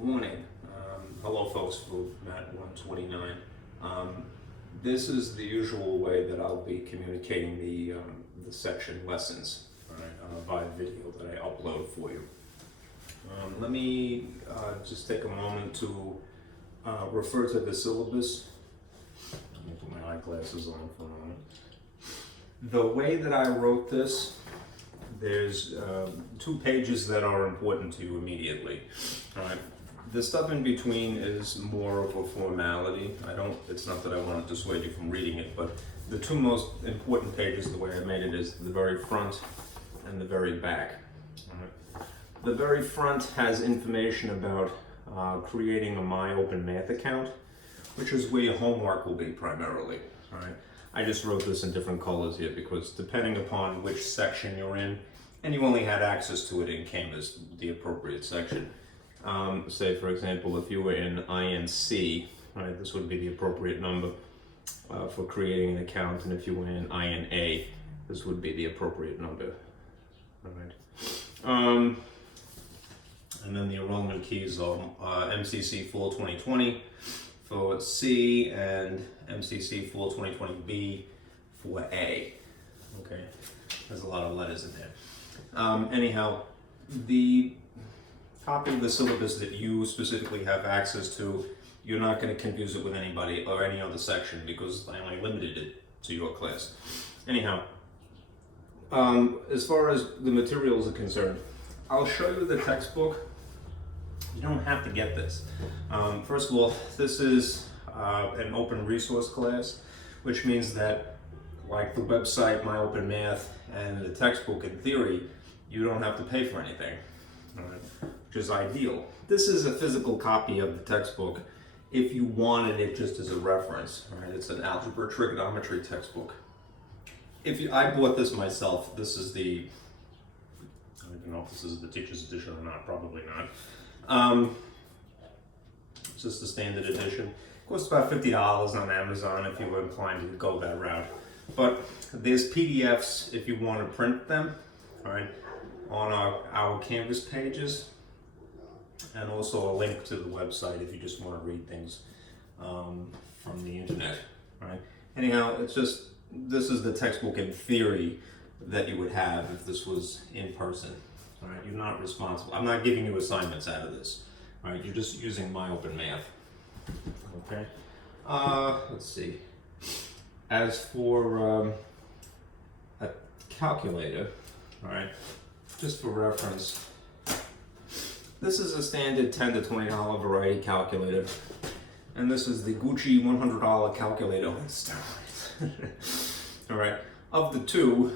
Good morning. Hello folks for MAT-129. This is the usual way that I'll be communicating the section lessons, via video that I upload for you. Let me just take a moment to refer to the syllabus. Let me put my eyeglasses on for a moment. The way that I wrote this, there's 2 pages that are important to you immediately. All right. The stuff in between is more of a formality. It's not that I want to dissuade you from reading it, but the 2 most important pages, the way I made it, is the very front and the very back. All right. The very front has information about creating a MyOpenMath account, which is where your homework will be primarily. All right. I just wrote this in different colors here because depending upon which section you're in, and you only had access to it in Canvas, the appropriate section. Say, for example, if you were in INC, right, this would be the appropriate number for creating an account, and if you were in INA, this would be the appropriate number. All right. And then the enrollment keys are MCC Fall 2020 for C and MCC Fall 2020B for A. Okay, there's a lot of letters in there. Anyhow, the copy of the syllabus that you specifically have access to, you're not going to confuse it with anybody or any other section because I only limited it to your class. Anyhow, as far as the materials are concerned, I'll show you the textbook. You don't have to get this. First of all, this is an open resource class, which means that, like the website MyOpenMath and the textbook in theory, you don't have to pay for anything, which is ideal. This is a physical copy of the textbook if you wanted it just as a reference. Right? It's an algebra trigonometry textbook. I bought this myself. This is I don't even know if this is the teacher's edition or not, probably not. It's just a standard edition. It costs about $50 on Amazon if you were inclined to go that route. But there's PDFs if you want to print them, all right, on our Canvas pages, and also a link to the website if you just want to read things from the internet, right? Anyhow, this is the textbook in theory that you would have if this was in person. All right, you're not responsible. I'm not giving you assignments out of this. All right, you're just using MyOpenMath. Okay. Let's see. As for a calculator, all right, just for reference, this is a standard $10 to $20 variety calculator, and this is the Gucci $100 calculator on steroids. All right. Of the 2,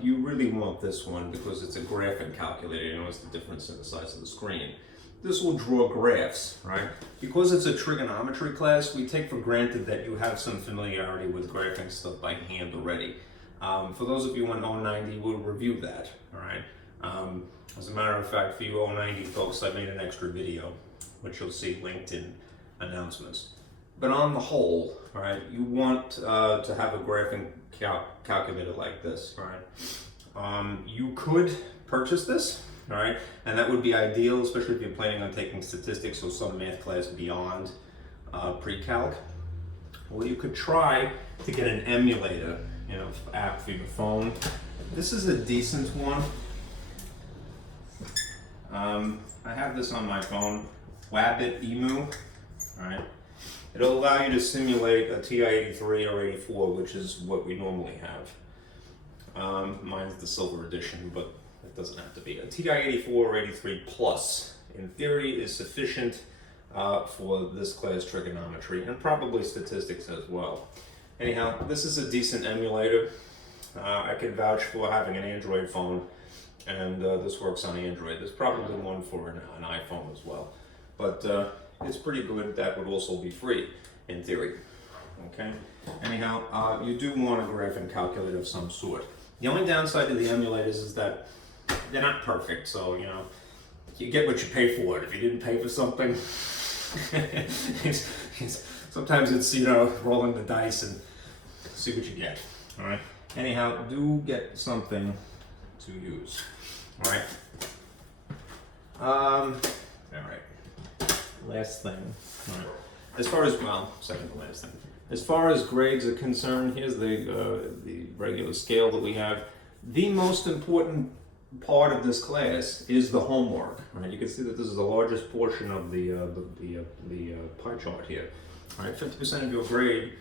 you really want this one because it's a graphing calculator. You notice the difference in the size of the screen. This will draw graphs, right? Because it's a trigonometry class, we take for granted that you have some familiarity with graphing stuff by hand already. For those of you in 090, we'll review that, all right? As a matter of fact, for you 090 folks, I made an extra video, which you'll see linked in announcements. But on the whole, all right, you want to have a graphing calculator like this, all right? You could purchase this, all right, and that would be ideal, especially if you're planning on taking statistics or some math class beyond pre-calc. Or you could try to get an emulator, app for your phone. This is a decent one. I have this on my phone, Wabbit Emu, all right. It'll allow you to simulate a TI-83 or 84, which is what we normally have. Mine's the silver edition, but it doesn't have to be. A TI-84 or 83 plus, in theory, is sufficient for this class trigonometry, and probably statistics as well. Anyhow, this is a decent emulator. I can vouch for having an Android phone, and this works on Android. There's probably one for an iPhone as well. But it's pretty good. That would also be free in theory. Okay. Anyhow, you do want a graphing calculator of some sort. The only downside to the emulators is that they're not perfect. So you get what you pay for it. If you didn't pay for something, sometimes it's rolling the dice and see what you get. All right. Anyhow, do get something to use. All right. All right. last thing. All right. As far as, well, second to last thing. As far as grades are concerned, here's the regular scale that we have. The most important part of this class is the homework. Right? You can see that this is the largest portion of the pie chart here. All right, 50% of your grade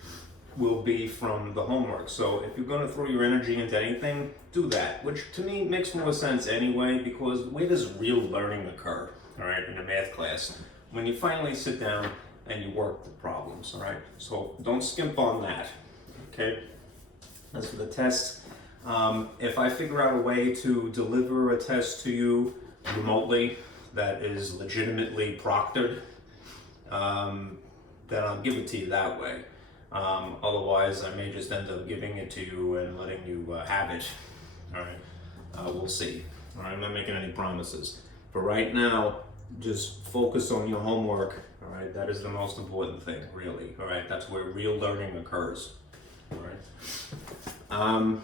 will be from the homework. So if you're going to throw your energy into anything, do that. Which to me makes more sense anyway, because where does real learning occur? All right, in a math class, when you finally sit down and you work the problems. All right, so don't skimp on that. Okay. As for the test, if I figure out a way to deliver a test to you remotely that is legitimately proctored, then I'll give it to you that way. Otherwise, I may just end up giving it to you and letting you have it. All right, we'll see. All right, I'm not making any promises. But right now, just focus on your homework. All right, that is the most important thing, really. All right, that's where real learning occurs. All right.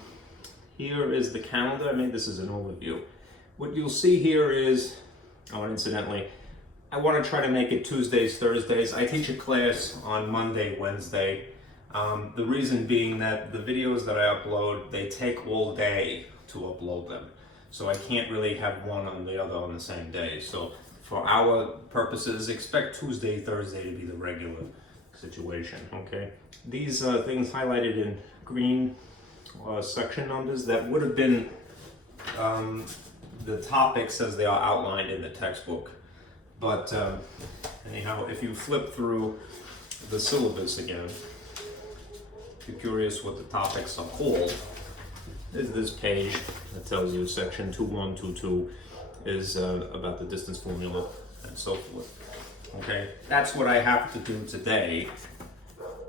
Here is the calendar. I mean, this is an overview. What you'll see here is, oh, and incidentally, I want to try to make it Tuesdays, Thursdays. I teach a class on Monday, Wednesday. The reason being that the videos that I upload, they take all day to upload them. So I can't really have one on the other on the same day. So for our purposes, expect Tuesday, Thursday to be the regular situation, okay? These things highlighted in green section numbers, that would have been the topics as they are outlined in the textbook. But anyhow, if you flip through the syllabus again, if you're curious what the topics are called, is this page that tells you section 2122 is about the distance formula and so forth. Okay, that's what I have to do today.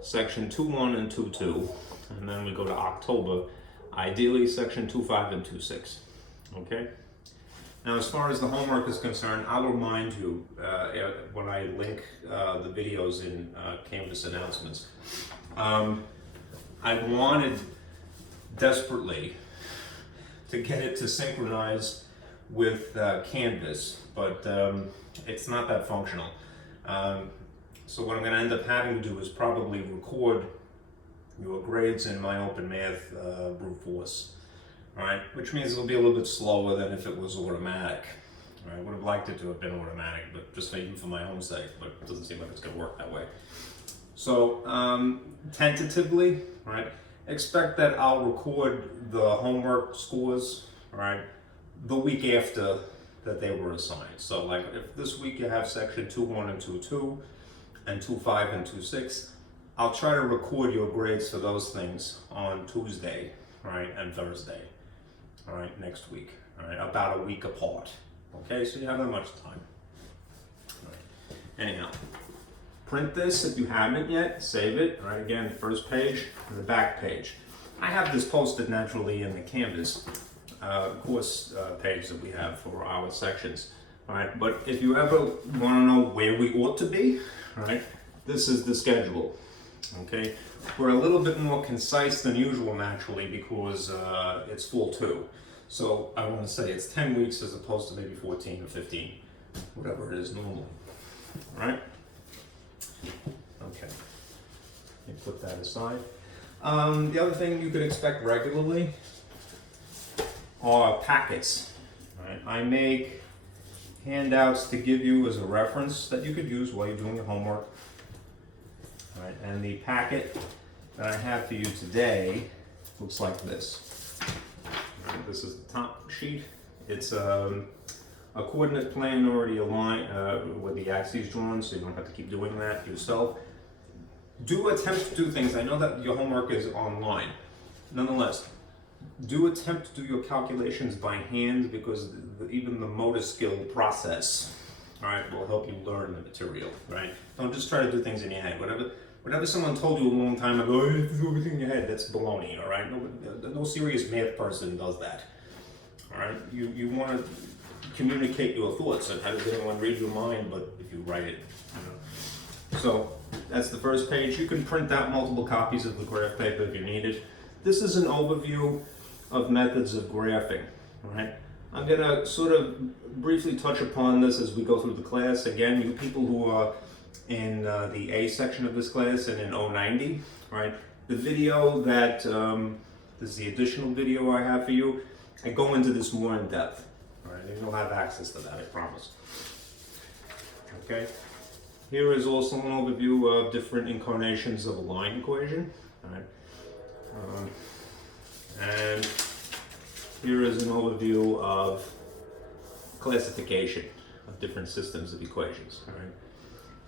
Section 21 and 22, and then we go to October. Ideally, section 25 and 26. Okay. Now, as far as the homework is concerned, I'll remind you when I link the videos in Canvas announcements. I wanted desperately to get it to synchronize with Canvas, but it's not that functional. So what I'm going to end up having to do is probably record your grades in my open math brute force. All right, which means it'll be a little bit slower than if it was automatic. All right, I would have liked it to have been automatic, but just even for my own sake, but it doesn't seem like it's going to work that way. So tentatively, all right, expect that I'll record the homework scores, all right, the week after that they were assigned. So like if this week you have section 2.1 and 2.2 and 2.5 and 2.6, I'll try to record your grades for those things on Tuesday, all right, and Thursday, all right, next week, all right, about a week apart. Okay, so you have that much time. All right. Anyhow, print this if you haven't yet, save it, all right, again, the first page and the back page. I have this posted naturally in the Canvas course page that we have for our sections, all right, but if you ever want to know where we ought to be, all right, this is the schedule. Okay, we're a little bit more concise than usual naturally because it's full 2. So I want to say it's 10 weeks as opposed to maybe 14 or 15, whatever it is normally. All right? Okay. Let me put that aside. The other thing you could expect regularly are packets. All right? I make handouts to give you as a reference that you could use while you're doing your homework. All right, and the packet that I have for you today looks like this. All right, this is the top sheet. It's a coordinate plane already aligned with the axes drawn, so you don't have to keep doing that yourself. Do attempt to do things. I know that your homework is online. Nonetheless, do attempt to do your calculations by hand because even the motor skill process, all right, will help you learn the material, right? Don't just try to do things in your head. Whatever someone told you a long time ago, you have to do everything in your head, that's baloney, all right? No serious math person does that, all right? You want to communicate your thoughts, and how does anyone read your mind but if you write it, you know? So that's the first page. You can print out multiple copies of the graph paper if you need it. This is an overview of methods of graphing, all right? I'm gonna sort of briefly touch upon this as we go through the class. Again, you people who are in the A section of this class and in 090, right? The video that, this is the additional video I have for you. I go into this more in depth, right? And you'll have access to that, I promise. Okay? Here is also an overview of different incarnations of a line equation, right? And here is an overview of classification of different systems of equations, right?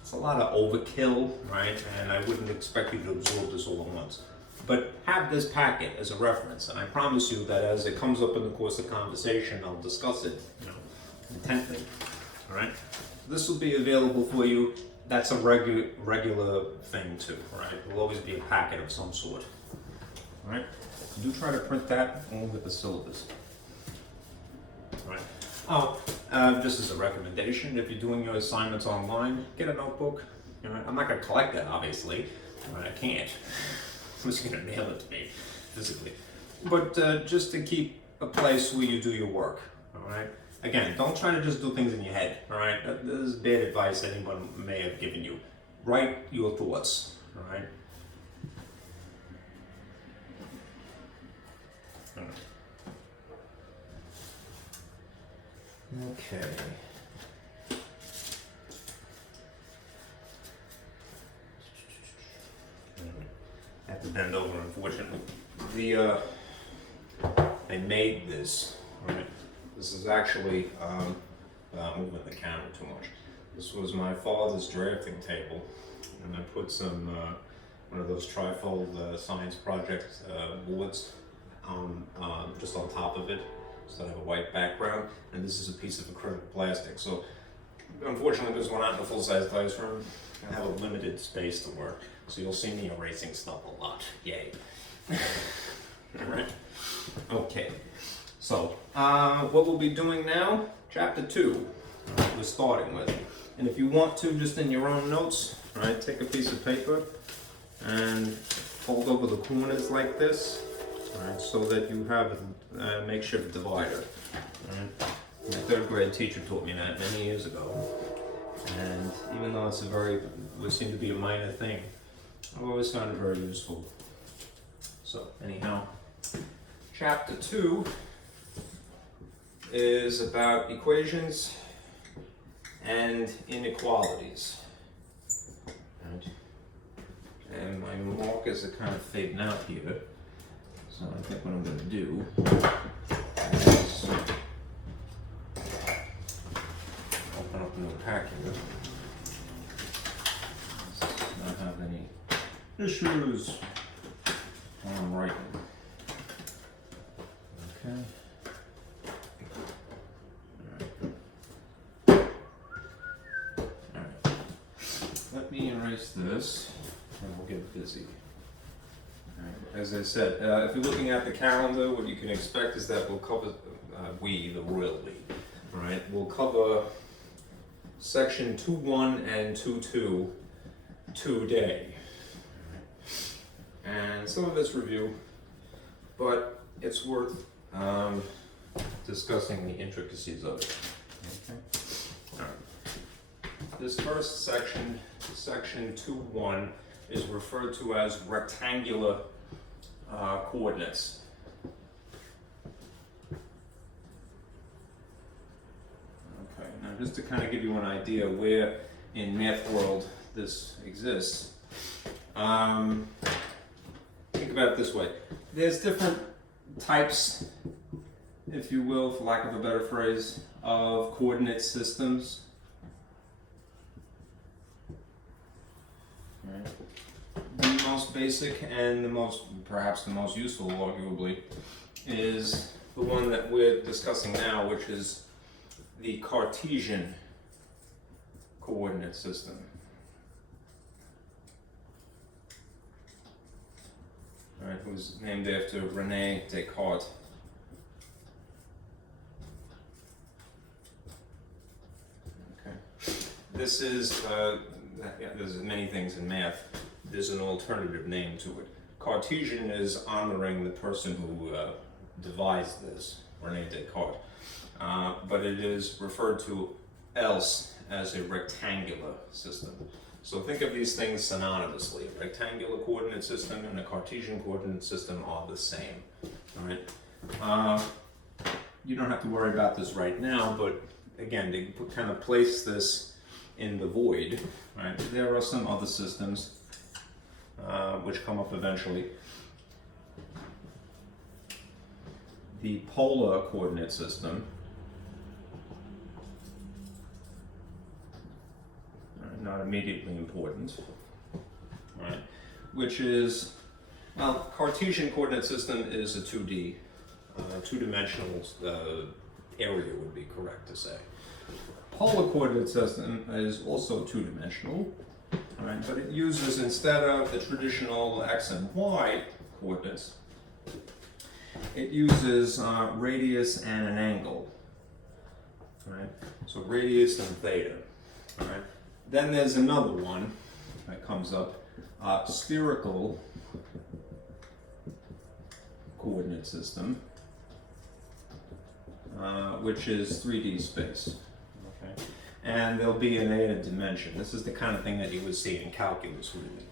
It's a lot of overkill, right? And I wouldn't expect you to absorb this all at once. But have this packet as a reference, and I promise you that as it comes up in the course of conversation, I'll discuss it, intently, all right? This will be available for you. That's a regular thing too, right? It will always be a packet of some sort, all right? Do try to print that along with the syllabus. All right. Oh, just as a recommendation, if you're doing your assignments online, get a notebook. All right? I'm not going to collect that, obviously. All right, I can't. I'm just going to mail it to me physically. But just to keep a place where you do your work. All right. Again, don't try to just do things in your head. All right. This is bad advice anyone may have given you. Write your thoughts. All right. Okay. I have to bend over, unfortunately. I made this, right? This is actually, moving the camera too much. This was my father's drafting table, and I put some, one of those trifold science project boards just on top of it. So I have a white background, and this is a piece of acrylic plastic. So unfortunately, because we're not in a full-size classroom, I have a limited space to work. So you'll see me erasing stuff a lot. Yay. All right. Okay. So what we'll be doing now, chapter 2, we're starting with. And if you want to, just in your own notes, right, take a piece of paper and fold over the corners like this. Right, so that you have a makeshift divider. Right? My third grade teacher taught me that many years ago, and even though it's would seem to be a minor thing, I've always found it very useful. So anyhow, chapter 2 is about equations and inequalities. Right? And my markers are kind of fading out here. So I think what I'm going to do is open up a new pack here. Not have any issues while I'm writing. Okay. Alright. Let me erase this and we'll get busy. As I said, if you're looking at the calendar, what you can expect is that we'll cover, the royal we, right? We'll cover section 2.1 and 2.2 today. And some of it's review, but it's worth discussing the intricacies of it. Okay. All right. This first section, section 2.1, is referred to as rectangular coordinates. Okay, now just to kind of give you an idea where in math world this exists, think about it this way. There's different types, if you will, for lack of a better phrase, of coordinate systems. Right. The most basic and perhaps the most useful, arguably, is the one that we're discussing now, which is the Cartesian coordinate system. All right, it was named after René Descartes. Okay. This is, there's many things in math. There's an alternative name to it. Cartesian is honoring the person who devised this, René Descartes. but it is referred to else as a rectangular system. So think of these things synonymously. A rectangular coordinate system and a Cartesian coordinate system are the same. All right. You don't have to worry about this right now, but again, to kind of place this in the void, right? There are some other systems which come up eventually. The polar coordinate system, not immediately important, right? Which is, well, Cartesian coordinate system is a 2D, two-dimensional area would be correct to say. Polar coordinate system is also two-dimensional, right? But it uses, instead of the traditional x and y coordinates, it uses radius and an angle, right? So radius and theta, all right? Then there's another one that comes up, spherical coordinate system, which is 3D space, okay? And there'll be an added dimension. This is the kind of thing that you would see in calculus, really,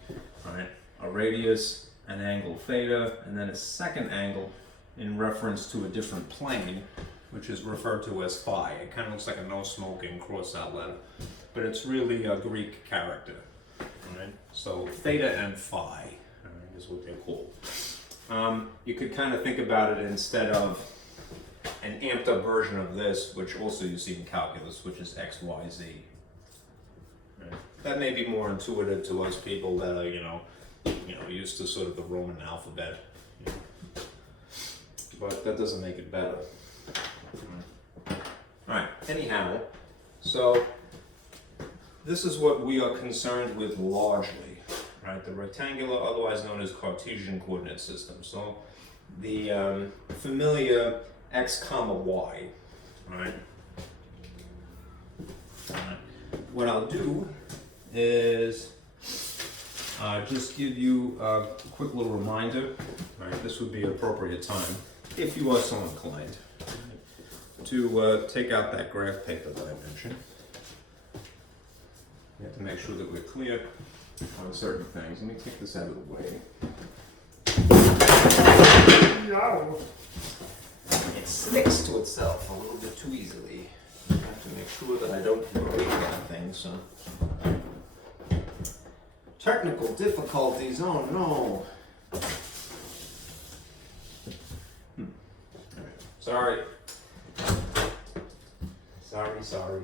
all right? A radius, an angle theta, and then a second angle in reference to a different plane, which is referred to as phi. It kind of looks like a no smoking cross-out letter, but it's really a Greek character. Right? So theta and phi, right, is what they're called. You could kind of think about it instead of an amped up version of this, which also you see in calculus, which is x, y, z. Right? That may be more intuitive to us people that are, you know, used to sort of the Roman alphabet. You know. But that doesn't make it better. All right. Anyhow, so this is what we are concerned with largely, right? The rectangular, otherwise known as Cartesian coordinate system. So the familiar x comma y, right? What I'll do is just give you a quick little reminder, right? This would be an appropriate time, if you are so inclined, to take out that graph paper that I mentioned. We have to make sure that we're clear on certain things. Let me take this out of the way. No. It sticks to itself a little bit too easily. I have to make sure that I don't break that thing, so. Technical difficulties, oh no. All right. Sorry. Sorry.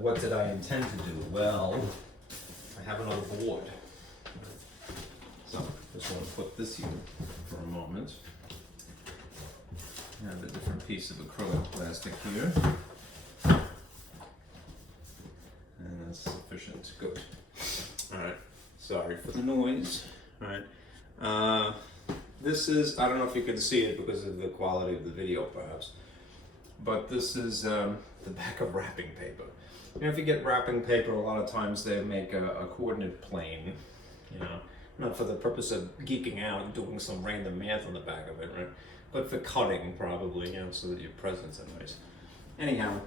What did I intend to do? Well, I have another board. So, just want to put this here for a moment. I have a different piece of acrylic plastic here. And that's sufficient. Good. Alright, sorry for the noise. Alright. This is, I don't know if you can see it because of the quality of the video perhaps, but this is the back of wrapping paper. You know, if you get wrapping paper, a lot of times they make a coordinate plane, you know, not for the purpose of geeking out and doing some random math on the back of it, right? But for cutting, probably, you know, so that your presents are nice. Anyhow,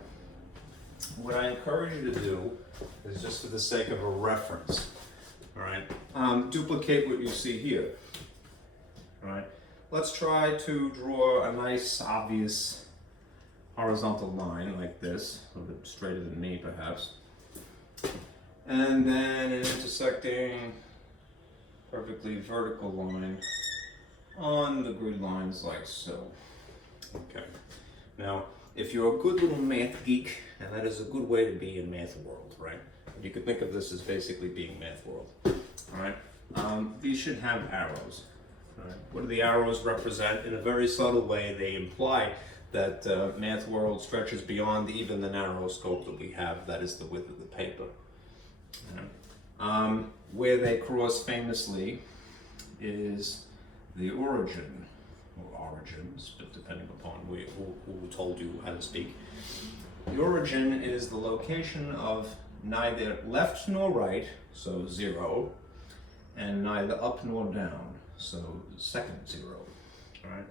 what I encourage you to do is, just for the sake of a reference, all right, duplicate what you see here, all right? Let's try to draw a nice, obvious horizontal line like this, a little bit straighter than me perhaps, and then an intersecting perfectly vertical line on the grid lines like so. Okay, now if you're a good little math geek, and that is a good way to be in math world, right? You could think of this as basically being math world. All right, these should have arrows. All right, what do the arrows represent? In a very subtle way, they imply that math world stretches beyond even the narrow scope that we have, that is the width of the paper. Where they cross famously is the origin, or origins, but depending upon who told you how to speak. The origin is the location of neither left nor right, so 0, and neither up nor down, so second 0. All right.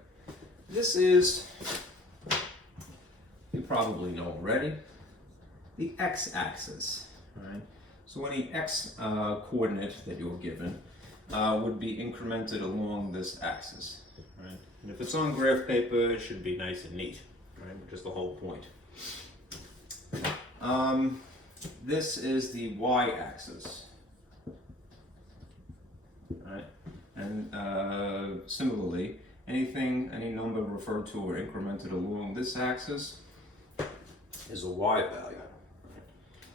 This is, you probably know already, the x-axis. All right. So any x coordinate that you're given would be incremented along this axis. Right? And if it's on graph paper, it should be nice and neat, right? Which is the whole point. This is the y-axis, right? And similarly, any number referred to or incremented along this axis is a y value. Right?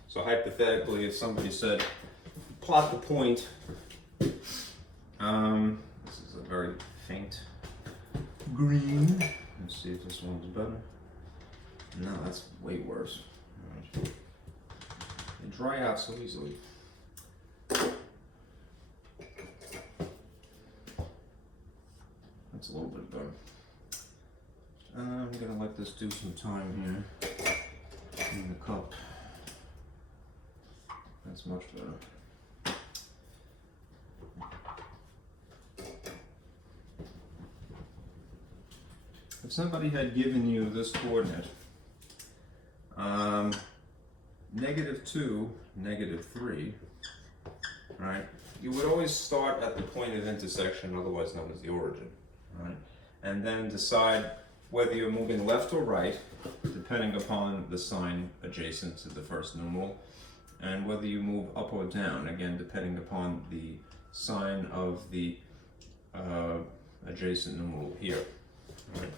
So hypothetically, if somebody said, plot the point, this is a very faint green. Let's see if this one's better. No, that's way worse. All right. They dry out so easily. That's a little bit better. I'm gonna let this do some time here in the cup. That's much better. If somebody had given you this coordinate, -2, -3, right? You would always start at the point of intersection, otherwise known as the origin, right? And then decide whether you're moving left or right, depending upon the sign adjacent to the first numeral, and whether you move up or down, again, depending upon the sign of the adjacent numeral here, right?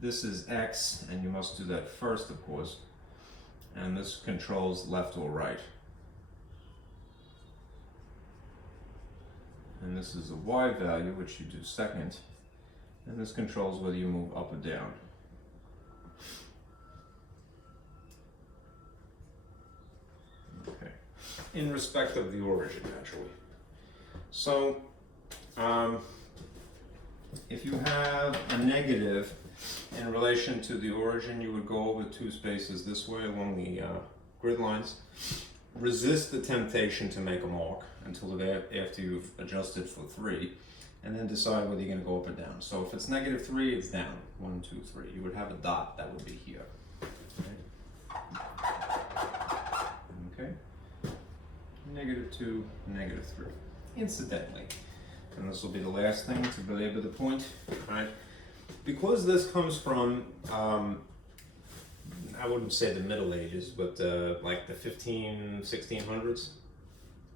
This is x, and you must do that first, of course, and this controls left or right. And this is a y value, which you do second, and this controls whether you move up or down. Okay, in respect of the origin, naturally. So, if you have a negative in relation to the origin, you would go over 2 spaces this way along the grid lines. Resist the temptation to make a mark until after you've adjusted for 3, and then decide whether you're going to go up or down. So if it's -3, it's down. 1, 2, 3. You would have a dot that would be here. Okay. -2, -3. Incidentally, and this will be the last thing to belabor the point, right? Because this comes from, I wouldn't say the Middle Ages, but like the 1600s.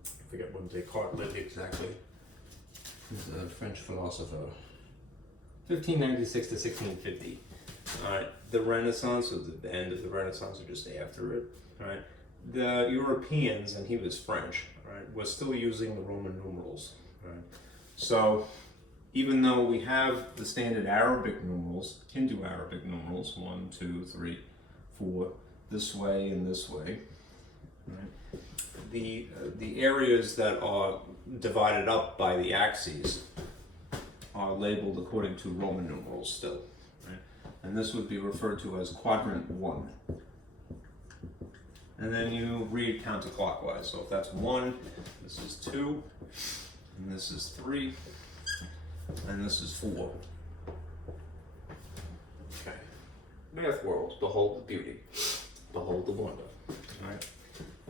I forget when Descartes lived exactly. He's a French philosopher. 1596 to 1650. All right, the Renaissance, or the end of the Renaissance, or just after it. All right, the Europeans, and he was French, right, were still using the Roman numerals. Right, so even though we have the standard Arabic numerals, Hindu Arabic numerals, 1, 2, 3, 4, this way and this way, right? The areas that are divided up by the axes are labeled according to Roman numerals still, right? And this would be referred to as quadrant 1. And then you read counterclockwise. So if that's 1, this is 2, and this is 3, and this is 4. Okay. Math world, behold the beauty, behold the wonder. All right.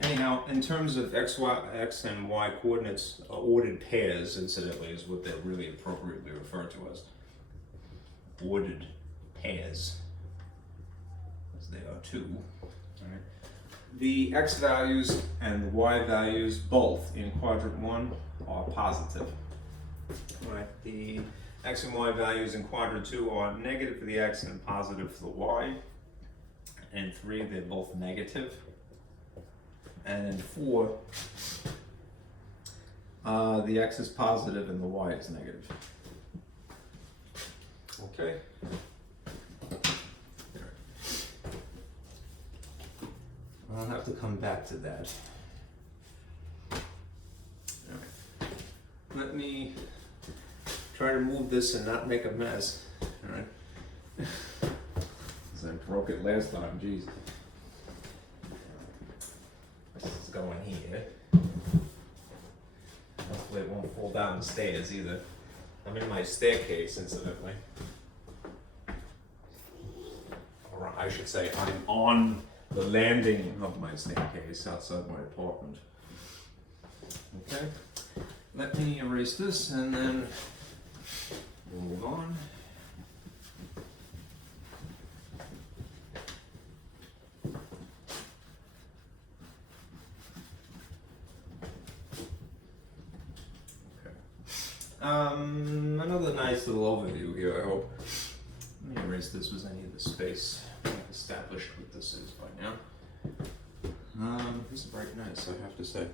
Anyhow, in terms of x and y coordinates, ordered pairs, incidentally, is what they're really appropriately referred to as. Ordered pairs, as they are 2. All right. The x values and the y values, both in quadrant 1, are positive. Right. The x and y values in quadrant 2 are negative for the x and positive for the y. And 3, they're both negative. And in 4, the x is positive and the y is negative. Okay. I'll have to come back to that. All right. Let me try to move this and not make a mess. Because I broke it last time, jeez. This is going here. Hopefully it won't fall down the stairs either. I'm in my staircase, incidentally. Or I should say, I'm on the landing of my staircase outside my apartment. Okay, let me erase this and then move on. Another nice little overview here, I hope. Let me erase this with any of the space. I've established what this is by now. This is very nice, I have to say.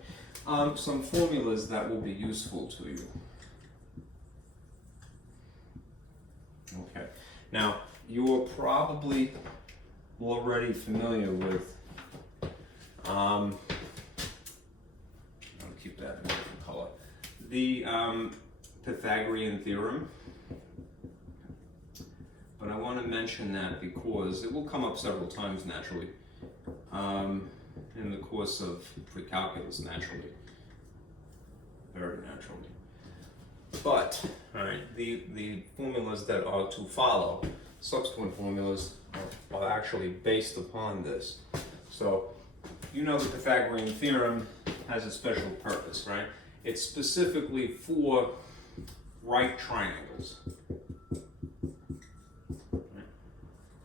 Some formulas that will be useful to you. Okay, now you're probably already familiar with, I'll keep that in a different color, the Pythagorean theorem. But I want to mention that because it will come up several times naturally in the course of pre-calculus, naturally, very naturally. But, all right, the formulas that are to follow, subsequent formulas, are actually based upon this. So, you know the Pythagorean theorem has a special purpose, right? It's specifically for right triangles.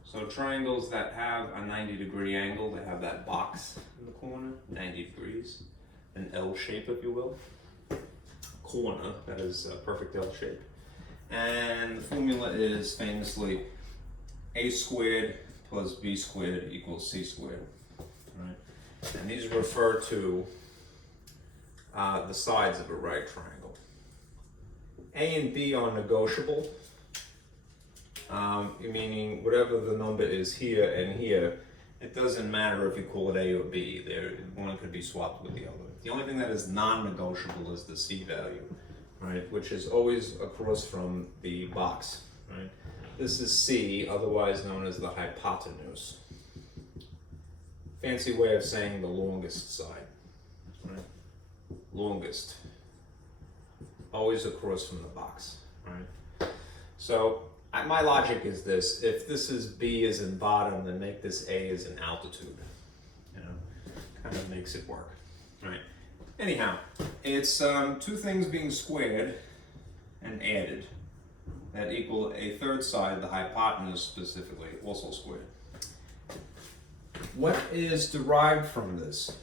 So triangles that have a 90-degree angle, they have that box in the corner, 90 degrees, an L shape, if you will. Corner, that is a perfect L shape. And the formula is famously a squared plus b squared equals c squared. Right? And these refer to the sides of a right triangle. A and b are negotiable. Meaning whatever the number is here and here, it doesn't matter if you call it A or B. One could be swapped with the other. The only thing that is non-negotiable is the C value, right? Which is always across from the box, right? This is C, otherwise known as the hypotenuse. Fancy way of saying the longest side, right? Longest. Always across from the box, right? So, my logic is this: if this is B as in bottom, then make this A as in altitude. You know, kind of makes it work, right? Anyhow, it's two things being squared and added that equal a third side, the hypotenuse specifically, also squared. What is derived from this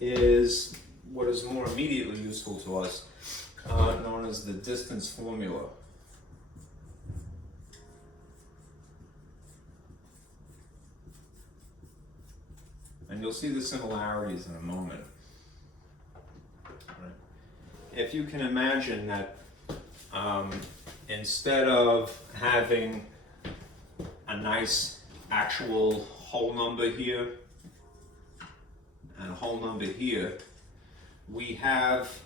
is what is more immediately useful to us, known as the distance formula. And you'll see the similarities in a moment. Right. If you can imagine that instead of having a nice actual whole number here and a whole number here, we have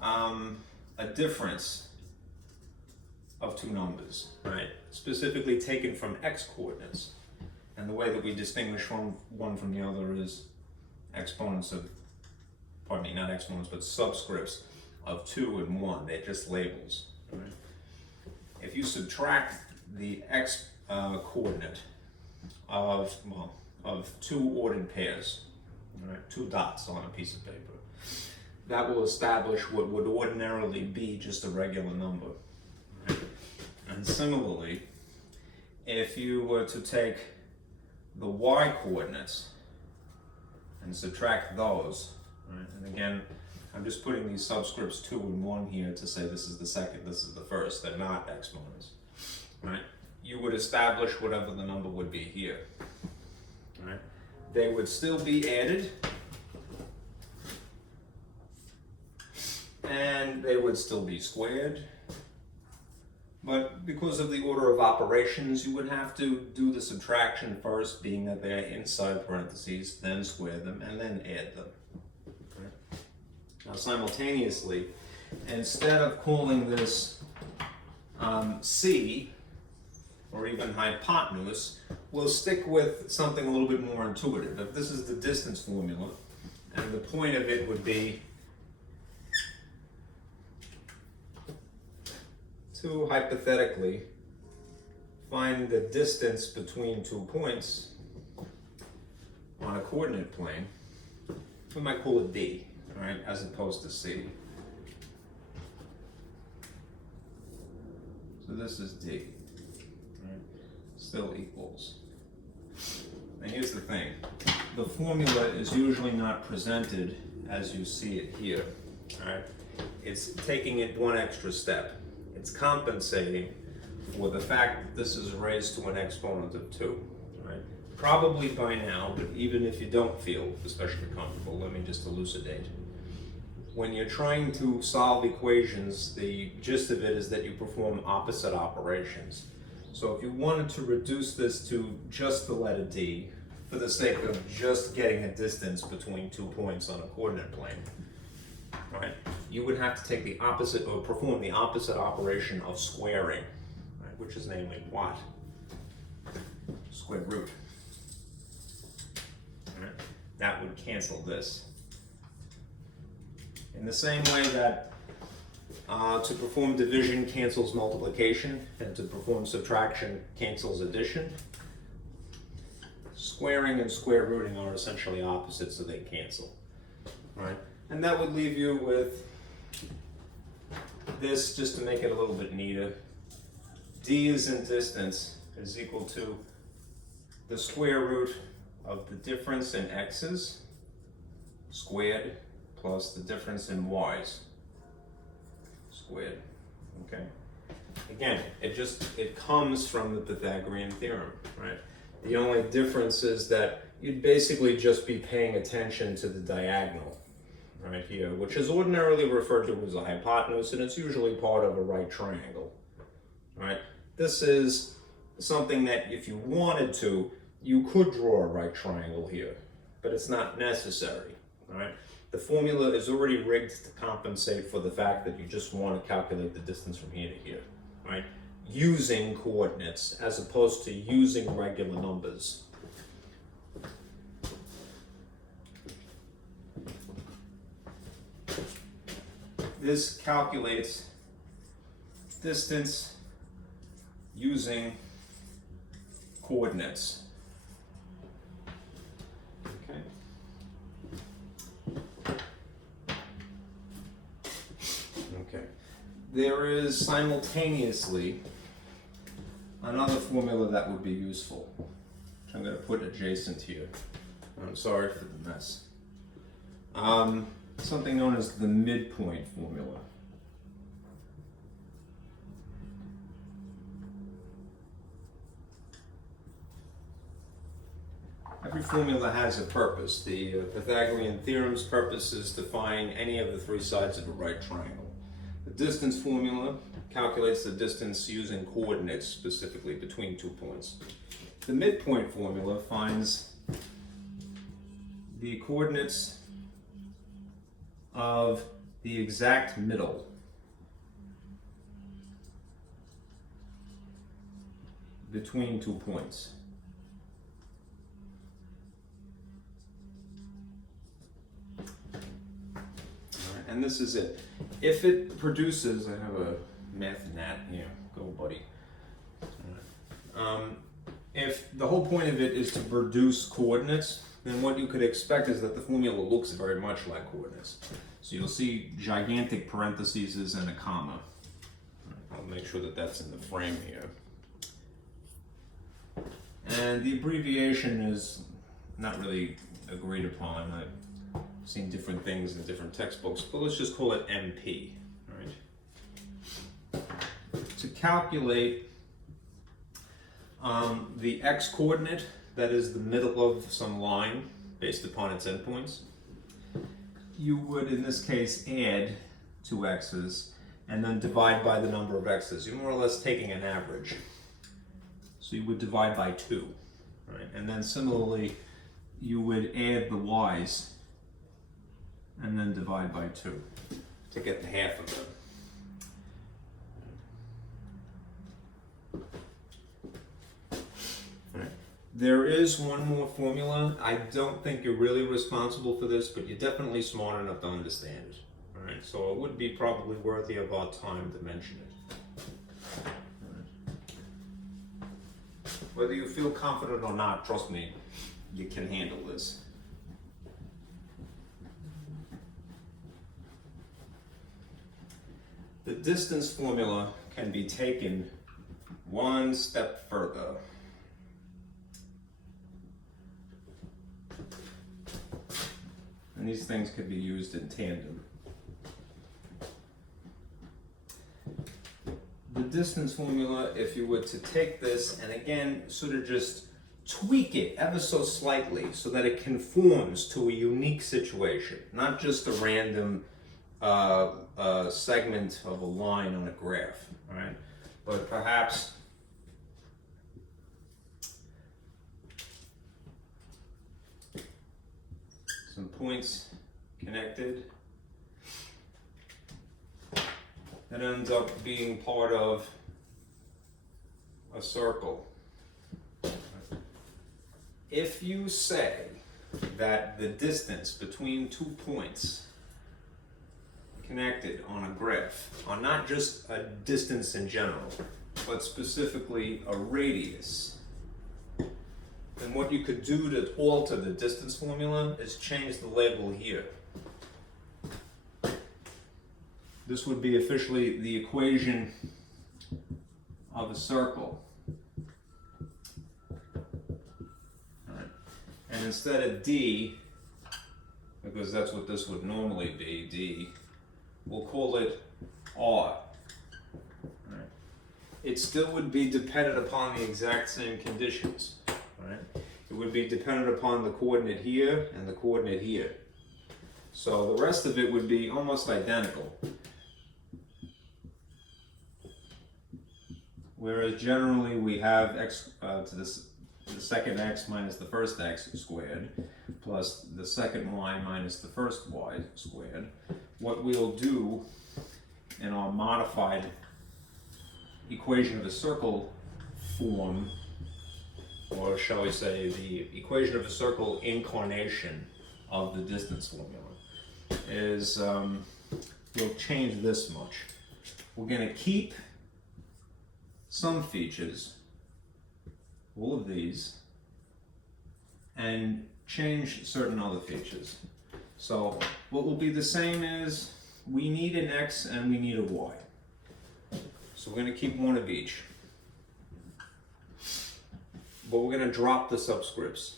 a difference of two numbers, right? Specifically taken from x coordinates. And the way that we distinguish one from the other is exponents of, pardon me, not exponents, but subscripts of 2 and 1. They're just labels. Right? If you subtract the x coordinate of two ordered pairs, right, two dots on a piece of paper, that will establish what would ordinarily be just a regular number. Right? And similarly, if you were to take the y coordinates and subtract those, right? And again, I'm just putting these subscripts 2 and 1 here to say this is the second, this is the first. They're not exponents, right? You would establish whatever the number would be here, right? They would still be added, and they would still be squared. But because of the order of operations, you would have to do the subtraction first, being that they're inside parentheses, then square them, and then add them. Okay. Now simultaneously, instead of calling this C, or even hypotenuse, we'll stick with something a little bit more intuitive. If this is the distance formula, and the point of it would be to hypothetically find the distance between 2 points on a coordinate plane, we might call it D, all right, as opposed to C. So this is D, right? Still equals. And here's the thing, the formula is usually not presented as you see it here, all right? It's taking it one extra step. It's compensating for the fact that this is raised to an exponent of 2, right? Probably by now, but even if you don't feel especially comfortable, let me just elucidate. When you're trying to solve equations, the gist of it is that you perform opposite operations. So if you wanted to reduce this to just the letter D, for the sake of just getting a distance between 2 points on a coordinate plane, right, you would have to take the opposite, or perform the opposite operation of squaring, right, which is namely what? Square root. Right? That would cancel this. In the same way that to perform division cancels multiplication, and to perform subtraction cancels addition, squaring and square rooting are essentially opposites, so they cancel. Right? And that would leave you with this, just to make it a little bit neater. D is in distance is equal to the square root of the difference in x's squared plus the difference in y's squared. Okay. Again, it comes from the Pythagorean theorem, right? The only difference is that you'd basically just be paying attention to the diagonal right here, which is ordinarily referred to as a hypotenuse, and it's usually part of a right triangle. Right? This is something that if you wanted to, you could draw a right triangle here, but it's not necessary. Right? The formula is already rigged to compensate for the fact that you just want to calculate the distance from here to here, right? Using coordinates as opposed to using regular numbers. This calculates distance using coordinates. Okay. Okay. There is simultaneously another formula that would be useful, which I'm going to put adjacent here. I'm sorry for the mess. Something known as the midpoint formula. Every formula has a purpose. The Pythagorean theorem's purpose is to find any of the three sides of a right triangle. The distance formula calculates the distance using coordinates, specifically between 2 points. The midpoint formula finds the coordinates of the exact middle between 2 points. And this is it. If it produces, I have a math gnat here, go buddy. If the whole point of it is to produce coordinates, then what you could expect is that the formula looks very much like coordinates. So you'll see gigantic parentheses and a comma. I'll make sure that that's in the frame here. And the abbreviation is not really agreed upon. I've seen different things in different textbooks, but let's just call it MP. Right? To calculate the x coordinate, that is the middle of some line based upon its endpoints, you would in this case add 2 x's and then divide by the number of x's. You're more or less taking an average. So you would divide by 2. Right? And then similarly, you would add the y's and then divide by 2 to get the half of them. There is one more formula. I don't think you're really responsible for this, but you're definitely smart enough to understand it. All right, so it would be probably worthy of our time to mention it. All right. Whether you feel confident or not, trust me, you can handle this. The distance formula can be taken one step further. And these things could be used in tandem. The distance formula, if you were to take this and again sort of just tweak it ever so slightly so that it conforms to a unique situation, not just a random segment of a line on a graph, right? But perhaps some points connected that ends up being part of a circle. If you say that the distance between 2 points connected on a graph are not just a distance in general, but specifically a radius, then what you could do to alter the distance formula is change the label here. This would be officially the equation of a circle. All right. And instead of D, because that's what this would normally be, D, we'll call it R. All right. It still would be dependent upon the exact same conditions. Right? It would be dependent upon the coordinate here and the coordinate here. So the rest of it would be almost identical. Whereas generally we have x to the second x minus the first x squared plus the second y minus the first y squared. What we'll do in our modified equation of a circle form, or shall we say the equation of a circle incarnation of the distance formula, is we'll change this much. We're going to keep some features, all of these, and change certain other features. So what will be the same is we need an x and we need a y. So we're going to keep one of each. But we're going to drop the subscripts.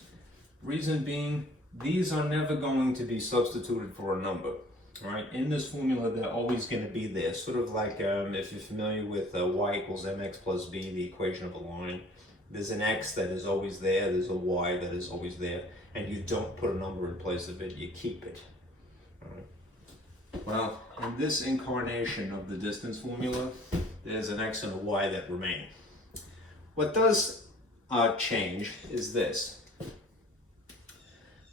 Reason being, these are never going to be substituted for a number. Right? In this formula, they're always going to be there. Sort of like if you're familiar with y equals mx plus b, the equation of a line. There's an x that is always there, there's a y that is always there, and you don't put a number in place of it, you keep it. All right. Well, in this incarnation of the distance formula, there's an x and a y that remain. What does change is this.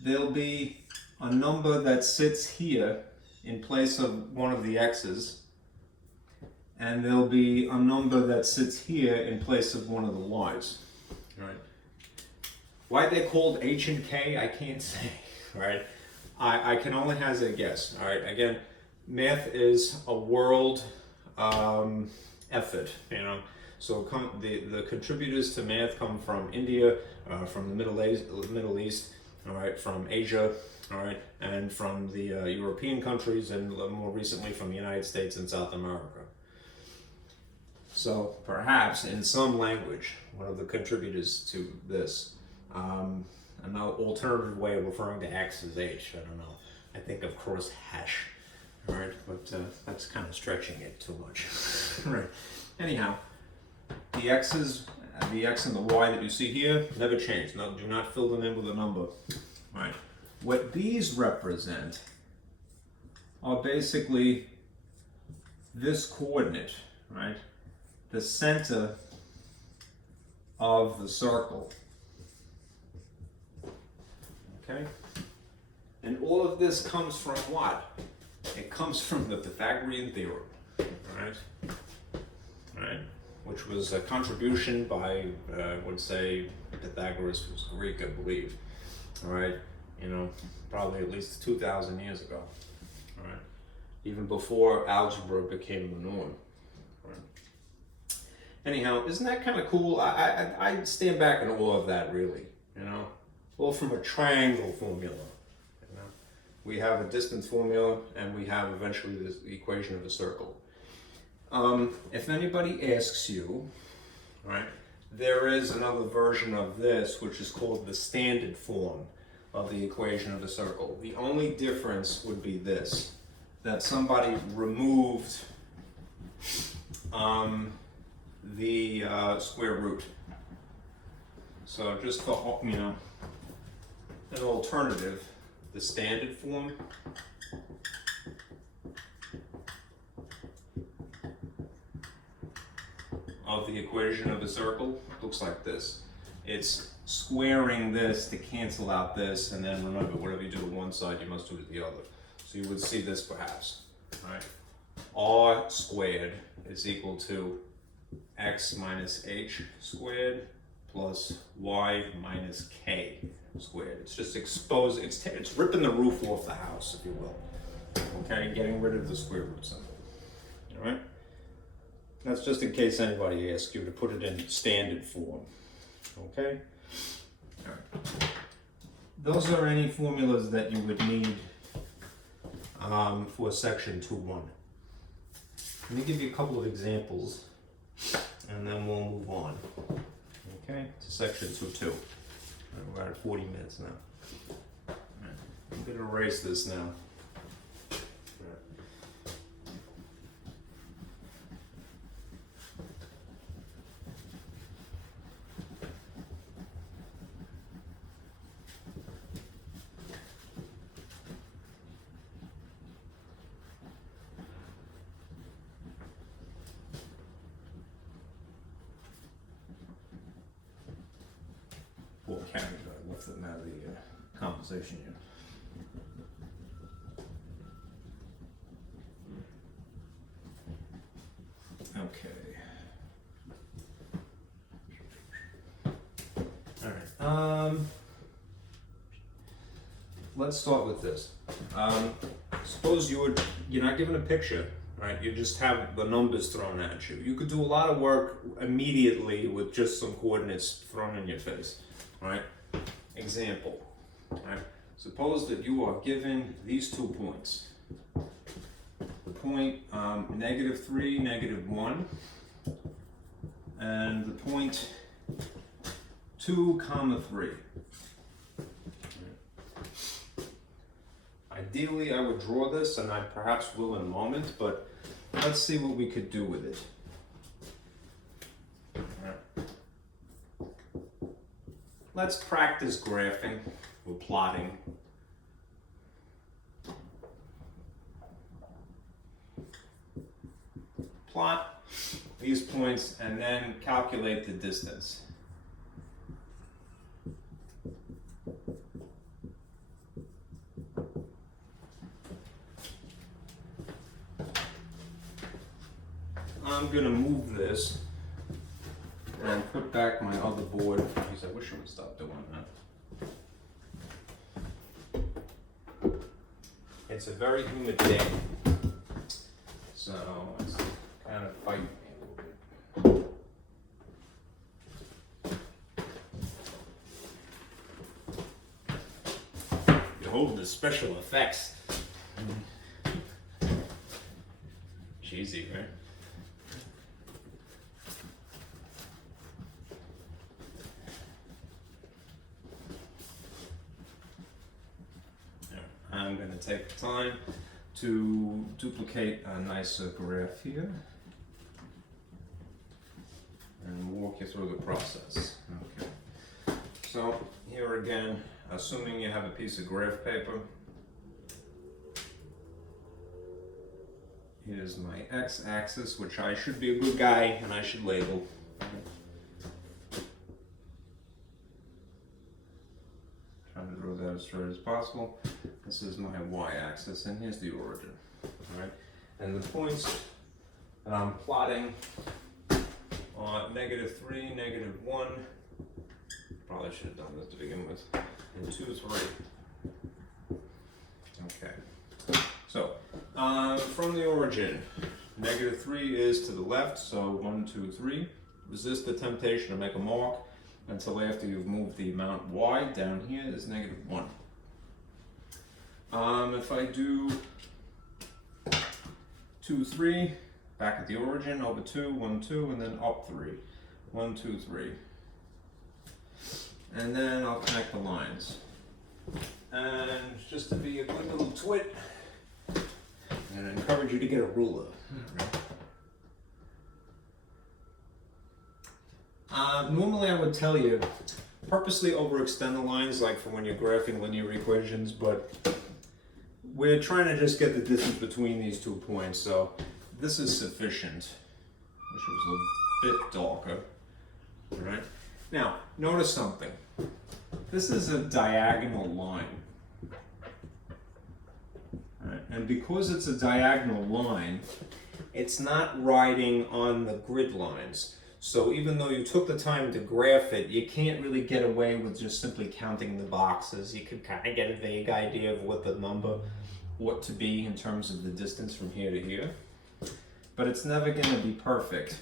There'll be a number that sits here in place of one of the x's, and there'll be a number that sits here in place of one of the y's. Right? Why they're called h and k, I can't say. Right? I can only hazard a guess. All right. Again, math is a world effort. You know. So the contributors to math come from India, from the Middle East, all right, from Asia, all right, and from the European countries, and more recently from the United States and South America. So perhaps in some language, one of the contributors to this, an alternative way of referring to x is h. I don't know. I think of course hash, all right, but that's kind of stretching it too much. Right. Anyhow. The x's, the x and the y that you see here never change. No, do not fill them in with a number. Right. What these represent are basically this coordinate, right? The center of the circle. Okay? And all of this comes from what? It comes from the Pythagorean theorem. Right? Right? which was a contribution by, I would say, Pythagoras, who's Greek, I believe. All right, you know, probably at least 2,000 years ago. All right, even before algebra became the norm. All right. Anyhow, isn't that kind of cool? I stand back in awe of that, really. You know, well, from a triangle formula. You know, we have a distance formula, and we have eventually this equation of a circle. If anybody asks you, right, there is another version of this which is called the standard form of the equation of a circle. The only difference would be this, that somebody removed the square root. So just for, you know, an alternative, the standard form of the equation of a circle looks like this. It's squaring this to cancel out this, and then remember, whatever you do to one side, you must do to the other. So you would see this perhaps, right? R squared is equal to x minus h squared plus y minus k squared. It's just exposed, it's ripping the roof off the house, if you will. Okay, getting rid of the square root symbol. All right? That's just in case anybody asks you to put it in standard form. Okay? All right. Those are any formulas that you would need for section 2.1. Let me give you a couple of examples, and then we'll move on. Okay, to section 2.2. We're at 40 minutes now. Right. I'm going to erase this now. Poor Canada, I left them out of the conversation here. Okay. All right. Let's start with this. Suppose you're not given a picture, right? You just have the numbers thrown at you. You could do a lot of work immediately with just some coordinates thrown in your face. All right, example. All right, suppose that you are given these 2 points. The point -3, -1, and the point 2, 3. Ideally, I would draw this, and I perhaps will in a moment, but let's see what we could do with it. Let's practice graphing or plotting. Plot these points and then calculate the distance. I'm going to move this and put back my other board. Geez, I wish I would stop doing that. It's a very humid day, so it's kind of fighting me a little bit. You're holding the special effects. Cheesy, right? I'm going to take the time to duplicate a nice graph here and walk you through the process. Okay. So here again, assuming you have a piece of graph paper, here's my x-axis, which I should be a good guy and I should label. Trying to draw that as straight as possible. This is my y-axis, and here's the origin. All right, and the points that I'm plotting -3, -1. Probably should have done this to begin with. And 2, 3. Okay. So, from the origin, -3 is to the left, so 1, 2, 3. Resist the temptation to make a mark until after you've moved the amount y. Down here is -1. If I do 2, 3, back at the origin, over 2, 1, 2, and then up 3. 1, 2, 3. And then I'll connect the lines. And just to be a good little twit, I'm going to encourage you to get a ruler. Normally I would tell you, purposely overextend the lines like for when you're graphing linear equations, but we're trying to just get the distance between these 2 points, so this is sufficient. Wish it was a bit darker. Alright? Now, notice something. This is a diagonal line. Right? And because it's a diagonal line, it's not riding on the grid lines. So even though you took the time to graph it, you can't really get away with just simply counting the boxes. You could kind of get a vague idea of what the number ought to be in terms of the distance from here to here. But it's never going to be perfect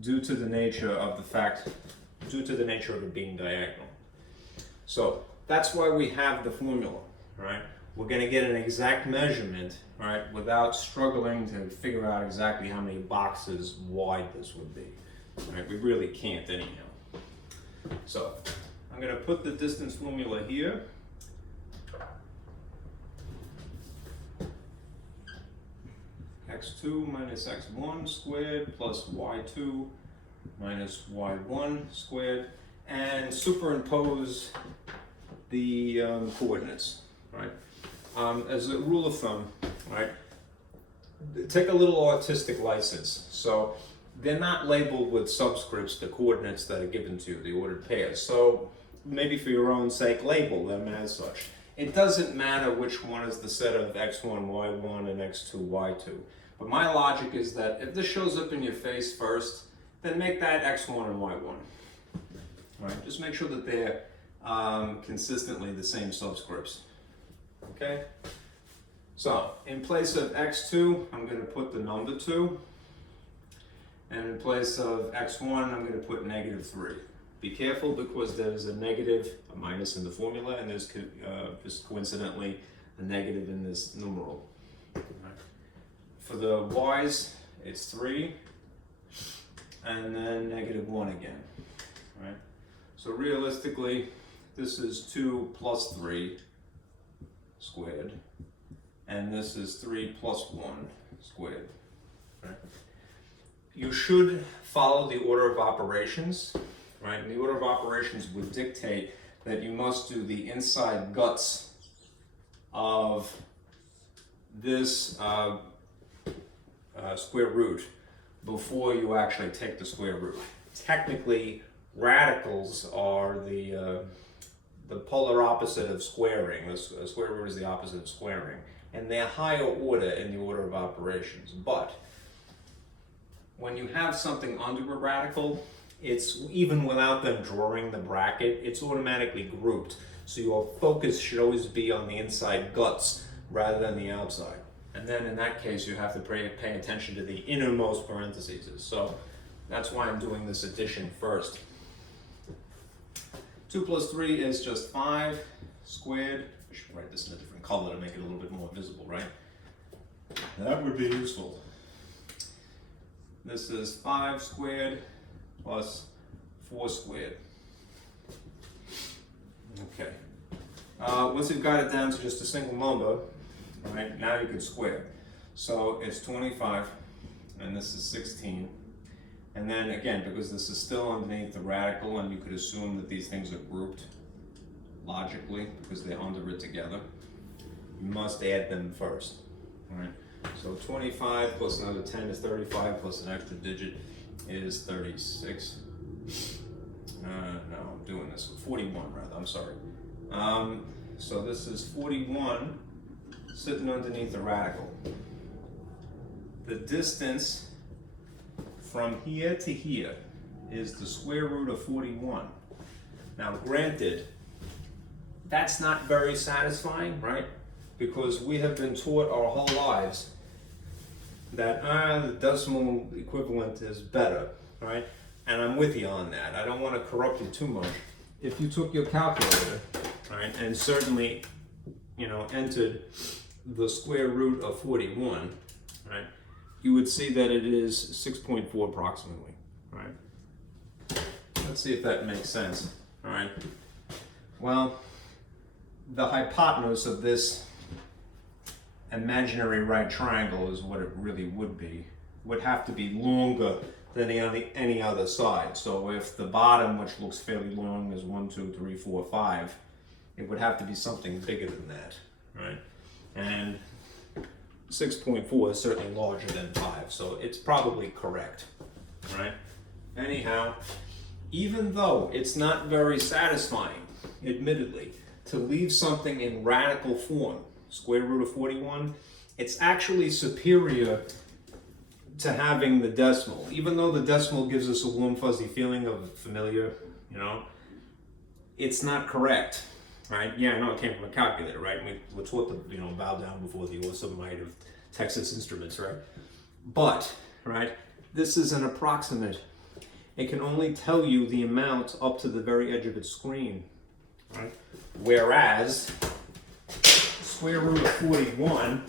due to the nature of it being diagonal. So that's why we have the formula, right? We're going to get an exact measurement, right, without struggling to figure out exactly how many boxes wide this would be. Right? We really can't anyhow. So I'm going to put the distance formula here. x2 minus x1 squared plus y2 minus y1 squared, and superimpose the coordinates, right? As a rule of thumb, right, take a little artistic license. So they're not labeled with subscripts, the coordinates that are given to you, the ordered pairs. So maybe for your own sake, label them as such. It doesn't matter which one is the set of x1, y1, and x2, y2. But my logic is that if this shows up in your face first, then make that x1 and y1. Right? Just make sure that they're consistently the same subscripts. Okay? So, in place of x2, I'm going to put the number 2. And in place of x1, I'm going to put -3. Be careful because there's a minus in the formula, and there's just coincidentally a negative in this numeral. For the y's, it's 3, and then -1 again. Right? So realistically, this is 2 plus 3 squared, and this is 3 plus 1 squared. Right? You should follow the order of operations. Right? And the order of operations would dictate that you must do the inside guts of this square root before you actually take the square root. Technically, radicals are the polar opposite of squaring. The square root is the opposite of squaring, and they're higher order in the order of operations. But when you have something under a radical, it's even without them drawing the bracket, it's automatically grouped. So your focus should always be on the inside guts rather than the outside. And then in that case, you have to pay attention to the innermost parentheses. So that's why I'm doing this addition first. 2 plus 3 is just 5 squared. I should write this in a different color to make it a little bit more visible, right? That would be useful. This is 5 squared plus 4 squared. Okay. Once you've got it down to just a single number, right, now you can square. So it's 25, and this is 16. And then again, because this is still underneath the radical, and you could assume that these things are grouped logically because they're under it together, you must add them first. All right. So 25 plus another 10 is 35, plus an extra digit is 36. No, I'm doing this with 41 rather, I'm sorry. So this is 41 sitting underneath the radical. the distance from here to here is the square root of 41. Now granted, that's not very satisfying, right? Because we have been taught our whole lives that the decimal equivalent is better, right? And I'm with you on that. I don't want to corrupt you too much. If you took your calculator, right, and certainly, entered the square root of 41, right, you would see that it is 6.4 approximately, right? Let's see if that makes sense, all right? Well, the hypotenuse of this imaginary right triangle is what it really would have to be longer than any other side. So if the bottom, which looks fairly long, is 1, 2, 3, 4, 5, it would have to be something bigger than that, right? And 6.4 is certainly larger than 5, so it's probably correct, right? Anyhow, even though it's not very satisfying, admittedly, to leave something in radical form, square root of 41, it's actually superior to having the decimal. Even though the decimal gives us a warm fuzzy feeling of familiar, it's not correct, right? Yeah, I know it came from a calculator, right? We're taught to, bow down before the awesome might of Texas Instruments, right? But, right, this is an approximate. It can only tell you the amount up to the very edge of its screen, right? Whereas square root of 41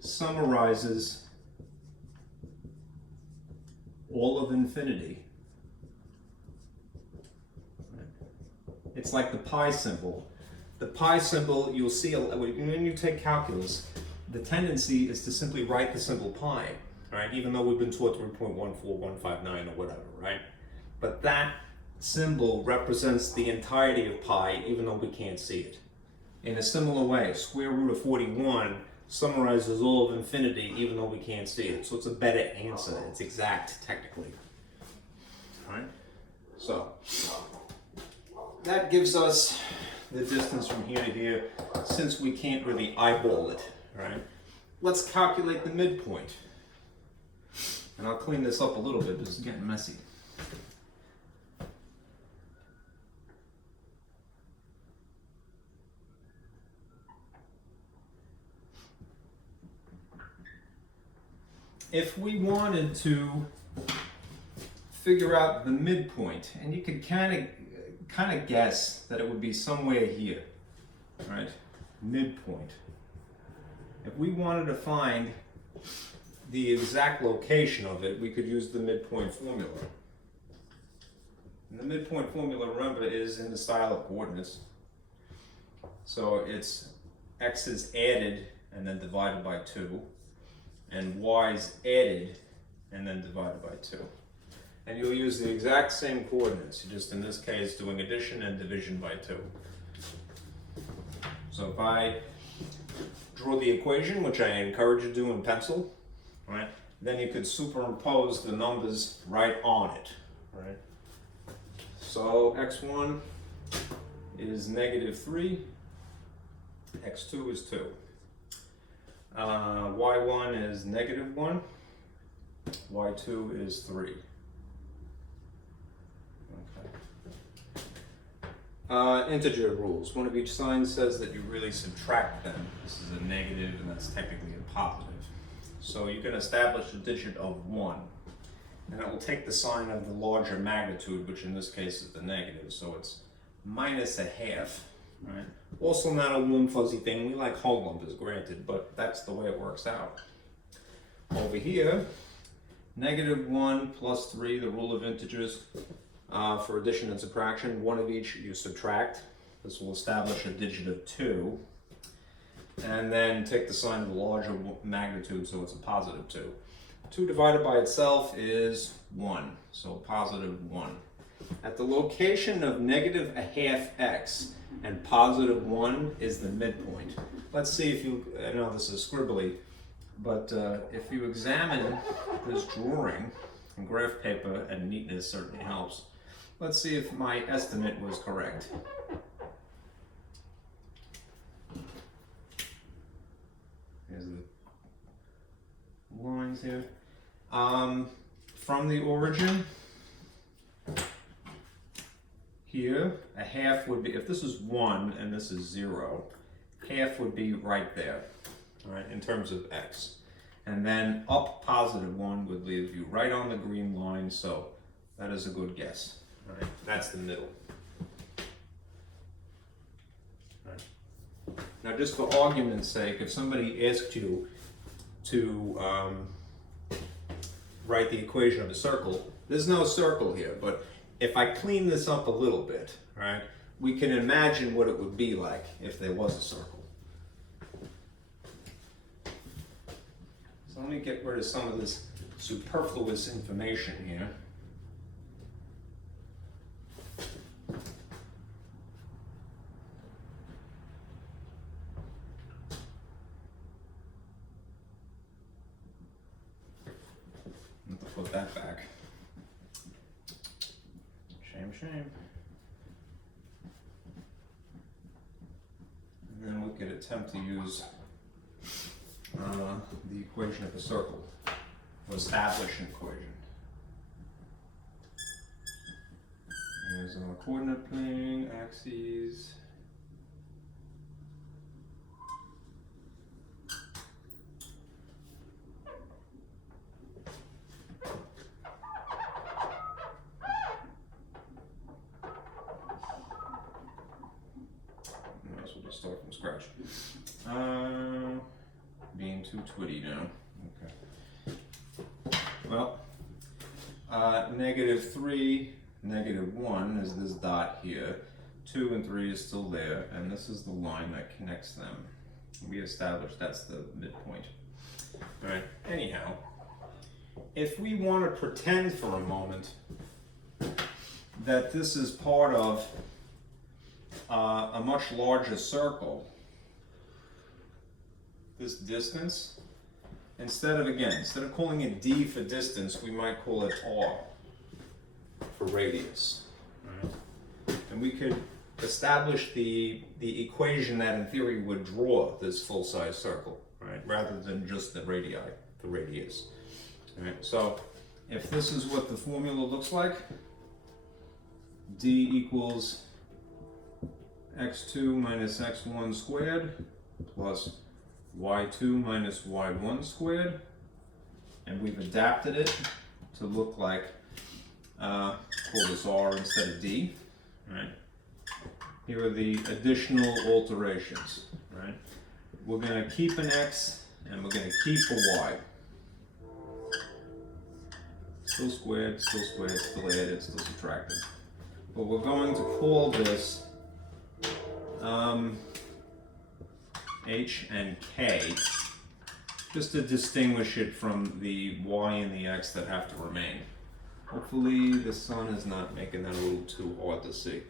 summarizes all of infinity. It's like the pi symbol. The pi symbol, you'll see when you take calculus, the tendency is to simply write the symbol pi, right? Even though we've been taught 3.14159 or whatever, right? But that symbol represents the entirety of pi, even though we can't see it. In a similar way, square root of 41 summarizes all of infinity, even though we can't see it. So it's a better answer. It's exact, technically. All right? So that gives us the distance from here to here, since we can't really eyeball it. All right? Let's calculate the midpoint. And I'll clean this up a little bit because it's getting messy. If we wanted to figure out the midpoint, and you could kind of guess that it would be somewhere here, right? Midpoint. If we wanted to find the exact location of it, we could use the midpoint formula. And the midpoint formula, remember, is in the style of coordinates. So it's x is added and then divided by 2. And y is added and then divided by 2. And you'll use the exact same coordinates, you're just in this case doing addition and division by 2. So if I draw the equation, which I encourage you to do in pencil, right, then you could superimpose the numbers right on it, right? So x1 is -3, x2 is 2. Y1 is -1, Y2 is 3. Okay. Integer rules. One of each sign says that you really subtract them. This is a negative and that's technically a positive. So you can establish a digit of 1. And it will take the sign of the larger magnitude, which in this case is the negative. So it's -1/2. Right. Also not a warm fuzzy thing. We like whole numbers, granted, but that's the way it works out. Over here, -1 plus 3, the rule of integers for addition and subtraction. One of each you subtract. This will establish a digit of 2. And then take the sign of the larger magnitude, so it's a positive 2. 2 divided by itself is 1, so positive 1. At the location of -1/2x and +1 is the midpoint. Let's see if you, I know this is scribbly, but if you examine this drawing, and graph paper and neatness certainly helps, let's see if my estimate was correct. lines here. From the origin, here, a half would be, if this is 1 and this is 0, half would be right there, all right, in terms of x. And then up +1 would leave you right on the green line, so that is a good guess. All right, that's the middle. All right. Now, just for argument's sake, if somebody asked you to write the equation of a circle, there's no circle here, but if I clean this up a little bit, right, we can imagine what it would be like if there was a circle. So let me get rid of some of this superfluous information here. Put that back. Shame. And then we could attempt to use the equation of a circle, or establish an equation. There's our coordinate plane, axes. Start from scratch. Being too twitty now. Okay. Well, -3, -1 is this dot here. 2 and 3 is still there, and this is the line that connects them. We established that's the midpoint. All right. Anyhow, if we want to pretend for a moment that this is part of a much larger circle, this distance, instead of calling it d for distance, we might call it r for radius. Right. And we could establish the equation that in theory would draw this full-size circle, right, rather than just the radii, the radius. All right. So if this is what the formula looks like, d equals x2 minus x1 squared plus y2 minus y1 squared, and we've adapted it to look like, call this r instead of d, right? Here are the additional alterations, right? We're going to keep an x and we're going to keep a y. Still squared, still added, still subtracted. But we're going to call this h and k, just to distinguish it from the y and the x that have to remain. Hopefully the sun is not making that a little too hard to see.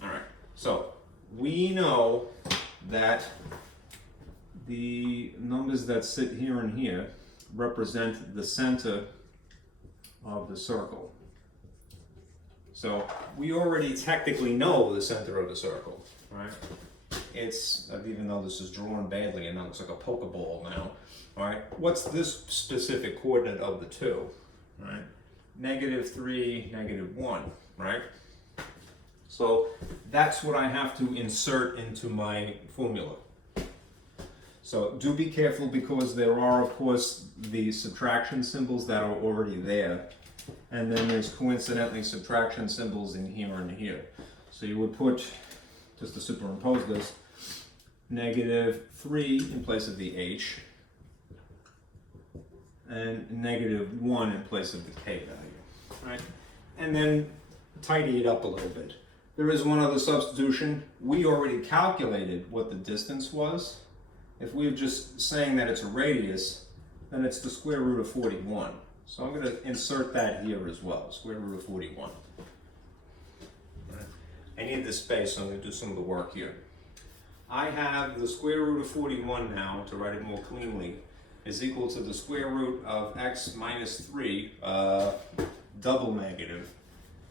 All right, so we know that the numbers that sit here and here represent the center of the circle. So we already technically know the center of the circle, right? It's, even though this is drawn badly and it looks like a Pokeball now, all right? What's this specific coordinate of the two, right? -3, -1, right? So that's what I have to insert into my formula. So do be careful, because there are, of course, the subtraction symbols that are already there. And then there's coincidentally subtraction symbols in here and here. So you would put, just to superimpose this, -3 in place of the h, and -1 in place of the k value, right? And then tidy it up a little bit. There is one other substitution. We already calculated what the distance was. If we're just saying that it's a radius, then it's the square root of 41. So I'm going to insert that here as well, square root of 41. Right. I need this space, so I'm going to do some of the work here. I have the square root of 41 now, to write it more cleanly, is equal to the square root of x minus 3, double negative,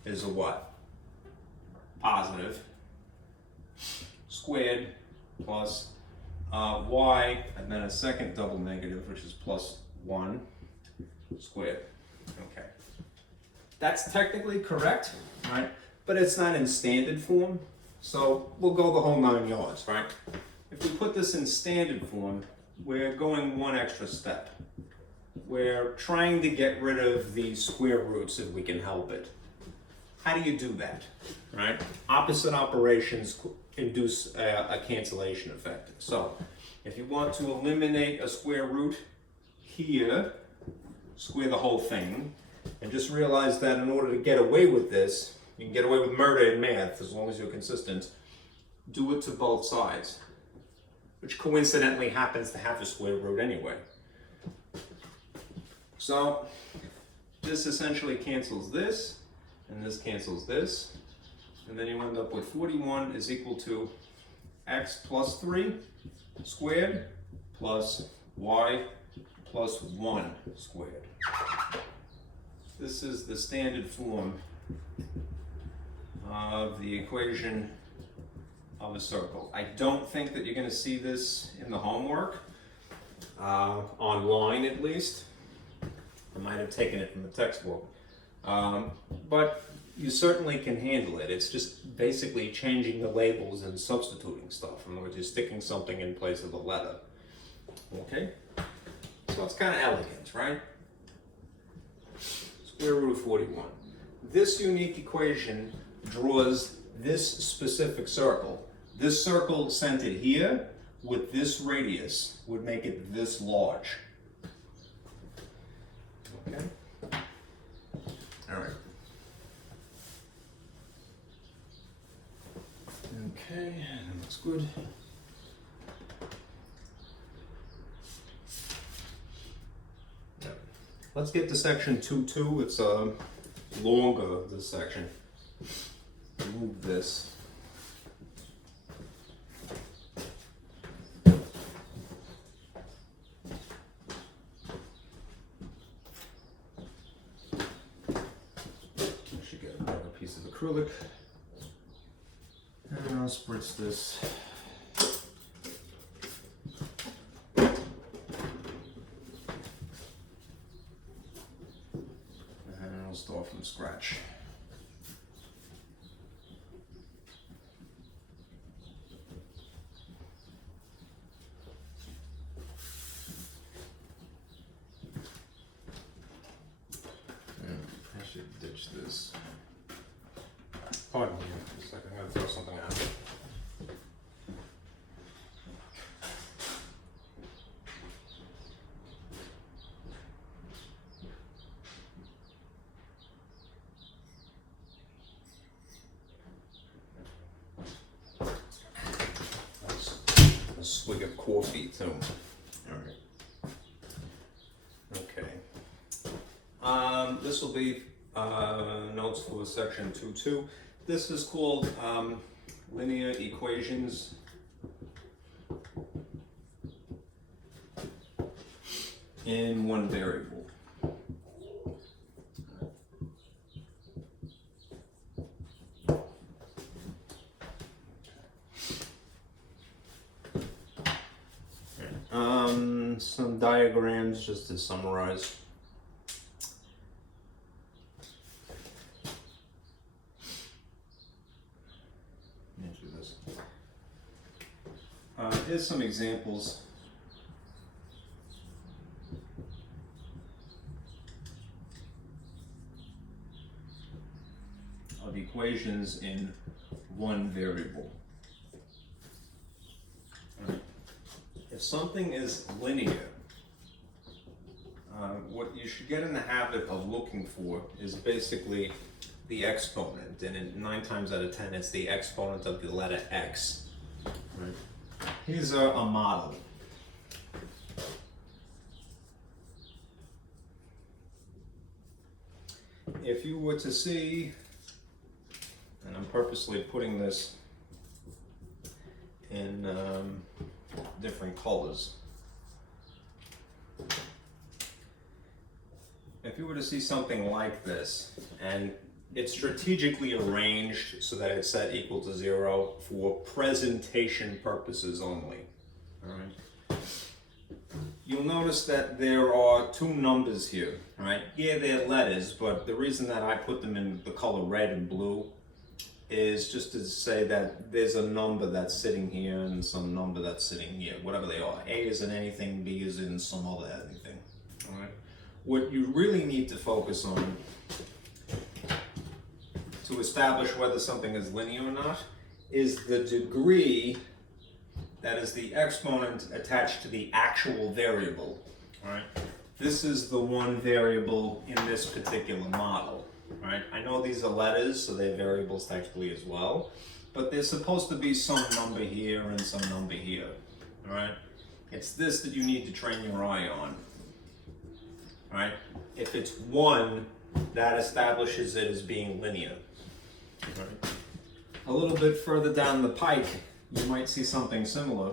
is a what? Positive, squared plus y, and then a second double negative, which is plus 1 squared. Okay. That's technically correct, right? But it's not in standard form, so we'll go the whole 9 yards, right? If we put this in standard form, we're going one extra step. We're trying to get rid of the square roots if we can help it. How do you do that, right? Opposite operations induce a cancellation effect. So if you want to eliminate a square root here, square the whole thing, and just realize that in order to get away with this, you can get away with murder in math as long as you're consistent, do it to both sides, which coincidentally happens to have a square root anyway. So this essentially cancels this, and this cancels this, and then you end up with 41 is equal to x plus 3 squared plus y plus 1 squared. This is the standard form of the equation of a circle. I don't think that you're going to see this in the homework, online at least. I might have taken it from the textbook. But you certainly can handle it. It's just basically changing the labels and substituting stuff. In other words, you're sticking something in place of the letter. Okay? So it's kind of elegant, right? Square root of 41. This unique equation draws this specific circle. This circle centered here with this radius would make it this large. Okay? All right. Okay, that looks good. Yep. Let's get to section 2.2. It's longer, this section. Move this. Should get another piece of acrylic. And I'll spritz this. And I'll start from scratch. I should ditch this. Pardon me for a second, I'm going to throw something out. A swig of coffee too. Alright. Okay. This will be notes for section 2.2. This is called linear equations in one variable. Some diagrams just to summarize. Here's some examples. Of equations in one variable. If something is linear, what you should get in the habit of looking for is basically the exponent, and in 9 times out of 10 it's the exponent of the letter x. Right. Here's a model. If you were to see, and I'm purposely putting this in different colors. If you were to see something like this, and it's strategically arranged so that it's set equal to 0 for presentation purposes only. All right. you'll notice that there are two numbers here, right? Yeah, they're letters, but the reason that I put them in the color red and blue is just to say that there's a number that's sitting here and some number that's sitting here, whatever they are. A is in anything, B is in some other anything, all right? What you really need to focus on to establish whether something is linear or not is the degree that is the exponent attached to the actual variable, all right? This is the one variable in this particular model. Right? I know these are letters, so they're variables technically as well, but there's supposed to be some number here and some number here. All right? It's this that you need to train your eye on. All right? If it's 1, that establishes it as being linear. All right? A little bit further down the pike, you might see something similar,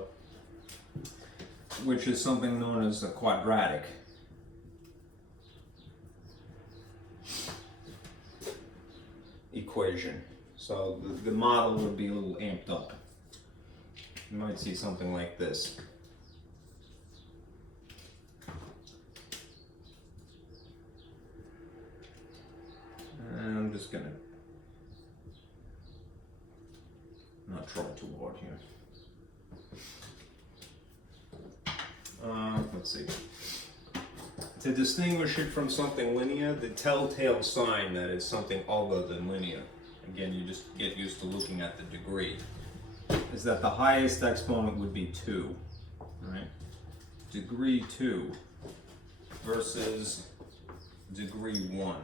which is something known as a quadratic. Equation. So the model would be a little amped up. You might see something like this. And I'm just gonna not try too hard here. Let's see. To distinguish it from something linear, the telltale sign that it's something other than linear, again, you just get used to looking at the degree, is that the highest exponent would be 2, right? Degree 2 versus degree 1,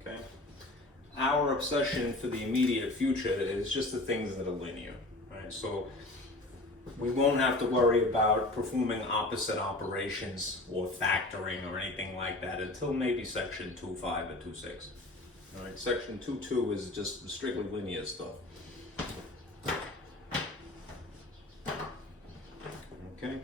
okay? Our obsession for the immediate future is just the things that are linear, right? So we won't have to worry about performing opposite operations or factoring or anything like that until maybe section 2.5 or 2.6. All right, section 2.2 is just strictly linear stuff. Okay.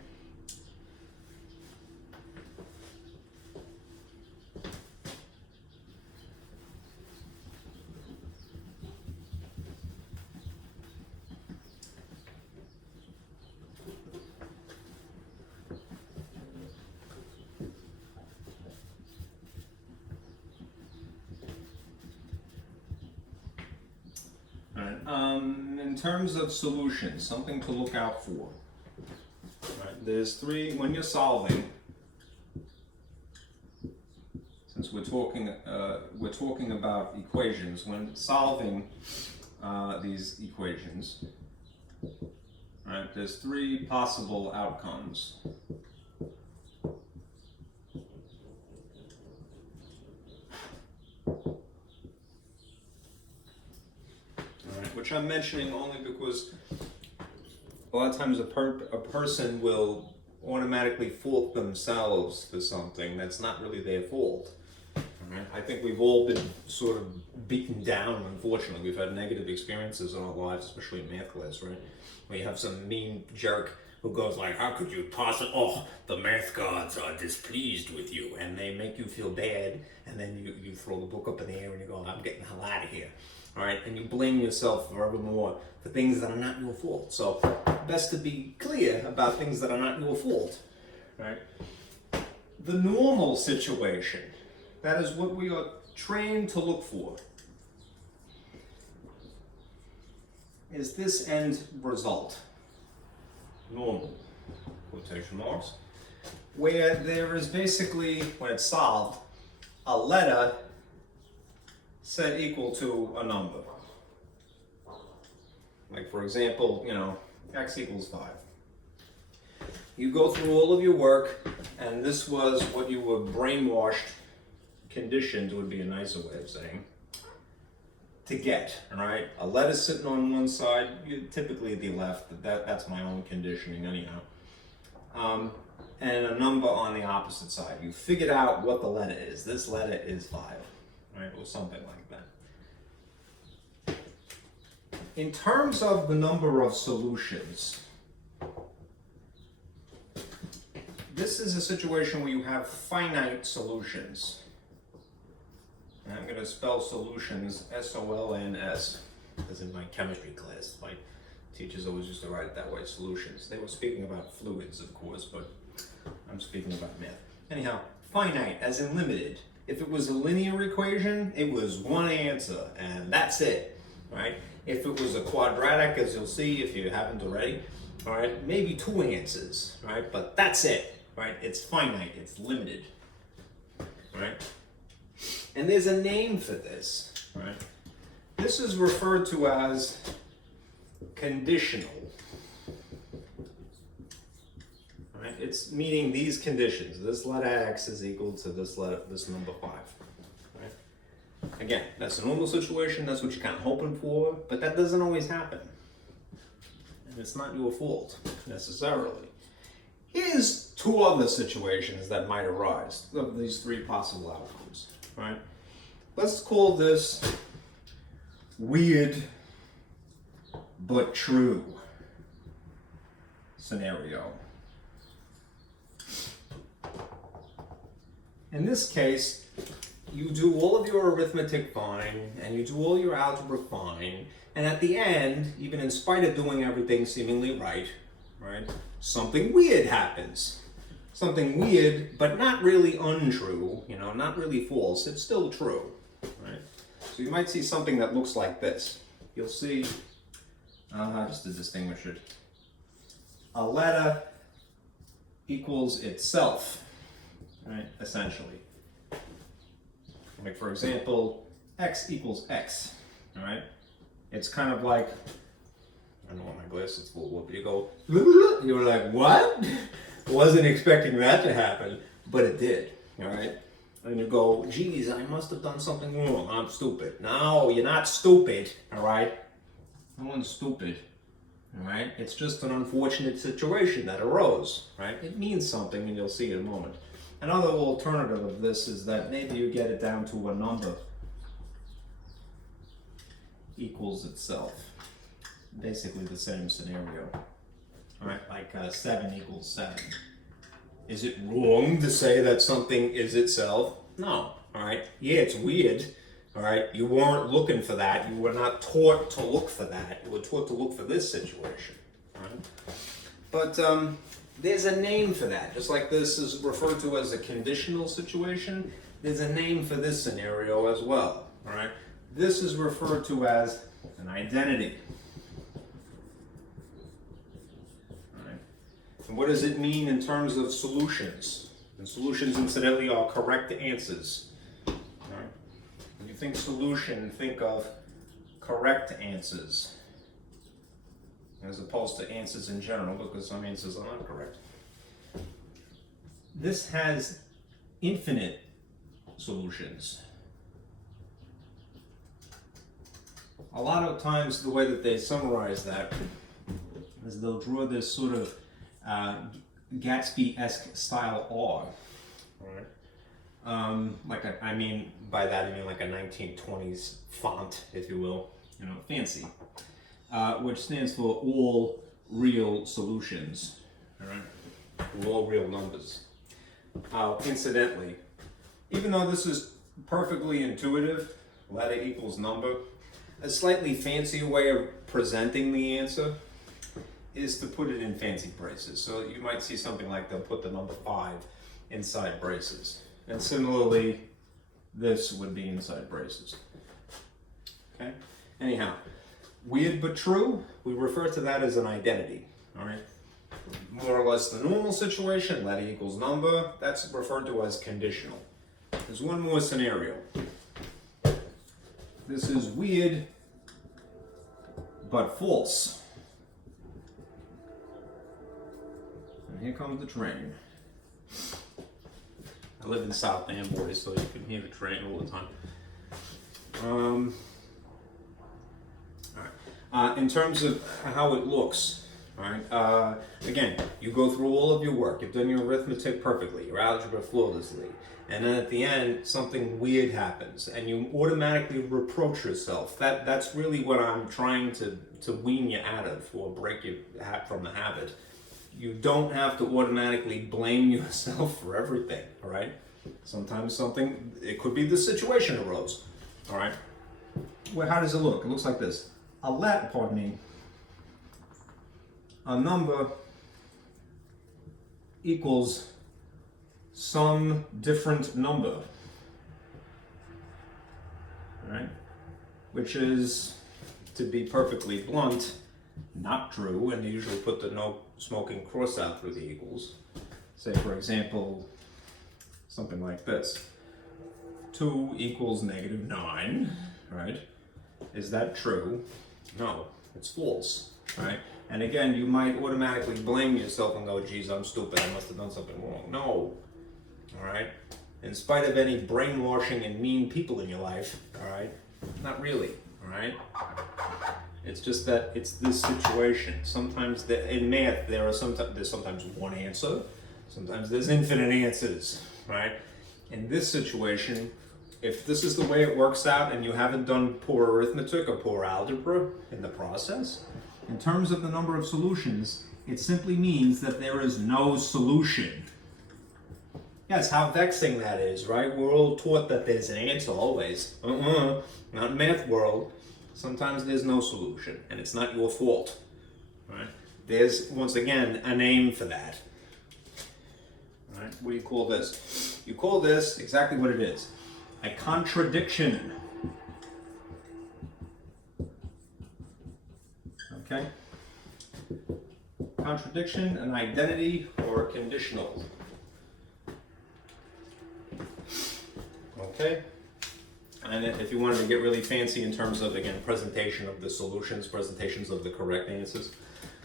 In terms of solutions, something to look out for. Right, there's 3, when you're solving, since we're talking about equations, when solving these equations, right, there's 3 possible outcomes. Which I'm mentioning only because a lot of times a person will automatically fault themselves for something that's not really their fault. Right? I think we've all been sort of beaten down, unfortunately. We've had negative experiences in our lives, especially in math class, right? Where you have some mean jerk who goes like, how could you possibly, oh, the math gods are displeased with you, and they make you feel bad, and then you throw the book up in the air and you go, I'm getting the hell out of here. All right, and you blame yourself forevermore for things that are not your fault. So, best to be clear about things that are not your fault. Right? The normal situation, that is what we are trained to look for, is this end result. Normal, quotation marks, where there is basically, when it's solved, a letter set equal to a number. Like for example, x equals 5. You go through all of your work, and this was what you were brainwashed, conditioned would be a nicer way of saying, to get, all right? A letter sitting on one side, typically the left, that's my own conditioning anyhow. And a number on the opposite side. You figured out what the letter is. This letter is 5. Right, or something like that. In terms of the number of solutions, this is a situation where you have finite solutions. And I'm going to spell solutions S-O-L-N-S, as in my chemistry class. My teachers always used to write it that way, solutions. They were speaking about fluids, of course, but I'm speaking about math. Anyhow, finite as in limited. If it was a linear equation, it was one answer, and that's it, right? If it was a quadratic, as you'll see if you haven't already, all right, maybe two answers, right? But that's it, right? It's finite, it's limited, right? And there's a name for this, right? This is referred to as conditional. Right? It's meeting these conditions. This letter X is equal to this number 5. Right? Again, that's a normal situation. That's what you're kind of hoping for, but that doesn't always happen. And it's not your fault, necessarily. Here's two other situations that might arise of these three possible outcomes. Right? Let's call this weird but true scenario. In this case, you do all of your arithmetic fine, and you do all your algebra fine, and at the end, even in spite of doing everything seemingly right, something weird happens. Something weird, but not really untrue, not really false, it's still true, right? So you might see something that looks like this. You'll see, just to distinguish it, a letter equals itself. Right, essentially. Like for example, X equals X, all right? It's kind of like, I don't want my glasses full, what you go, you were like, what? Wasn't expecting that to happen, but it did, all right? And you go, geez, I must have done something wrong, I'm stupid. No, you're not stupid, all right? No one's stupid, all right? It's just an unfortunate situation that arose, right? It means something, and you'll see in a moment. Another alternative of this is that maybe you get it down to a number equals itself. Basically the same scenario. All right, like 7 equals 7. Is it wrong to say that something is itself? No, all right? Yeah, it's weird, all right? You weren't looking for that. You were not taught to look for that. You were taught to look for this situation, all right? But, there's a name for that. Just like this is referred to as a conditional situation, there's a name for this scenario as well, all right? This is referred to as an identity. All right? And what does it mean in terms of solutions? And solutions, incidentally, are correct answers. All right? When you think solution, think of correct answers, as opposed to answers in general, because some answers are not correct. This has infinite solutions. A lot of times the way that they summarize that is they'll draw this sort of Gatsby-esque style R. Right? I mean by that I mean like a 1920s font, if you will, fancy. Which stands for all real solutions, all right? All real numbers. Incidentally, even though this is perfectly intuitive, letter equals number, a slightly fancier way of presenting the answer is to put it in fancy braces. So you might see something like they'll put the number 5 inside braces. And similarly, this would be inside braces. Okay? Anyhow, weird but true, we refer to that as an identity, all right? More or less the normal situation, letter equals number, that's referred to as conditional. There's one more scenario. This is weird but false. And here comes the train. I live in South Amboy, so you can hear the train all the time. In terms of how it looks, right? Again, you go through all of your work. You've done your arithmetic perfectly, your algebra flawlessly, and then at the end, something weird happens, and you automatically reproach yourself. That's really what I'm trying to wean you out of, or break you from the habit. You don't have to automatically blame yourself for everything, all right? Sometimes it could be the situation arose, all right? Well, how does it look? It looks like this. A number equals some different number, right? Which is, to be perfectly blunt, not true, and they usually put the no smoking cross out through the equals. Say, for example, something like this. 2 equals -9, right? Is that true? No, it's false, right? And again, you might automatically blame yourself and go, geez, I'm stupid, I must have done something wrong. No, all right? In spite of any brainwashing and mean people in your life, all right? Not really, all right? It's just that it's this situation. Sometimes in math, there's sometimes one answer, sometimes there's infinite answers, right? In this situation, if this is the way it works out and you haven't done poor arithmetic or poor algebra in the process, in terms of the number of solutions, it simply means that there is no solution. Yes, how vexing that is, right? We're all taught that there's an answer always. Not in math world. Sometimes there's no solution, and it's not your fault, right? There's, once again, a name for that. All right, what do you call this? You call this exactly what it is. A contradiction. Okay? Contradiction, an identity, or a conditional. Okay? And if you wanted to get really fancy in terms of, again, presentation of the solutions, presentations of the correct answers,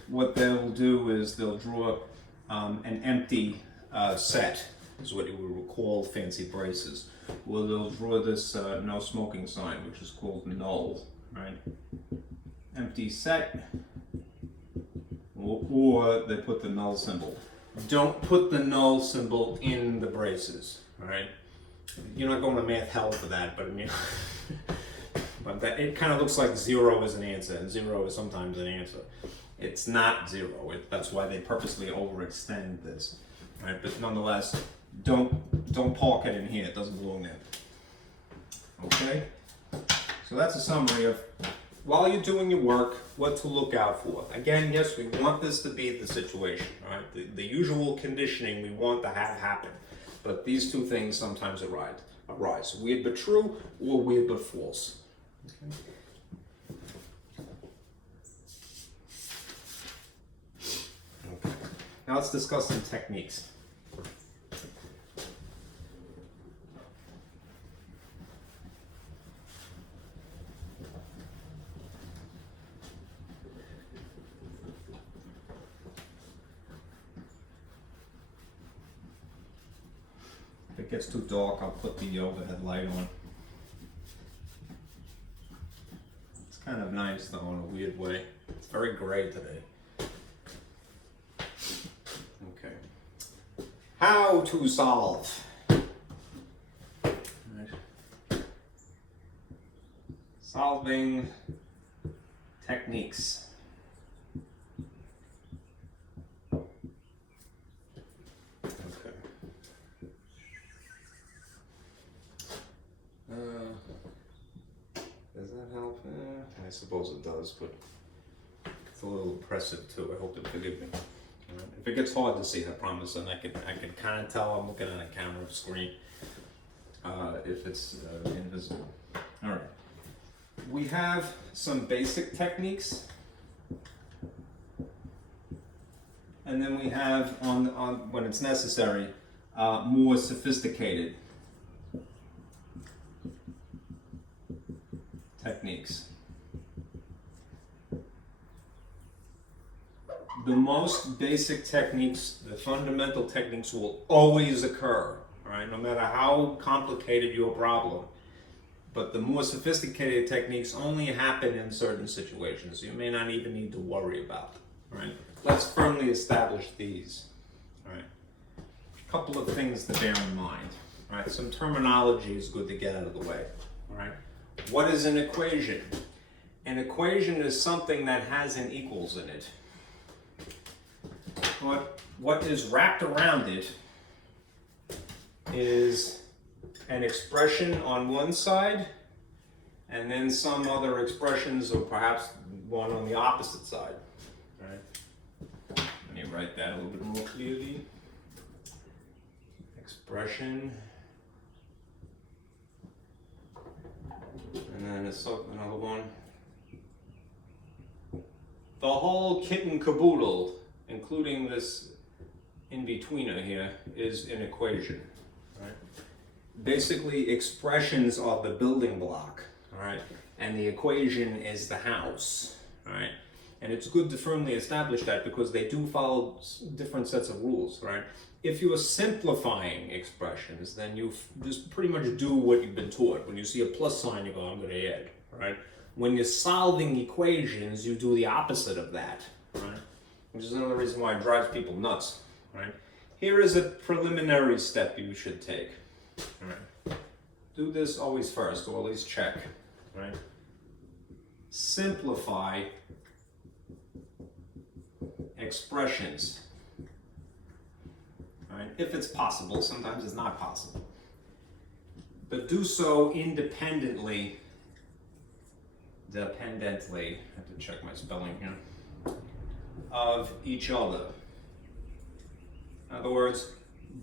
what they'll do is they'll draw an empty set, is what you would call fancy braces. Well, they'll draw this no smoking sign, which is called null, right? Empty set, or they put the null symbol. Don't put the null symbol in the braces, all right? You're not going to math hell for that, but I mean, but that, it kind of looks like 0 is an answer, and 0 is sometimes an answer. It's not 0. That's why they purposely overextend this, right? But nonetheless, don't park it in here. It doesn't belong there. Okay. So that's a summary of, while you're doing your work, what to look out for. Again, yes, we want this to be the situation, right? The usual conditioning we want to have happen. But these two things sometimes arise. Weird but true, or weird but false. Okay. Okay. Now let's discuss some techniques. If it gets too dark, I'll put the overhead light on. It's kind of nice though in a weird way. It's very gray today. Okay. How to solve. Right. Solving techniques. Does that help? I suppose it does, but it's a little oppressive too. I hope you'll forgive me. If it gets hard to see, I promise, and I can kind of tell I'm looking at a camera screen if it's invisible. All right. We have some basic techniques, and then we have on when it's necessary more sophisticated techniques. The most basic techniques, the fundamental techniques, will always occur, right? No matter how complicated your problem. But the more sophisticated techniques only happen in certain situations. You may not even need to worry about them, right? Let's firmly establish these, right? A couple of things to bear in mind, right? Some terminology is good to get out of the way, all right? What is an equation? An equation is something that has an equals in it. What is wrapped around it is an expression on one side and then some other expressions, or perhaps one on the opposite side. Right? Let me write that a little bit more clearly. expression. And then it's another one. The whole kit and caboodle, including this in-betweener here, is an equation. Right? Basically, expressions are the building block, all right? And the equation is the house, right? And it's good to firmly establish that because they do follow different sets of rules, right? If you are simplifying expressions, then you just pretty much do what you've been taught. When you see a plus sign, you go, I'm going to add, right? When you're solving equations, you do the opposite of that, right? Which is another reason why it drives people nuts, right? Here is a preliminary step you should take, all right? Do this always first, or at least check, right? Simplify expressions, right? If it's possible. Sometimes it's not possible, but do so independently. I have to check my spelling here, of each other. In other words,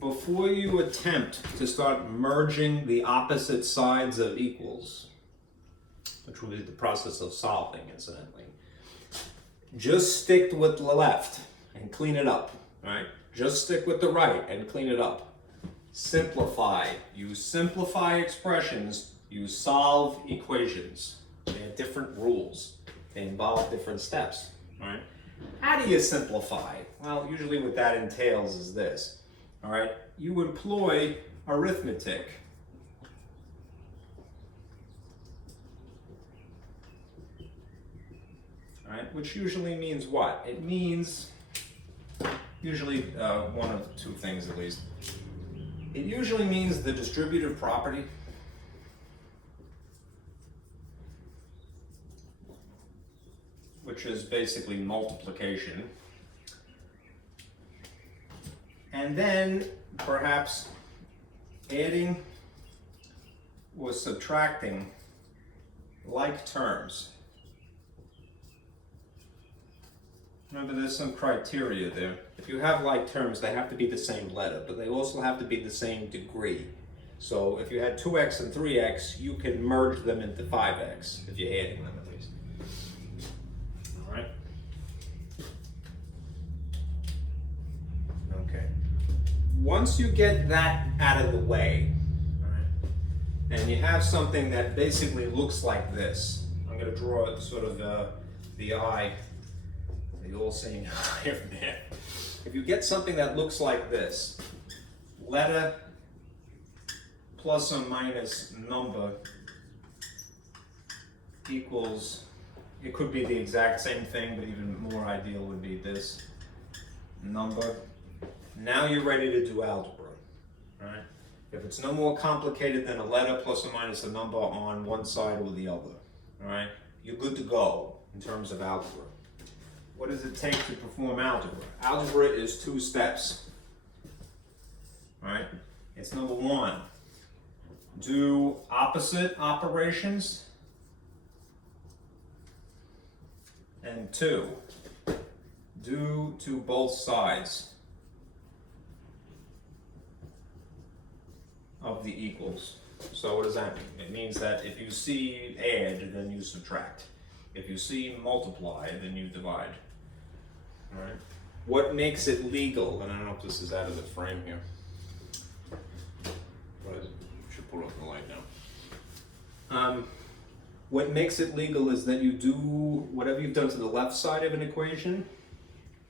before you attempt to start merging the opposite sides of equals, which will be the process of solving, incidentally, just stick with the left and clean it up, right? Just stick with the right and clean it up. Simplify. You simplify expressions, you solve equations. They have different rules. They involve different steps, right? How do you simplify? Well, usually what that entails is this, all right? You employ arithmetic. All right, which usually means what? It means, usually one of two things at least. It usually means the distributive property, which is basically multiplication. And then perhaps adding or subtracting like terms. Remember, there's some criteria there. If you have like terms, they have to be the same letter, but they also have to be the same degree. So if you had 2x and 3x, you can merge them into 5x if you're adding them at least. All right? Okay. Once you get that out of the way, all right, and you have something that basically looks like this. I'm going to draw sort of the eye. The all-seeing eye of man. If you get something that looks like this, letter plus or minus number equals, it could be the exact same thing, but even more ideal would be this number. Now you're ready to do algebra, right? If it's no more complicated than a letter plus or minus a number on one side or the other, all right? You're good to go in terms of algebra. What does it take to perform algebra? Algebra is 2 steps, right? It's number 1, do opposite operations, and 2, do to both sides of the equals. So what does that mean? It means that if you see add, then you subtract. If you see multiply, then you divide. All right. What makes it legal? And I don't know if this is out of the frame here. But I should put off the light now. What makes it legal is that you do whatever you've done to the left side of an equation,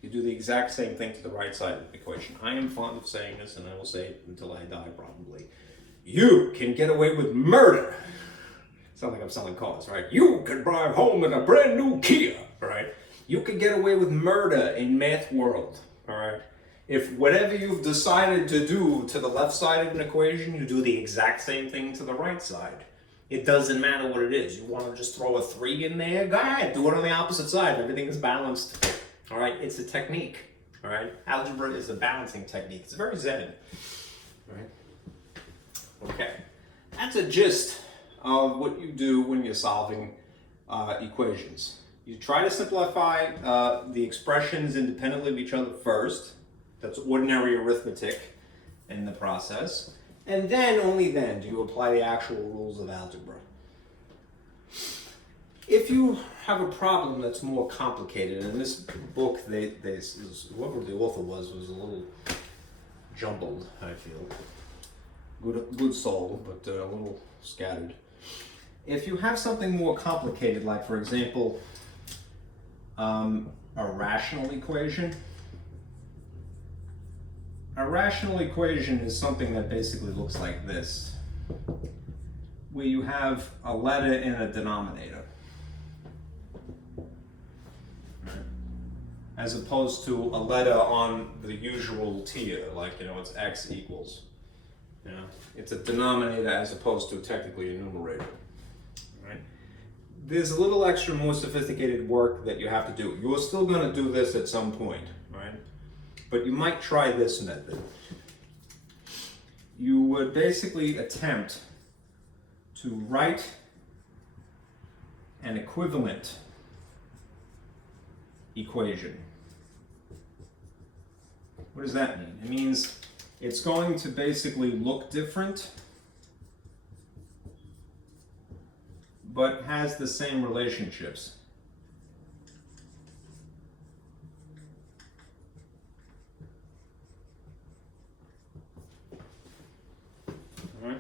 you do the exact same thing to the right side of the equation. I am fond of saying this, and I will say it until I die probably. You can get away with murder. Sound like I'm selling cars, right? You could drive home in a brand new Kia, right? You could get away with murder in math world, all right? If whatever you've decided to do to the left side of an equation, you do the exact same thing to the right side. It doesn't matter what it is. You want to just throw a 3 in there? Go ahead, do it on the opposite side. Everything is balanced, all right? It's a technique, all right? Algebra is a balancing technique. It's very zen, all right? Okay, that's a gist of what you do when you're solving equations. You try to simplify the expressions independently of each other first. That's ordinary arithmetic. in the process, and then, only then, do you apply the actual rules of algebra. If you have a problem that's more complicated, in this book, whoever the author was a little jumbled, I feel. Good soul, but a little scattered. If you have something more complicated, like for example, a rational equation. A rational equation is something that basically looks like this, where you have a letter in a denominator, as opposed to a letter on the usual tier, like, it's x equals. It's a denominator as opposed to technically a numerator. Right? There's a little extra more sophisticated work that you have to do. You're still going to do this at some point, right? But you might try this method. You would basically attempt to write an equivalent equation. What does that mean? It means it's going to basically look different, but has the same relationships. All right?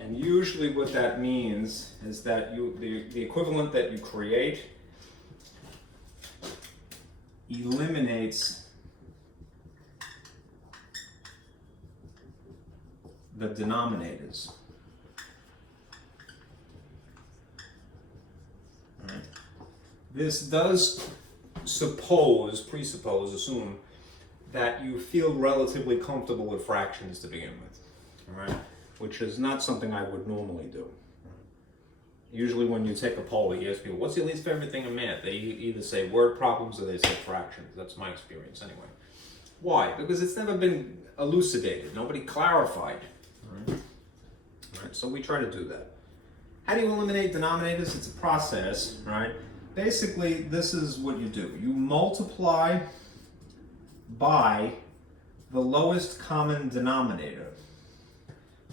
And usually what that means is that the equivalent that you create eliminates the denominators. All right. This does assume that you feel relatively comfortable with fractions to begin with, all right? Which is not something I would normally do. Usually when you take a poll, you ask people, what's your least favorite thing in math? They either say word problems or they say fractions. That's my experience anyway. Why? Because it's never been elucidated. Nobody clarified. All right, so we try to do that. How do you eliminate denominators? It's a process, right? Basically, this is what you do. You multiply by the lowest common denominator.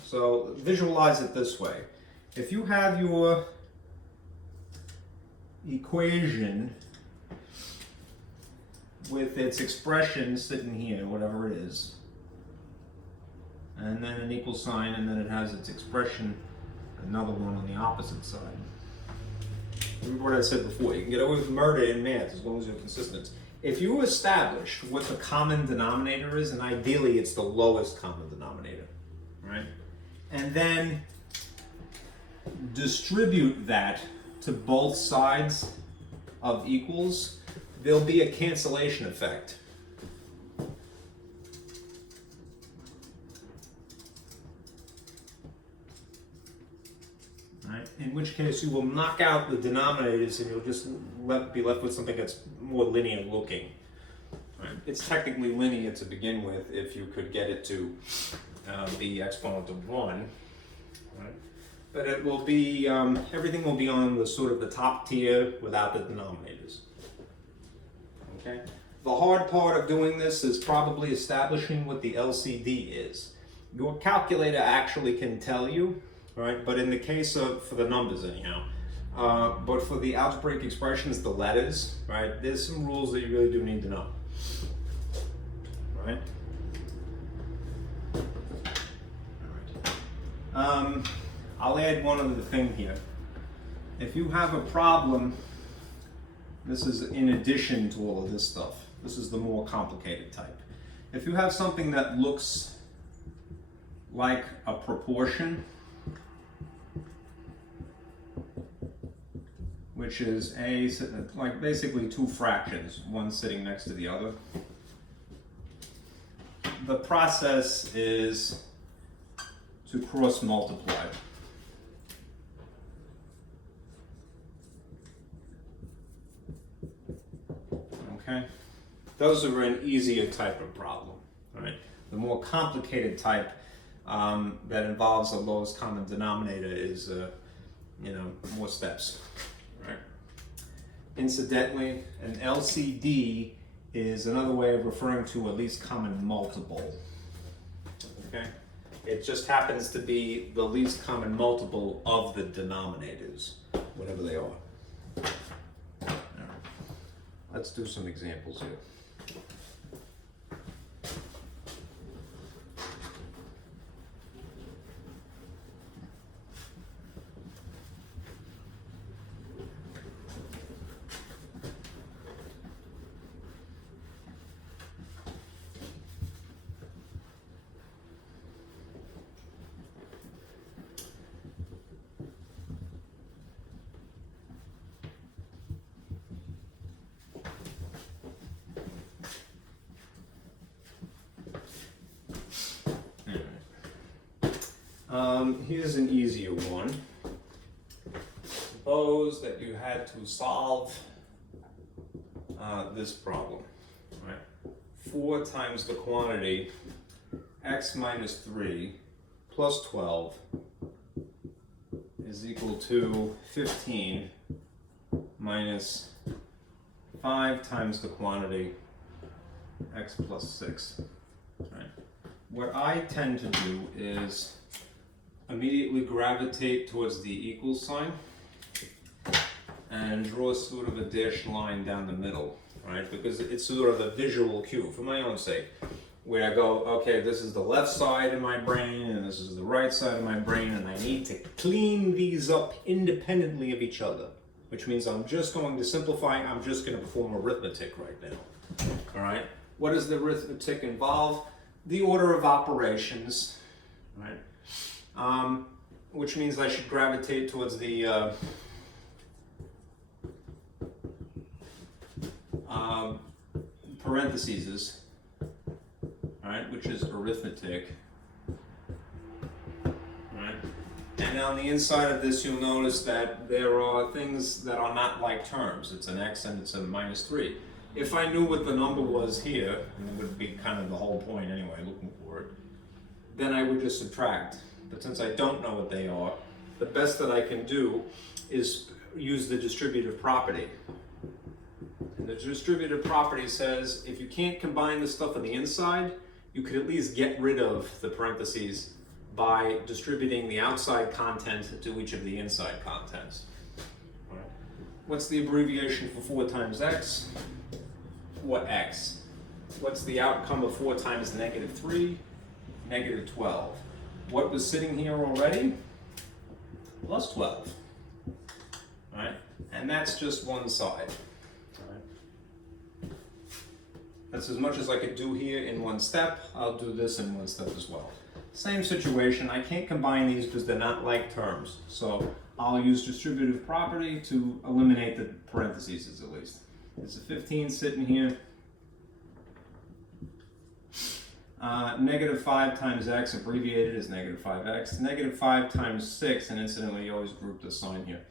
So visualize it this way. If you have your equation with its expression sitting here, whatever it is, and then an equal sign, and then it has its expression, another one on the opposite side. Remember what I said before, you can get away with murder in math as long as you're consistent. If you establish what the common denominator is, and ideally it's the lowest common denominator, right? And then distribute that to both sides of equals, there'll be a cancellation effect. Right? In which case you will knock out the denominators and you'll just be left with something that's more linear looking. Right? It's technically linear to begin with if you could get it to be exponent of 1. Right? But it will be, everything will be on the sort of the top tier without the denominators. Okay? The hard part of doing this is probably establishing what the LCD is. Your calculator actually can tell you, right? But in the case of, for the numbers anyhow, but for the algebraic expressions, the letters, right? There's some rules that you really do need to know, right? All right. I'll add one other thing here. If you have a problem, this is in addition to all of this stuff. This is the more complicated type. If you have something that looks like a proportion, which is like basically two fractions, one sitting next to the other, the process is to cross multiply. Okay? Those are an easier type of problem, right? The more complicated type that involves the lowest common denominator is, more steps, right? Incidentally, an LCD is another way of referring to a least common multiple. okay? It just happens to be the least common multiple of the denominators, whatever they are. All right. Let's do some examples here. Here's an easier one. Suppose that you had to solve this problem, right? 4 times the quantity x minus 3 plus 12 is equal to 15 minus 5 times the quantity x plus 6. Right? What I tend to do is immediately gravitate towards the equal sign and draw sort of a dashed line down the middle, right? Because it's sort of a visual cue for my own sake, where I go, okay, this is the left side of my brain and this is the right side of my brain, and I need to clean these up independently of each other, which means I'm just going to simplify. I'm just going to perform arithmetic right now. All right. What does the arithmetic involve? The order of operations, right? Which means I should gravitate towards the parentheses, right, which is arithmetic, right? And on the inside of this, you'll notice that there are things that are not like terms. It's an x and it's a minus 3. If I knew what the number was here, and it would be kind of the whole point anyway, looking for it, then I would just subtract. But since I don't know what they are, the best that I can do is use the distributive property. And the distributive property says if you can't combine the stuff on the inside, you could at least get rid of the parentheses by distributing the outside content to each of the inside contents. All right. What's the abbreviation for 4 times x? 4x. What's the outcome of 4 times negative 3? Negative 12. What was sitting here already? Plus 12. All right? And that's just one side. All right? That's as much as I could do here in one step. I'll do this in one step as well. Same situation. I can't combine these because they're not like terms. So I'll use distributive property to eliminate the parentheses at least. There's a 15 sitting here. Negative 5 times x, abbreviated as negative 5x. Negative 5 times 6, and incidentally, you always group the sign here,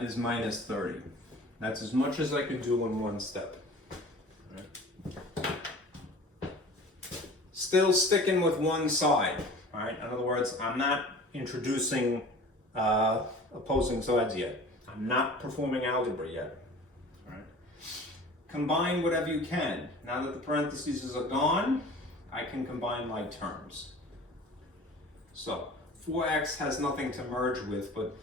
is minus 30. That's as much as I can do in one step. Right. Still sticking with one side. All right. In other words, I'm not introducing opposing sides yet. I'm not performing algebra yet. All right. Combine whatever you can. Now that the parentheses are gone, I can combine my terms. So 4x has nothing to merge with, but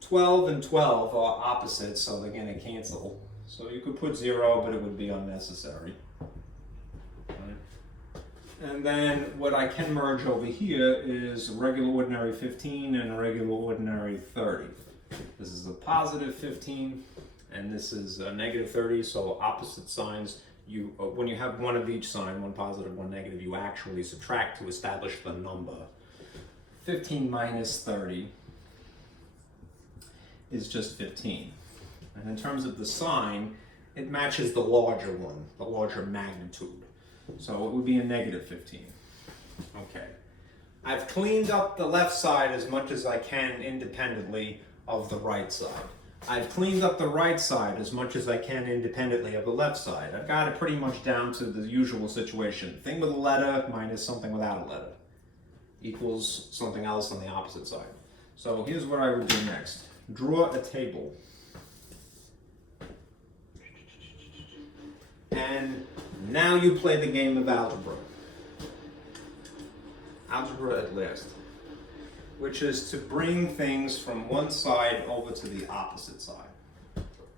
12 and 12 are opposites, so they're going to cancel. So you could put 0, but it would be unnecessary. Right. And then what I can merge over here is a regular ordinary 15 and a regular ordinary 30. This is a positive 15, and this is a negative 30, so opposite signs. When you have one of each sign, one positive, one negative, you actually subtract to establish the number. 15 minus 30 is just 15. And in terms of the sign, it matches the larger one, the larger magnitude. So it would be a negative 15. Okay. I've cleaned up the left side as much as I can independently of the right side. I've cleaned up the right side as much as I can independently of the left side. I've got it pretty much down to the usual situation. Thing with a letter minus something without a letter equals something else on the opposite side. So here's what I would do next. Draw a table. And now you play the game of algebra. algebra at last, which is to bring things from one side over to the opposite side.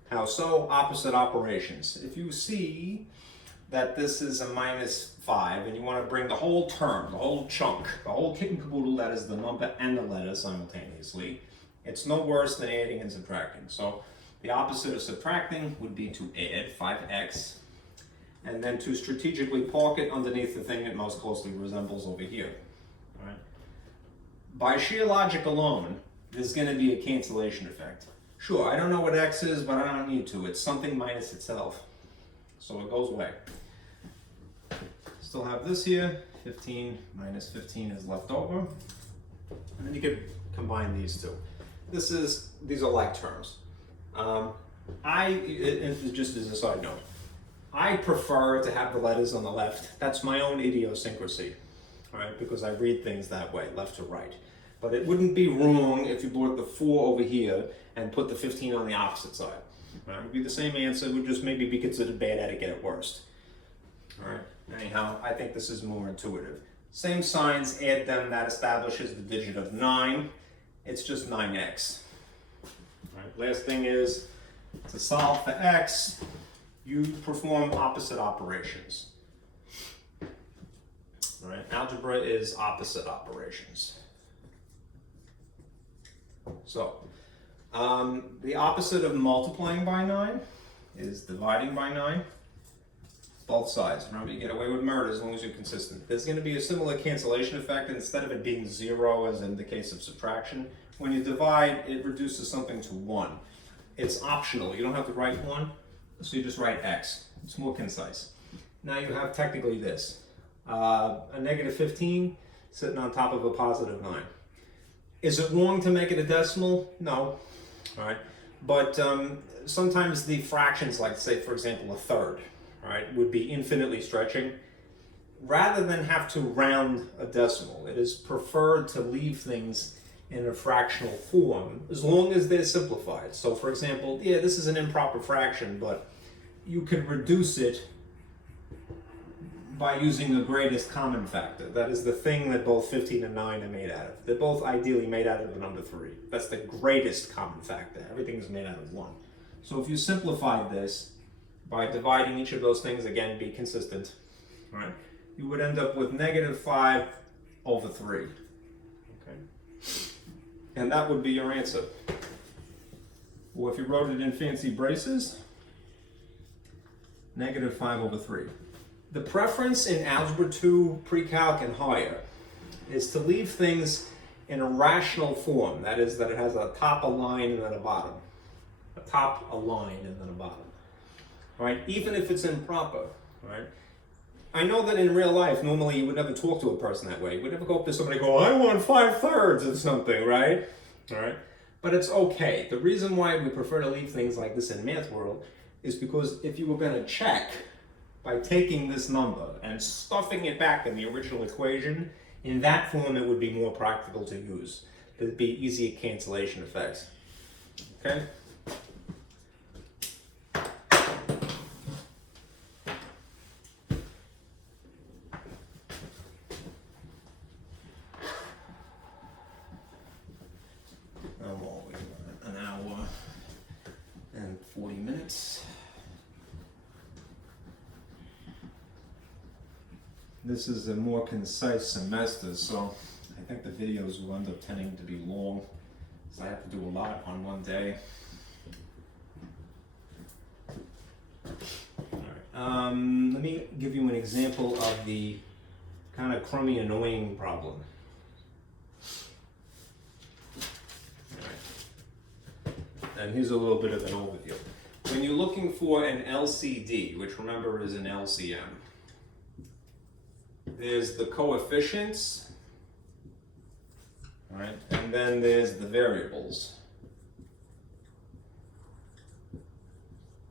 How so? Opposite operations. If you see that this is a -5 and you want to bring the whole term, the whole chunk, the whole kit and caboodle, that is the number and the letter simultaneously, it's no worse than adding and subtracting. So the opposite of subtracting would be to add 5x, and then to strategically park it underneath the thing it most closely resembles over here. All right? By sheer logic alone, there's going to be a cancellation effect. Sure, I don't know what x is, but I don't need to. It's something minus itself. So it goes away. Still have this here, 15 minus 15 is left over. And then you could combine these two. These are like terms. Just as a side note, I prefer to have the letters on the left. That's my own idiosyncrasy, all right, because I read things that way, left to right. But it wouldn't be wrong if you brought the 4 over here and put the 15 on the opposite side. It would be the same answer, it would just maybe be considered bad etiquette at worst. All right. Anyhow, I think this is more intuitive. Same signs, add them, that establishes the digit of 9. It's just 9x. All right. Last thing is, to solve for x, you perform opposite operations. All right. Algebra is opposite operations. So, the opposite of multiplying by 9 is dividing by 9. Both sides. Remember, you get away with murder as long as you're consistent. There's going to be a similar cancellation effect. Instead of it being 0, as in the case of subtraction, when you divide, it reduces something to 1. It's optional. You don't have to write 1, so you just write x. It's more concise. Now you have technically this. A -15 sitting on top of a +9. Is it wrong to make it a decimal? No. All right. But sometimes the fractions, like say, for example, a third, right, would be infinitely stretching. Rather than have to round a decimal, it is preferred to leave things in a fractional form as long as they're simplified. So for example, yeah, this is an improper fraction, but you could reduce it by using the greatest common factor. That is the thing that both 15 and 9 are made out of. They're both ideally made out of the number 3. That's the greatest common factor. Everything is made out of 1. So if you simplified this by dividing each of those things, again, be consistent, right? You would end up with -5/3. Okay? And that would be your answer. Or if you wrote it in fancy braces, -5/3. The preference in Algebra 2, Pre-Calc, and higher is to leave things in a rational form. That is, that it has a top, a line, and then a bottom. A top, a line, and then a bottom. All right? Even if it's improper. All right? I know that in real life, normally you would never talk to a person that way. You would never go up to somebody and go, I want 5/3 of something, right? All right? But it's okay. The reason why we prefer to leave things like this in math world is because if you were going to check by taking this number and stuffing it back in the original equation, in that form it would be more practical to use. There'd be easier cancellation effects. Okay? I'm always an hour and 40 minutes. This is a more concise semester, so I think the videos will end up tending to be long, so I have to do a lot on one day. All right. Let me give you an example of the kind of crummy, annoying problem. All right. And here's a little bit of an overview. When you're looking for an LCD, which remember is an LCM, there's the coefficients, all right, and then there's the variables.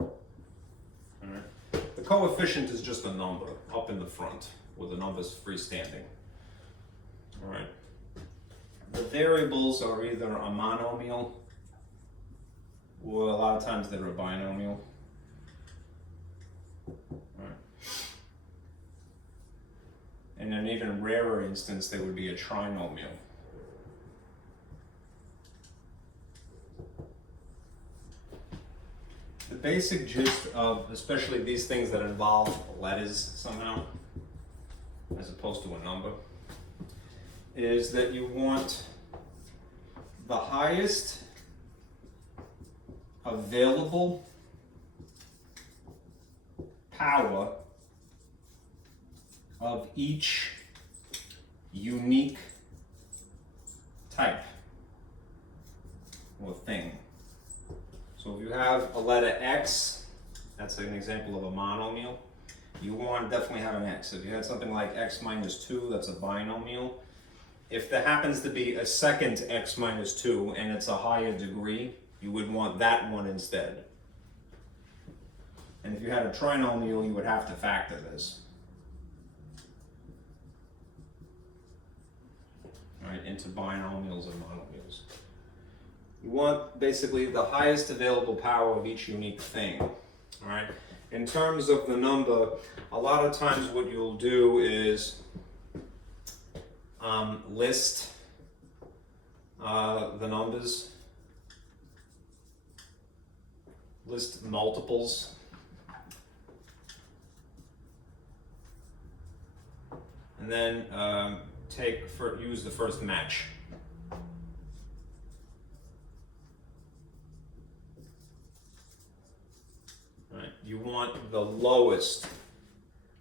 All right. The coefficient is just a number up in the front, where the number's freestanding. All right. The variables are either a monomial, or a lot of times they're a binomial. In an even rarer instance, there would be a trinomial. The basic gist of, especially these things that involve letters somehow, as opposed to a number, is that you want the highest available power of each unique type or thing. So if you have a letter X, that's an example of a monomial. You want to definitely have an X. If you had something like X minus 2, that's a binomial. If there happens to be a second X minus 2 and it's a higher degree, you would want that one instead. And if you had a trinomial, you would have to factor this. Right, into binomials and monomials. You want basically the highest available power of each unique thing. All right. In terms of the number, a lot of times what you'll do is list the numbers, list multiples, and then use the first match. Right. You want the lowest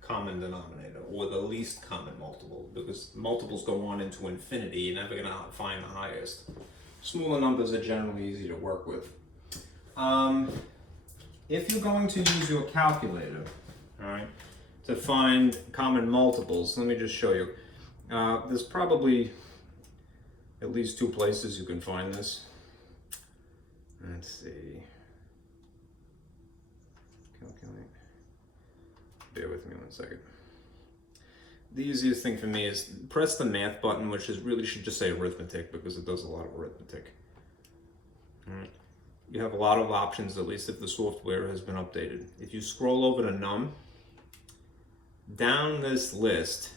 common denominator or the least common multiple, because multiples go on into infinity. You're never going to find the highest. Smaller numbers are generally easy to work with. If you're going to use your calculator, all right, to find common multiples, let me just show you. There's probably at least 2 places you can find this. Let's see. Calculate. Bear with me 1 second. The easiest thing for me is press the math button, which is really should just say arithmetic because it does a lot of arithmetic. All right. You have a lot of options, at least if the software has been updated. If you scroll over to num, down this list,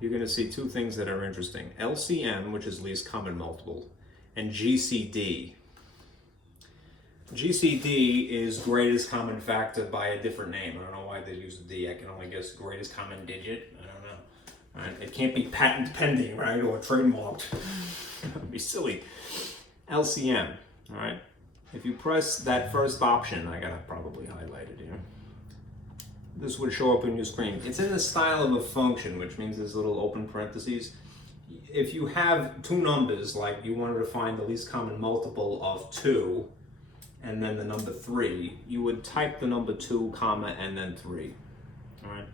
you're going to see 2 things that are interesting. LCM, which is least common multiple, and GCD. GCD is greatest common factor by a different name. I don't know why they use the D. I can only guess greatest common digit. I don't know. All right. It can't be patent pending, right, or trademarked. That would be silly. LCM, all right? If you press that first option, I got to probably highlight it here. This would show up on your screen. It's in the style of a function, which means there's little open parentheses. If you have 2 numbers, like you wanted to find the least common multiple of 2, and then the number 3, you would type the number 2, comma, and then 3, all right?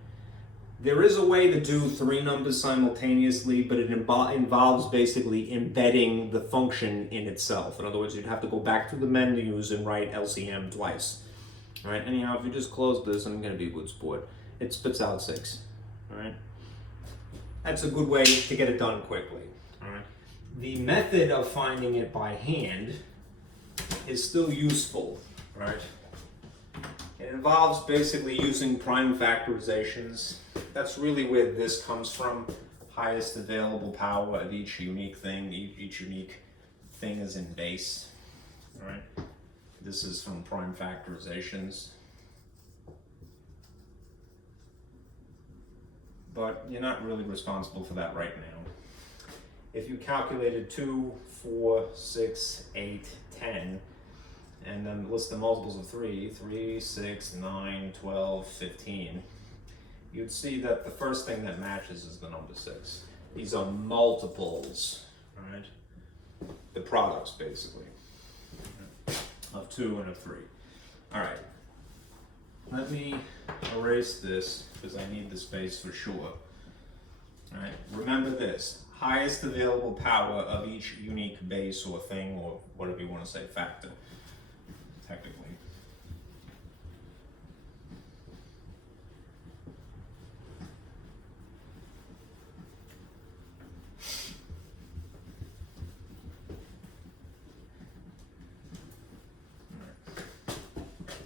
There is a way to do 3 numbers simultaneously, but it involves basically embedding the function in itself. In other words, you'd have to go back to the menus and write LCM twice. All right. Anyhow, if you just close this, I'm going to be a good sport. It spits out 6. All right. That's a good way to get it done quickly. All right. The method of finding it by hand is still useful. Right. It involves basically using prime factorizations. That's really where this comes from. Highest available power of each unique thing. Each unique thing is in base. All right. This is from prime factorizations. But you're not really responsible for that right now. If you calculated 2, 4, 6, 8, 10, and then list the multiples of 3, 3, 6, 9, 12, 15, you'd see that the first thing that matches is the number 6. These are multiples, right? The products, basically, of 2 and of 3. All right. Let me erase this because I need the space for sure. All right. Remember this. Highest available power of each unique base or thing, or whatever you want to say, factor, technically.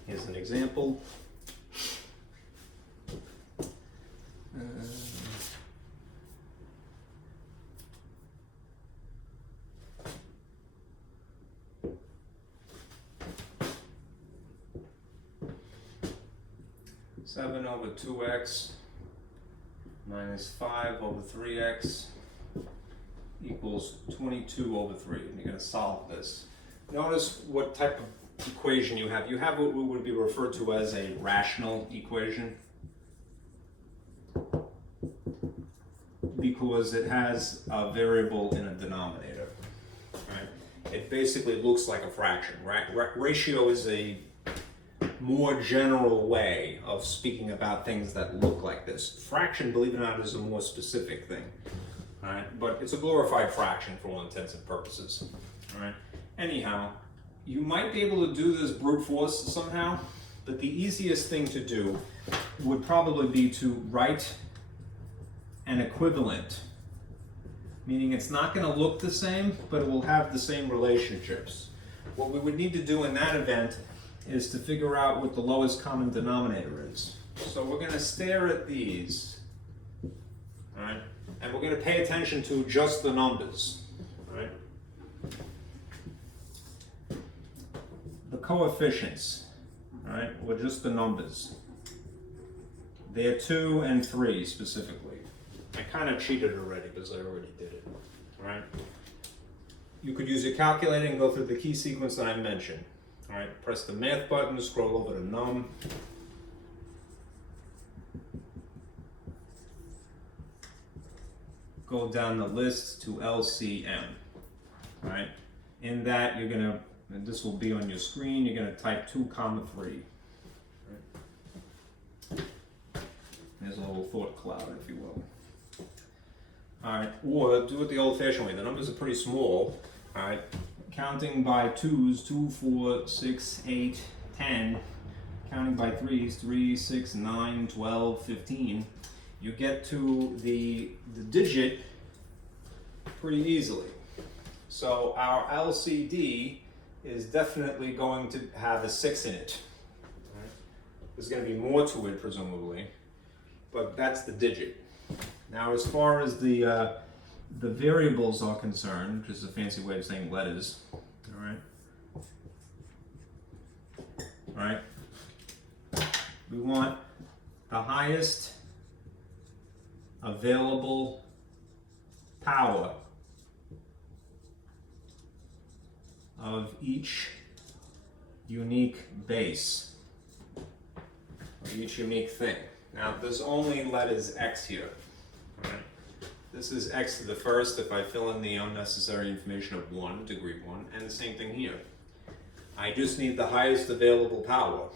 Here's an example. 7 over 2x minus 5 over 3x equals 22 over 3. And you're going to solve this. Notice what type of equation you have. You have what would be referred to as a rational equation, because it has a variable in a denominator. Right? It basically looks like a fraction. Right? Ratio is a more general way of speaking about things that look like this. Fraction, believe it or not, is a more specific thing. All right? But it's a glorified fraction for all intents and purposes. All right? Anyhow, you might be able to do this brute force somehow, but the easiest thing to do would probably be to write an equivalent, meaning it's not going to look the same, but it will have the same relationships. What we would need to do in that event is to figure out what the lowest common denominator is. So we're going to stare at these, all right? And we're going to pay attention to just the numbers, all right? The coefficients, all right, or just the numbers. They're 2 and 3 specifically. I kind of cheated already because I already did it, all right? You could use your calculator and go through the key sequence that I mentioned. All right, press the math button, scroll over to num. Go down the list to LCM. All right, in that you're gonna, and this will be on your screen, you're gonna type 2, 3. Right. There's a little thought cloud, if you will. All right, or do it the old-fashioned way. The numbers are pretty small. All right. Counting by 2s, 2, 4, 6, 8, 10. Counting by 3s, 3, 6, 9, 12, 15. You get to the digit pretty easily. So our LCD is definitely going to have a 6 in it. Right? There's going to be more to it, presumably, but that's the digit. Now, as far as the variables are concerned, which is a fancy way of saying letters, all right? All right? We want the highest available power of each unique base, or each unique thing. Now, there's only letters X here, all right? This is x to the first if I fill in the unnecessary information of 1, degree 1, and the same thing here. I just need the highest available power.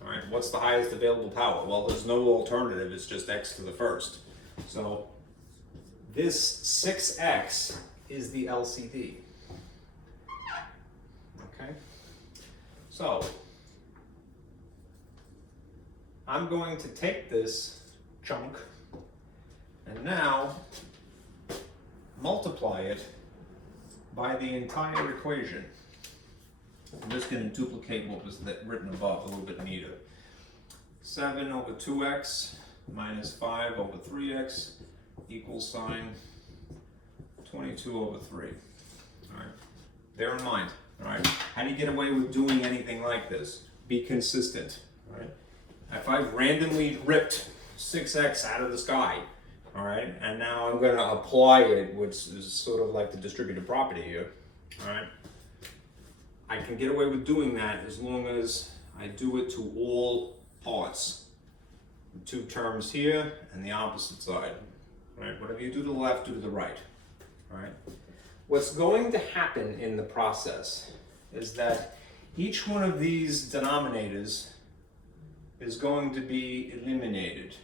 All right, what's the highest available power? Well, there's no alternative, it's just x to the first. So this 6x is the LCD. Okay? So I'm going to take this chunk and now multiply it by the entire equation. I'm just going to duplicate what was written above a little bit neater. 7 over 2x minus 5 over 3x equals sign 22 over 3. All right. Bear in mind, all right, how do you get away with doing anything like this? Be consistent. All right. If I've randomly ripped 6x out of the sky, all right, and now I'm going to apply it, which is sort of like the distributed property here, all right, I can get away with doing that as long as I do it to all parts. 2 terms here and the opposite side, all right? Whatever you do to the left, do to the right, all right? What's going to happen in the process is that each one of these denominators is going to be eliminated,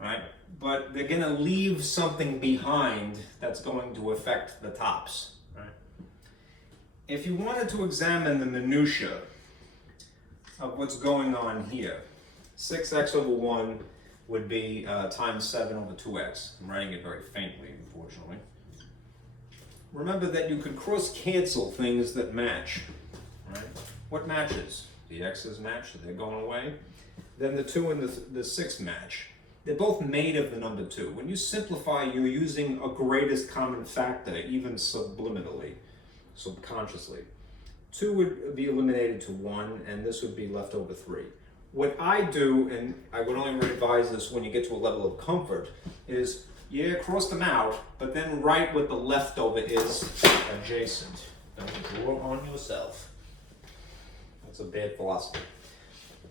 right? But they're going to leave something behind that's going to affect the tops, right? If you wanted to examine the minutia of what's going on here, 6x over 1 would be times 7 over 2x. I'm writing it very faintly, unfortunately. Remember that you could cross-cancel things that match, right? What matches? The x's match, so they're going away. Then the 2 and the 6 match. They're both made of the number 2. When you simplify, you're using a greatest common factor, even subliminally, subconsciously. 2 would be eliminated to 1, and this would be left over 3. What I do, and I would only advise this when you get to a level of comfort, is cross them out, but then write what the leftover is adjacent. Don't draw on yourself. That's a bad philosophy.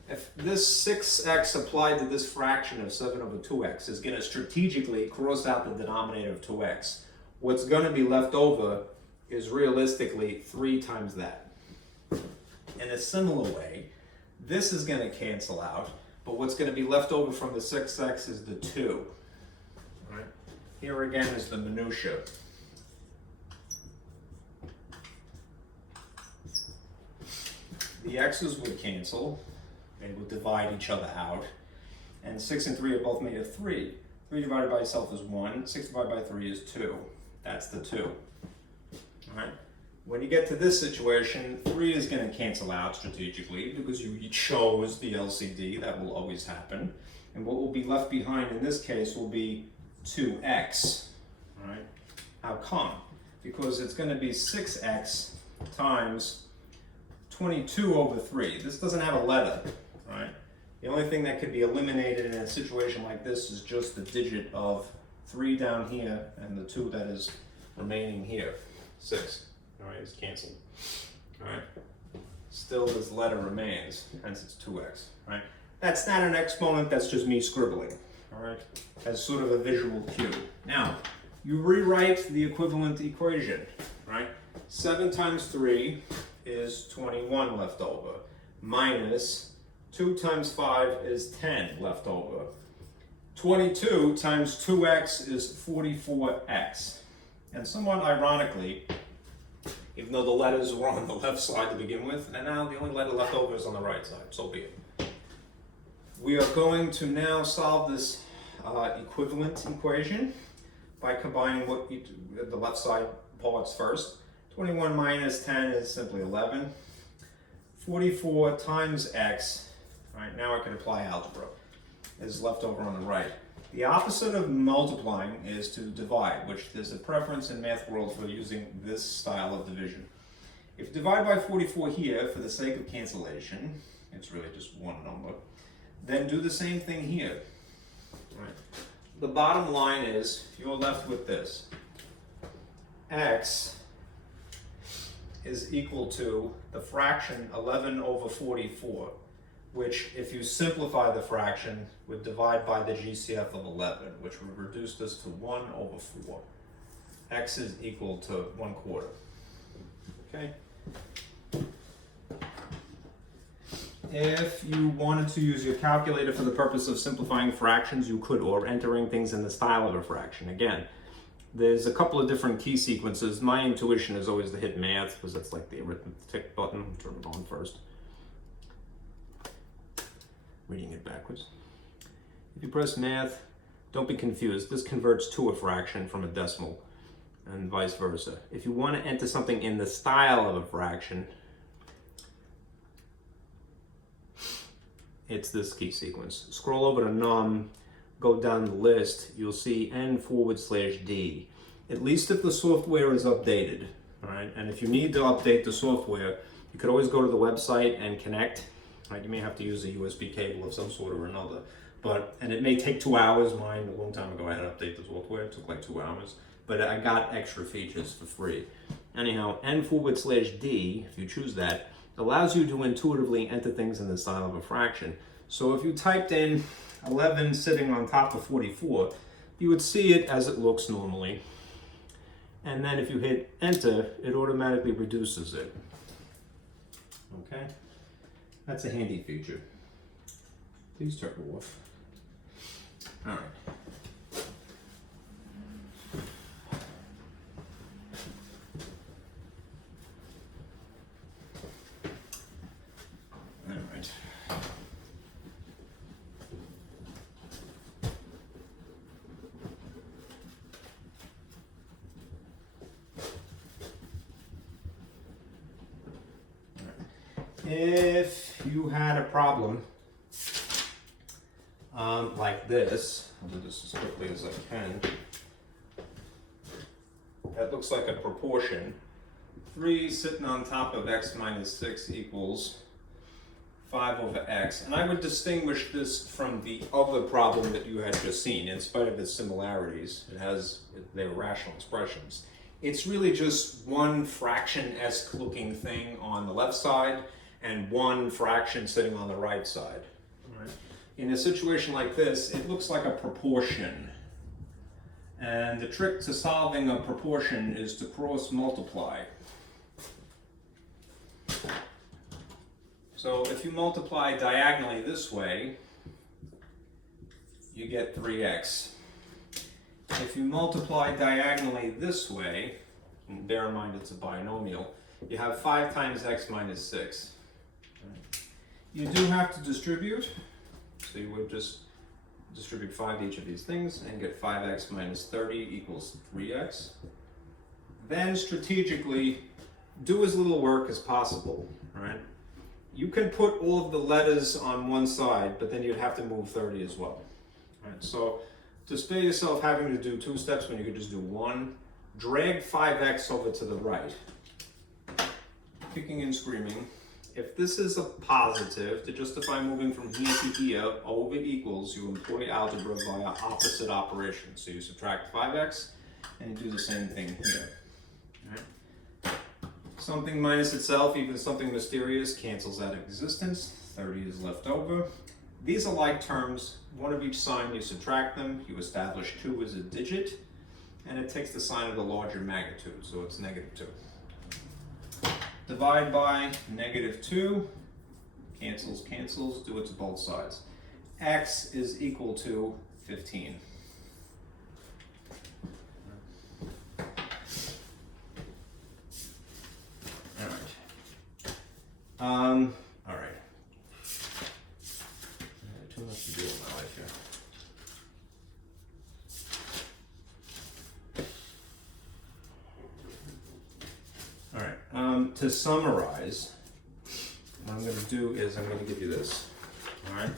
If this 6x applied to this fraction of 7 over 2x is going to strategically cross out the denominator of 2x, what's going to be left over is realistically 3 times that. In a similar way, this is going to cancel out, but what's going to be left over from the 6x is the 2. All right? Here again is the minutia. The x's would cancel. They would divide each other out. And 6 and 3 are both made of 3. 3 divided by itself is 1. 6 divided by 3 is 2. That's the 2. All right? When you get to this situation, 3 is going to cancel out strategically because you chose the LCD. That will always happen. And what will be left behind in this case will be 2x. All right? How come? Because it's going to be 6x times 22 over 3. This doesn't have a letter, right? The only thing that could be eliminated in a situation like this is just the digit of 3 down here and the 2 that is remaining here. 6. All right, it's canceled. All right. Still, this letter remains, hence it's 2x. Right? That's not an exponent. That's just me scribbling. All right, as sort of a visual cue. Now, you rewrite the equivalent equation. Right? 7 times 3 is 21 left over, minus 2 times 5 is 10 left over. 22 times 2x is 44x. And somewhat ironically, even though the letters were on the left side to begin with, and now the only letter left over is on the right side, so be it. We are going to now solve this equivalent equation by combining the left side parts first. 21 minus 10 is simply 11. 44 times x, right, now I can apply algebra, is left over on the right. The opposite of multiplying is to divide, which there's a preference in math world for using this style of division. If you divide by 44 here, for the sake of cancellation, it's really just one number, then do the same thing here. Right. The bottom line is you're left with this. X is equal to the fraction 11 over 44, which, if you simplify the fraction, would divide by the GCF of 11, which would reduce this to 1 over 4. X is equal to 1/4. Okay? If you wanted to use your calculator for the purpose of simplifying fractions, you could, or entering things in the style of a fraction. Again, there's a couple of different key sequences. My intuition is always to hit math, because that's like the arithmetic button. Turn it on first. Reading it backwards. If you press math, don't be confused. This converts to a fraction from a decimal, and vice versa. If you want to enter something in the style of a fraction, it's this key sequence. Scroll over to num, go down the list, you'll see n/d. At least if the software is updated, all right? And if you need to update the software, you could always go to the website and connect. Right? You may have to use a USB cable of some sort or another, and it may take 2 hours. Mine, a long time ago, I had to update the software. It took like 2 hours, but I got extra features for free. Anyhow, n/d, if you choose that, allows you to intuitively enter things in the style of a fraction. So if you typed in 11 sitting on top of 44, you would see it as it looks normally. And then if you hit enter, it automatically reduces it. Okay? That's a handy feature. Please turn it off. All right. All right. If you had a problem like this, I'll do this as quickly as I can. That looks like a proportion. 3 sitting on top of x minus 6 equals 5 over x. And I would distinguish this from the other problem that you had just seen. In spite of its similarities, they're rational expressions. It's really just one fraction-esque looking thing on the left side and one fraction sitting on the right side. All right. In a situation like this, it looks like a proportion. And the trick to solving a proportion is to cross multiply. So if you multiply diagonally this way, you get 3x. If you multiply diagonally this way, and bear in mind it's a binomial, you have 5 times x minus 6. You do have to distribute, so you would just distribute 5 to each of these things and get 5x minus 30 equals 3x. Then strategically, do as little work as possible, right? You can put all of the letters on one side, but then you'd have to move 30 as well. Right, so to spare yourself having to do 2 steps when you could just do 1, drag 5x over to the right. Kicking and screaming. If this is a positive, to justify moving from here to here, over equals, you employ algebra via opposite operations. So you subtract 5x, and you do the same thing here. Right? Something minus itself, even something mysterious, cancels out of existence. 30 is left over. These are like terms. One of each sign, you subtract them. You establish 2 as a digit, and it takes the sign of the larger magnitude, so it's negative 2. Divide by negative 2, cancels, cancels, do it to both sides. X is equal to 15. All right. Too much to do in my life here. All right. To summarize, what I'm going to do is I'm going to give you this. All right.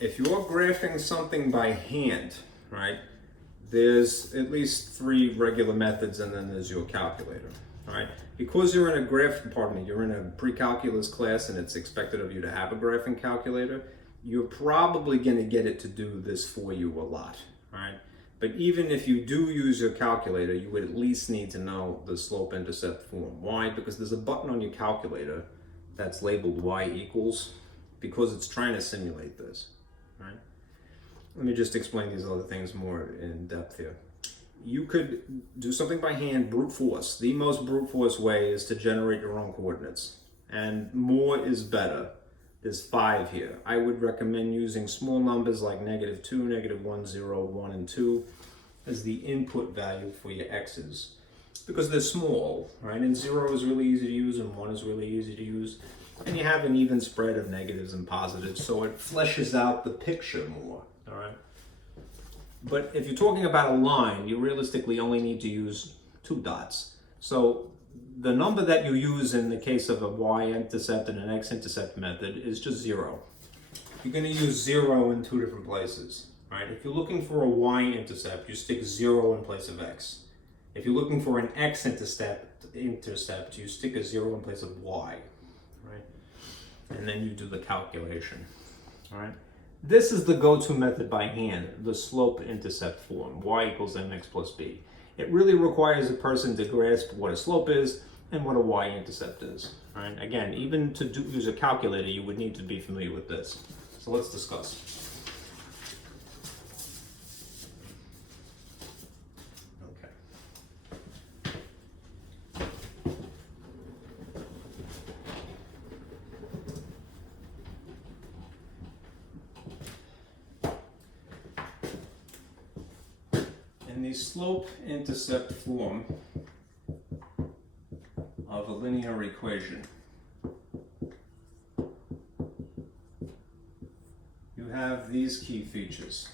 If you're graphing something by hand, right, there's at least 3 regular methods, and then there's your calculator. All right. Because you're in a you're in a pre-calculus class, and it's expected of you to have a graphing calculator, you're probably going to get it to do this for you a lot. All right. But even if you do use your calculator, you would at least need to know the slope-intercept form. Why? Because there's a button on your calculator that's labeled y equals, because it's trying to simulate this. Right? Let me just explain these other things more in depth here. You could do something by hand, brute force. The most brute force way is to generate your own coordinates. And more is better. There's 5 here. I would recommend using small numbers like negative 2, negative 1, 0, 1, and 2 as the input value for your x's. Because they're small, right? And 0 is really easy to use, and 1 is really easy to use. And you have an even spread of negatives and positives, so it fleshes out the picture more, all right? But if you're talking about a line, you realistically only need to use 2 dots. So the number that you use in the case of a y-intercept and an x-intercept method is just 0. You're going to use 0 in 2 different places, right? If you're looking for a y-intercept, you stick 0 in place of x. If you're looking for an x-intercept, you stick a 0 in place of y, right? And then you do the calculation, all right? This is the go-to method by hand, the slope-intercept form, y equals mx plus b. It really requires a person to grasp what a slope is and what a y-intercept is. Right? Again, even to use a calculator, you would need to be familiar with this. So let's discuss. Okay. In the slope-intercept form of a linear equation, you have these key features.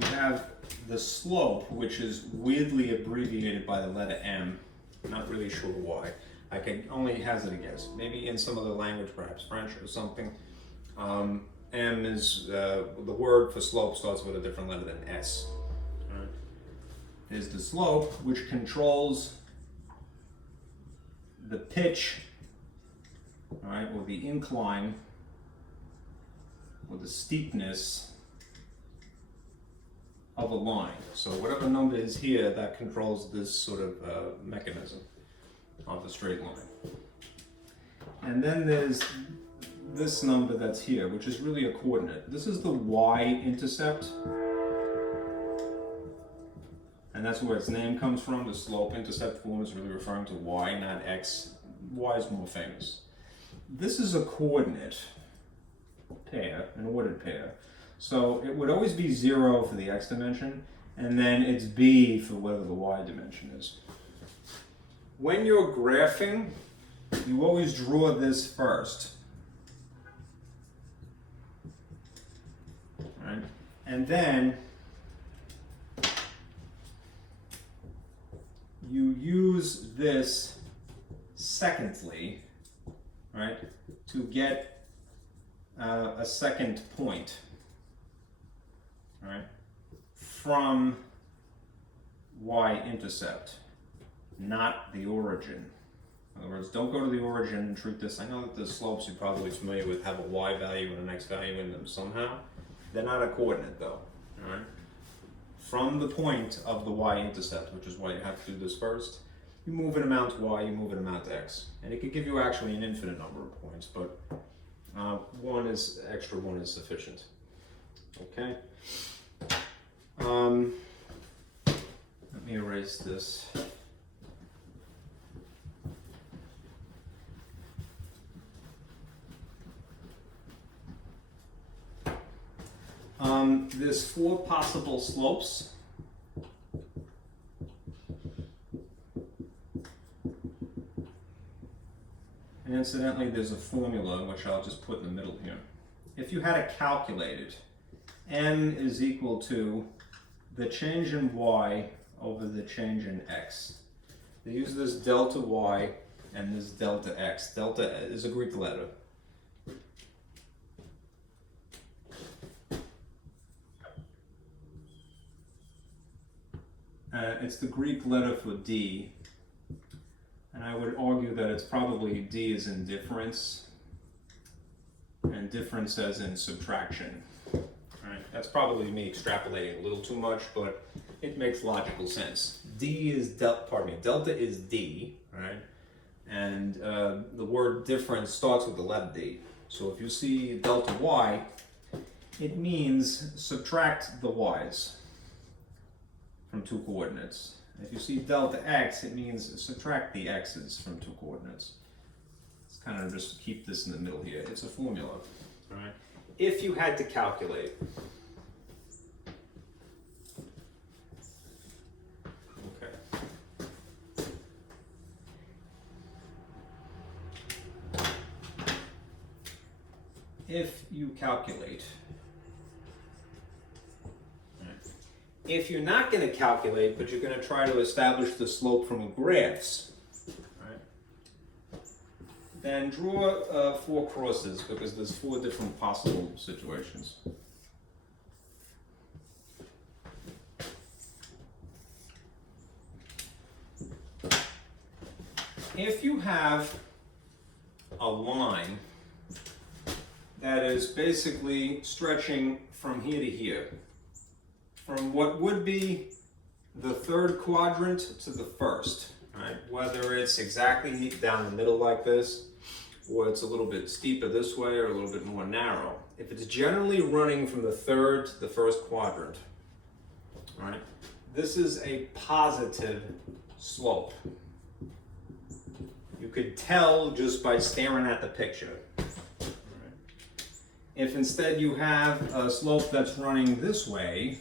You have the slope, which is weirdly abbreviated by the letter m. Not really sure why. I can only hazard a guess. Maybe in some other language, perhaps French or something. M is, the word for slope starts with a different letter than S. Right. Is the slope, which controls the pitch all right, or the incline, or the steepness of a line. So whatever number is here, that controls this sort of mechanism of the straight line. And then there's this number that's here, which is really a coordinate. This is the y-intercept. And that's where its name comes from. The slope-intercept form is really referring to y, not x. Y is more famous. This is a coordinate pair, an ordered pair. So it would always be 0 for the x dimension, and then it's b for whatever the y dimension is. When you're graphing, you always draw this first. Right? And then you use this secondly, right, to get a second point, right, from y-intercept, not the origin. In other words, don't go to the origin and treat this. I know that the slopes you're probably familiar with have a y value and an x value in them somehow. They're not a coordinate though, all right? From the point of the y-intercept, which is why you have to do this first, you move an amount to y, you move an amount to x. And it could give you actually an infinite number of points, but one is sufficient. Okay? Let me erase this. There's 4 possible slopes. And incidentally, there's a formula which I'll just put in the middle here. If you had to calculate it, m is equal to the change in y over the change in x. They use this delta y and this delta x. Delta is a Greek letter. It's the Greek letter for d, and I would argue that it's probably d as in difference, and difference as in subtraction. Right? That's probably me extrapolating a little too much, but it makes logical sense. Delta is d, right? And the word difference starts with the letter d. So if you see delta y, it means subtract the y's from 2 coordinates. If you see delta x, it means subtract the x's from 2 coordinates. Let's kind of just keep this in the middle here. It's a formula, right? If you had to calculate, okay. If you calculate, if you're not going to calculate, but you're going to try to establish the slope from graphs, right, then draw 4 crosses, because there's 4 different possible situations. If you have a line that is basically stretching from here to here, from what would be the 3rd quadrant to the 1st, right? Whether it's exactly down the middle like this, or it's a little bit steeper this way, or a little bit more narrow. If it's generally running from the 3rd to the 1st quadrant, right? This is a positive slope. You could tell just by staring at the picture. If instead you have a slope that's running this way,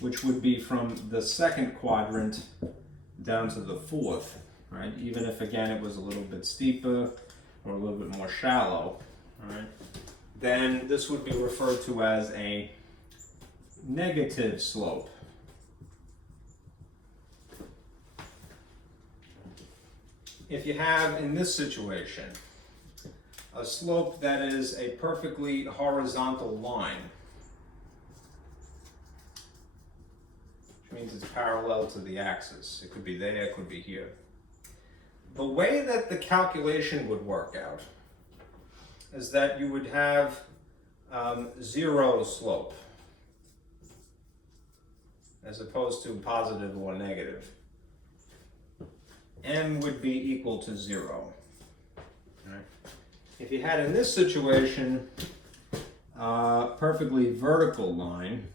which would be from the 2nd quadrant down to the 4th, right? Even if again it was a little bit steeper or a little bit more shallow, all right? Then this would be referred to as a negative slope. If you have, in this situation, a slope that is a perfectly horizontal line, which means it's parallel to the axis. It could be there, it could be here. The way that the calculation would work out is that you would have zero slope as opposed to positive or negative. M would be equal to 0. Right. If you had in this situation perfectly vertical line,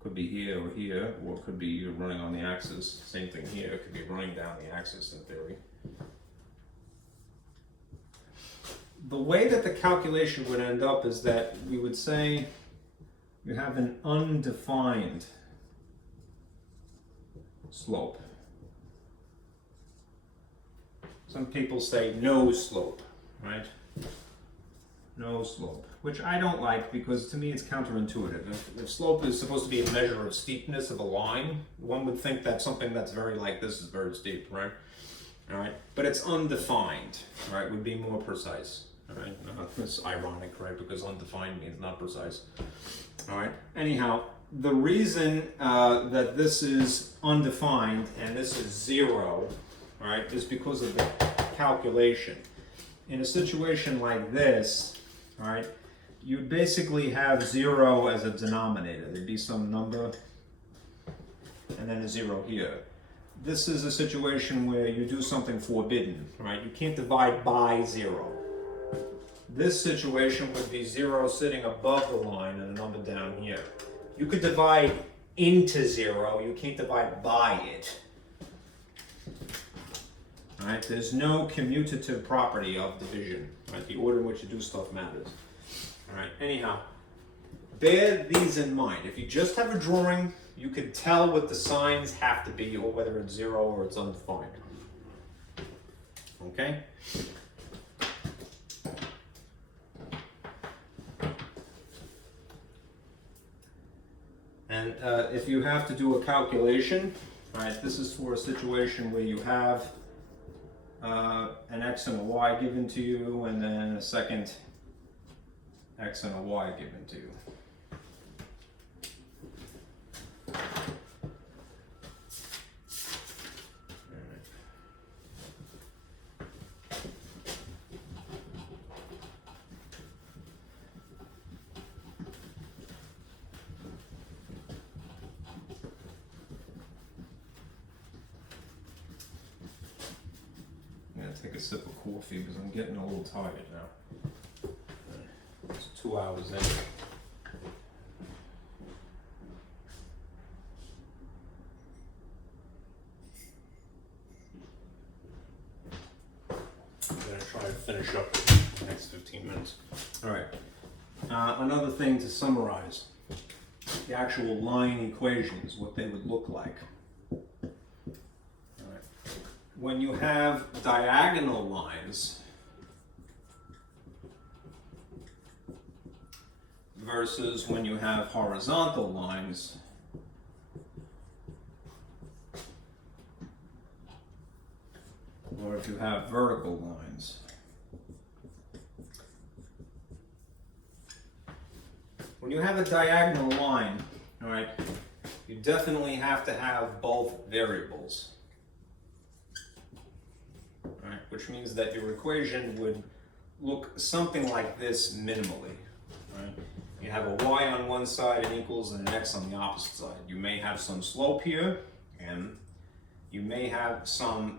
could be here or here, or it could be running on the axis. Same thing here, it could be running down the axis in theory. The way that the calculation would end up is that we would say you have an undefined slope. Some people say no slope, right? No slope, which I don't like because to me it's counterintuitive. If slope is supposed to be a measure of steepness of a line, one would think that something that's very like this is very steep, right? All right, but it's undefined, right? Would be more precise. All right, it's ironic, right? Because undefined means not precise. All right. Anyhow, the reason that this is undefined and this is 0, right, is because of the calculation. In a situation like this, all right, you basically have 0 as a denominator. There'd be some number and then a 0 here. This is a situation where you do something forbidden, right? You can't divide by 0. This situation would be 0 sitting above the line and a number down here. You could divide into 0, you can't divide by it. All right, there's no commutative property of division. Right? The order in which you do stuff matters. All right, anyhow, bear these in mind. If you just have a drawing, you can tell what the signs have to be or whether it's 0 or it's undefined. Okay? And if you have to do a calculation, right, this is for a situation where you have an x and a y given to you, and then a second x and a y given to you. Take a sip of coffee because I'm getting a little tired now. It's 2 hours in. I'm going to try to finish up in the next 15 minutes. All right. Another thing to summarize, the actual line equations, what they would look like. When you have diagonal lines versus when you have horizontal lines, or if you have vertical lines. When you have a diagonal line, all right, you definitely have to have both variables. Right, which means that your equation would look something like this minimally. Right? You have a y on one side and equals and an x on the opposite side. You may have some slope here, and you may have some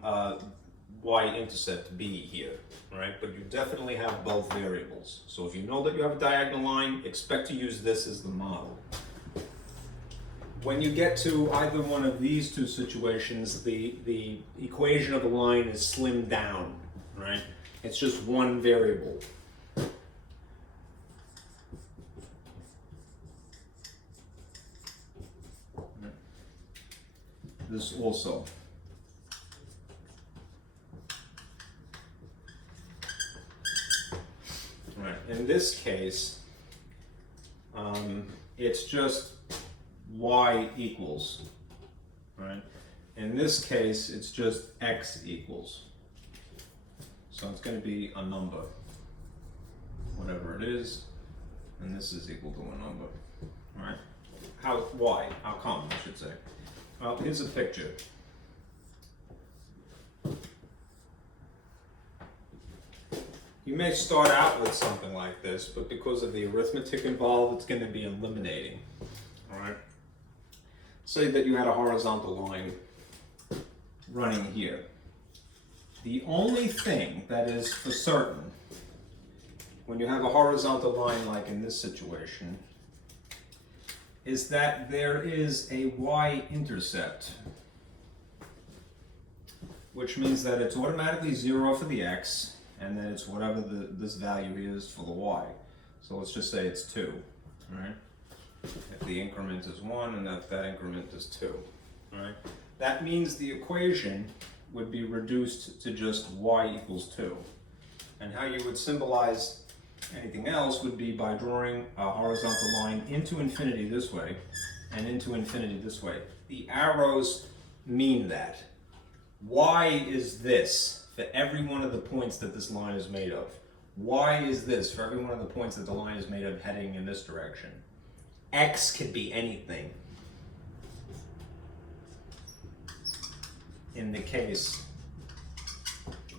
y-intercept b here, right? But you definitely have both variables. So if you know that you have a diagonal line, expect to use this as the model. When you get to either one of these two situations, the equation of the line is slimmed down, right? It's just one variable. This also. Right. In this case, it's just y equals, right? In this case, it's just x equals. So it's going to be a number, whatever it is, and this is equal to a number, right? How come, I should say. Well, here's a picture. You may start out with something like this, but because of the arithmetic involved, it's going to be eliminating. All right. Say that you had a horizontal line running here. The only thing that is for certain when you have a horizontal line like in this situation is that there is a y-intercept, which means that it's automatically 0 for the x, and then it's whatever this value is for the y. So let's just say it's 2, right? If the increment is 1 and if that increment is 2, right? That means the equation would be reduced to just y equals 2. And how you would symbolize anything else would be by drawing a horizontal line into infinity this way and into infinity this way. The arrows mean that. Y is this for every one of the points that this line is made of. Y is this for every one of the points that the line is made of heading in this direction. X could be anything in the case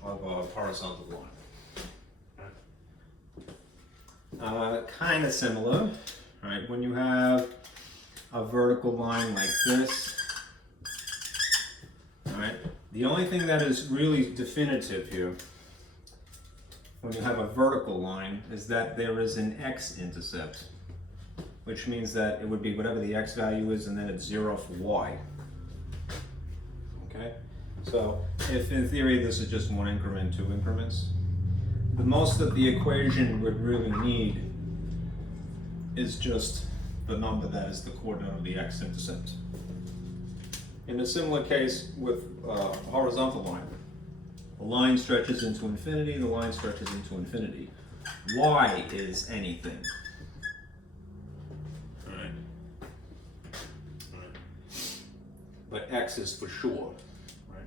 of a horizontal line. Kind of similar, right? When you have a vertical line like this, right? The only thing that is really definitive here, when you have a vertical line, is that there is an x-intercept, which means that it would be whatever the x value is, and then it's 0 for y. Okay? So, if in theory this is just 1 increment, 2 increments, the most that the equation would really need is just the number that is the coordinate of the x-intercept. In a similar case with a horizontal line, the line stretches into infinity, the line stretches into infinity. Y is anything. Alright. But x is for sure. Right?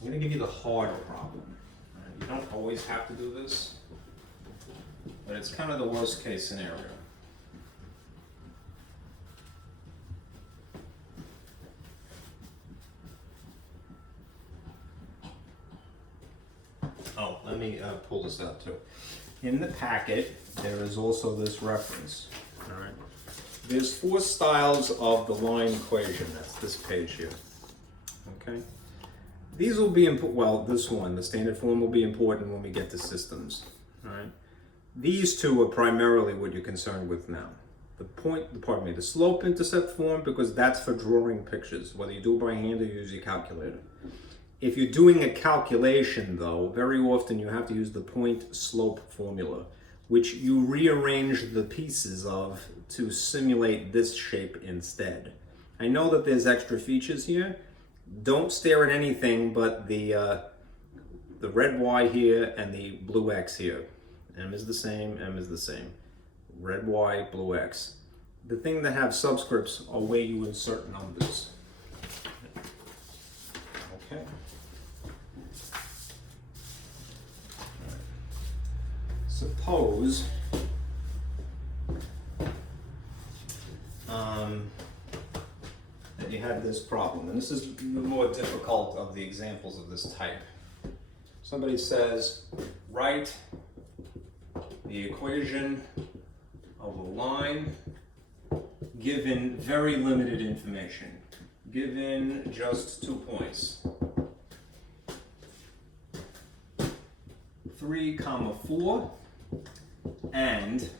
I'm going to give you the hard problem. You don't always have to do this, but it's kind of the worst case scenario. Oh, let me pull this out too. In the packet, there is also this reference. All right. There's 4 styles of the line equation. That's this page here. Okay. These will be important. Well, this one, the standard form, will be important when we get to systems. All right. These 2 are primarily what you're concerned with now. The slope-intercept form, because that's for drawing pictures, whether you do it by hand or you use your calculator. If you're doing a calculation, though, very often you have to use the point-slope formula, which you rearrange the pieces of to simulate this shape instead. I know that there's extra features here. Don't stare at anything but the red Y here and the blue X here. M is the same, M is the same. Red Y, blue X. The thing that have subscripts are where you insert numbers. Okay. Suppose that you had this problem, and this is the more difficult of the examples of this type. Somebody says, write the equation of a line given very limited information, given just 2 points. 3, 4, and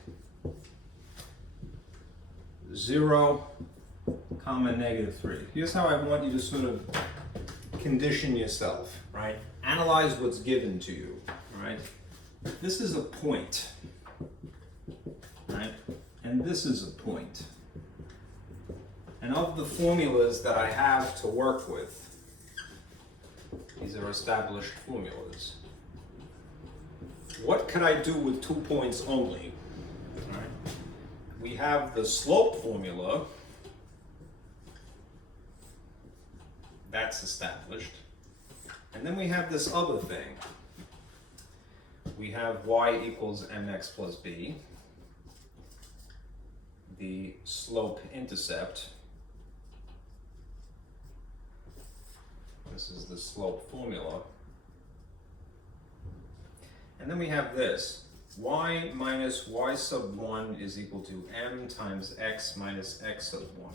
0, -3. Here's how I want you to sort of condition yourself, right? Analyze what's given to you, right? This is a point, right? And this is a point. And of the formulas that I have to work with, these are established formulas. What can I do with 2 points only? All right. We have the slope formula, That's established. And then we have this other thing. We have y equals mx plus b, the slope intercept. This is the slope formula. And then we have this. Y minus y sub 1 is equal to m times x minus x sub 1.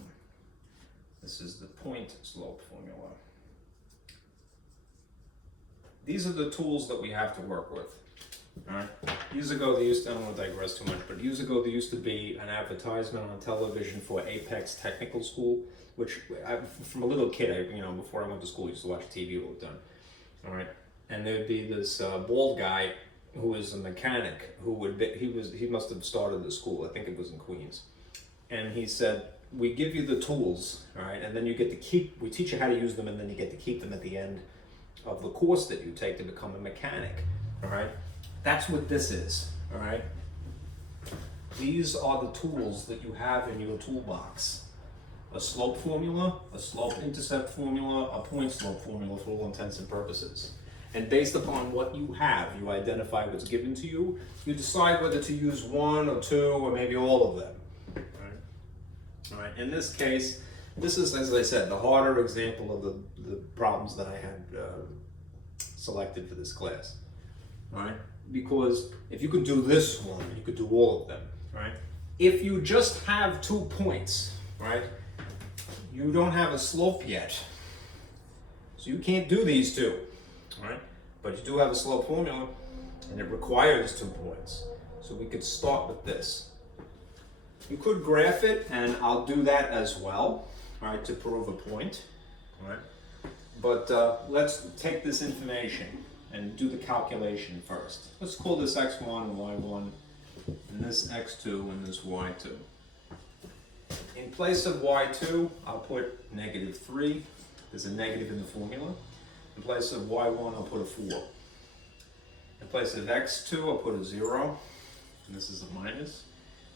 This is the point slope formula. These are the tools that we have to work with. All right. Years ago, I don't want to digress too much, but years ago there used to be an advertisement on television for Apex Technical School, which from a little kid, before I went to school, I used to watch TV all the time. All right, and there'd be this bald guy who was a mechanic he must have started the school. I think it was in Queens, and he said, "We give you the tools, all right, and then you get to we teach you how to use them, and then you get to keep them at the end of the course that you take to become a mechanic." All right. That's what this is, all right? These are the tools that you have in your toolbox. A slope formula, a slope intercept formula, a point slope formula for all intents and purposes. And based upon what you have, you identify what's given to you, you decide whether to use one or two or maybe all of them, all right? In this case, this is, as I said, the harder example of the problems that I had selected for this class, all right? Because if you could do this one, you could do all of them, right? If you just have 2 points, right, you don't have a slope yet. So you can't do these two, right? But you do have a slope formula, and it requires 2 points. So we could start with this. You could graph it, and I'll do that as well, right, to prove a point, right? But let's take this information and do the calculation first. Let's call this x1 and y1, and this x2 and this y2. In place of y2, I'll put -3. There's a negative in the formula. In place of y1, I'll put a 4. In place of x2, I'll put a 0, and this is a minus.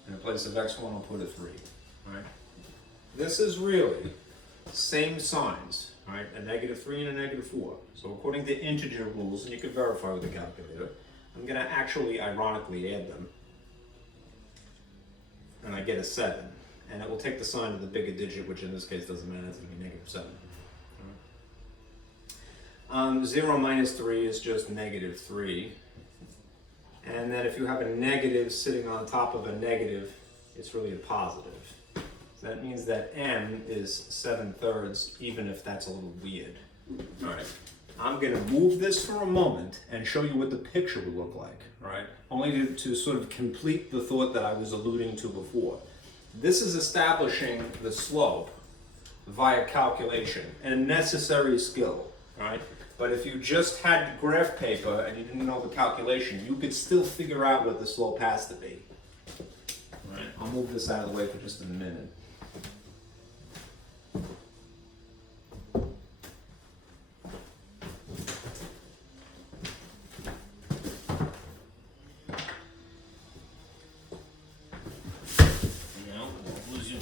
And in place of x1, I'll put a 3, right? This is really same signs, right? A -3 and a -4. So according to integer rules, and you can verify with the calculator, I'm going to actually ironically add them. And I get a 7. And it will take the sign of the bigger digit, which in this case doesn't matter, it's going to be -7. 0 minus 3 is just -3. And then if you have a negative sitting on top of a negative, it's really a positive. So that means that m is 7/3, even if that's a little weird. All right. I'm going to move this for a moment and show you what the picture would look like. All right. Only to sort of complete the thought that I was alluding to before. This is establishing the slope via calculation, a necessary skill. All right. But if you just had graph paper and you didn't know the calculation, you could still figure out what the slope has to be. All right. I'll move this out of the way for just a minute.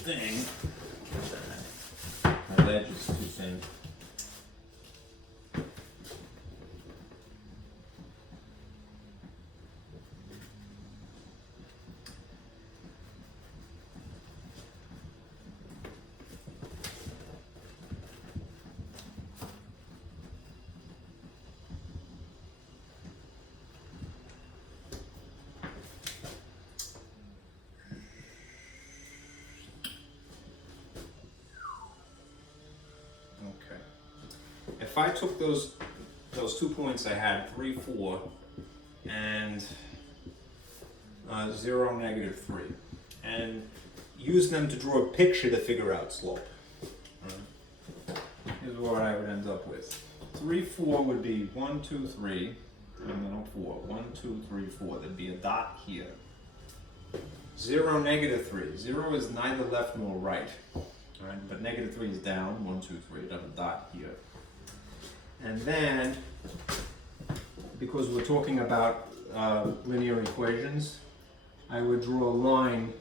Thing. My ledge is too thin. If I took those 2 points I had, 3, 4, and 0, -3, and use them to draw a picture to figure out slope. Here's what I would end up with. 3, 4 would be 1, 2, 3, and then 4. 1, 2, 3, 4. There'd be a dot here. 0, -3. 0 is neither left nor right. All right, but -3 is down. 1, 2, 3. I'd have a dot here. And then, because we're talking about linear equations, I would draw a line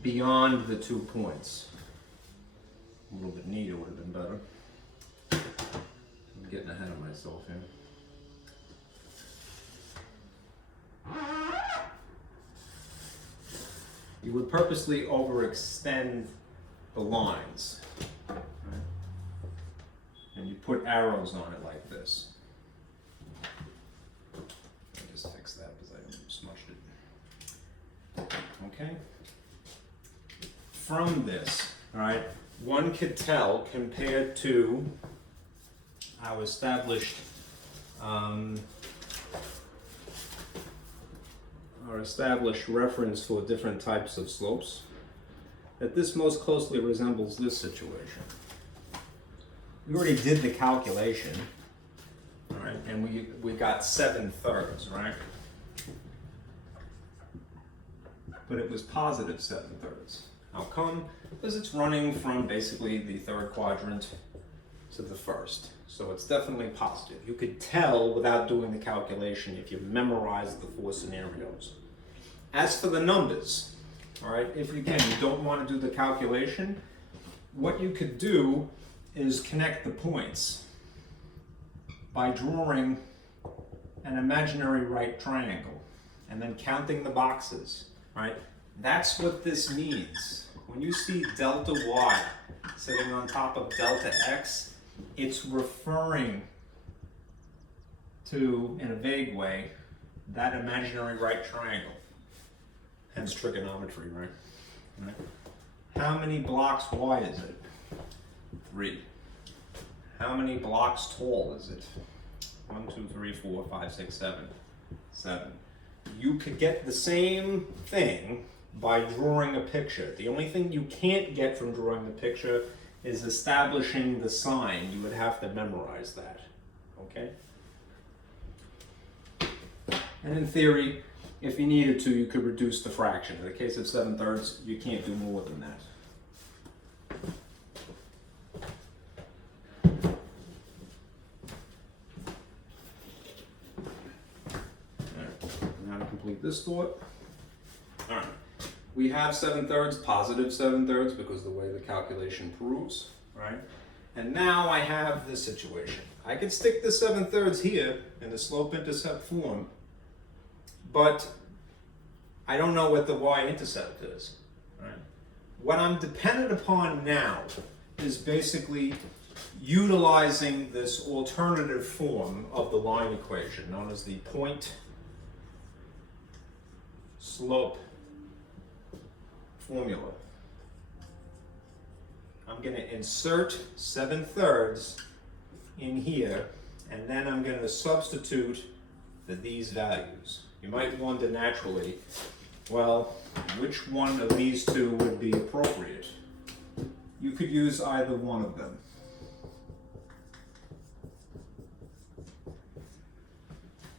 beyond the 2 points. A little bit neater would have been better. ahead of myself here. You would purposely overextend the lines, right? And you put arrows on it like this. Let me just fix that because I smudged it. Okay. From this, all right, one could tell compared to our established reference for different types of slopes, that this most closely resembles this situation. We already did the calculation, all right, and we got 7/3, right? But it was positive 7/3. How come? Because it's running from basically the third quadrant to the first. So it's definitely positive. You could tell without doing the calculation if you memorize the 4 scenarios. As for the numbers, all right, if again you don't want to do the calculation, what you could do is connect the points by drawing an imaginary right triangle and then counting the boxes, right? That's what this means. When you see delta y sitting on top of delta x, it's referring to, in a vague way, that imaginary right triangle. Hence trigonometry, right? How many blocks wide is it? 3. How many blocks tall is it? 1, 2, 3, 4, 5, 6, 7. 7. You could get the same thing by drawing a picture. The only thing you can't get from drawing the picture is establishing the sign. You would have to memorize that, okay? And in theory, if you needed to, you could reduce the fraction. In the case of 7/3, you can't do more than that. Now to complete this thought. All right. We have 7/3, positive 7/3, because the way the calculation proves, right? And now I have this situation. I could stick the 7/3 here in the slope-intercept form, but I don't know what the y-intercept is, right? What I'm dependent upon now is basically utilizing this alternative form of the line equation known as the point slope formula. I'm going to insert 7/3 in here, and then I'm going to substitute for these values. You might wonder naturally, well, which one of these two would be appropriate? You could use either one of them.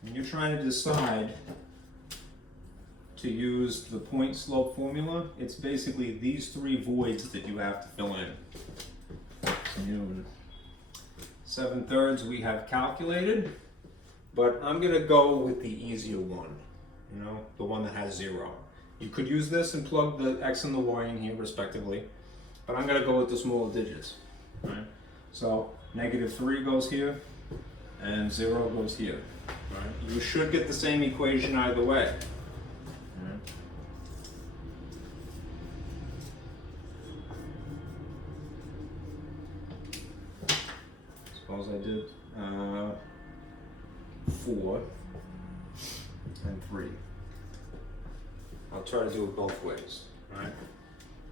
When you're trying to decide to use the point slope formula, it's basically these 3 voids that you have to fill in. So, 7/3 we have calculated, but I'm going to go with the easier one, the one that has 0. You could use this and plug the x and the y in here respectively, but I'm going to go with the smaller digits. Right? So -3 goes here and 0 goes here. Right? You should get the same equation either way. Suppose I did 4 and 3. I'll try to do it both ways. Right?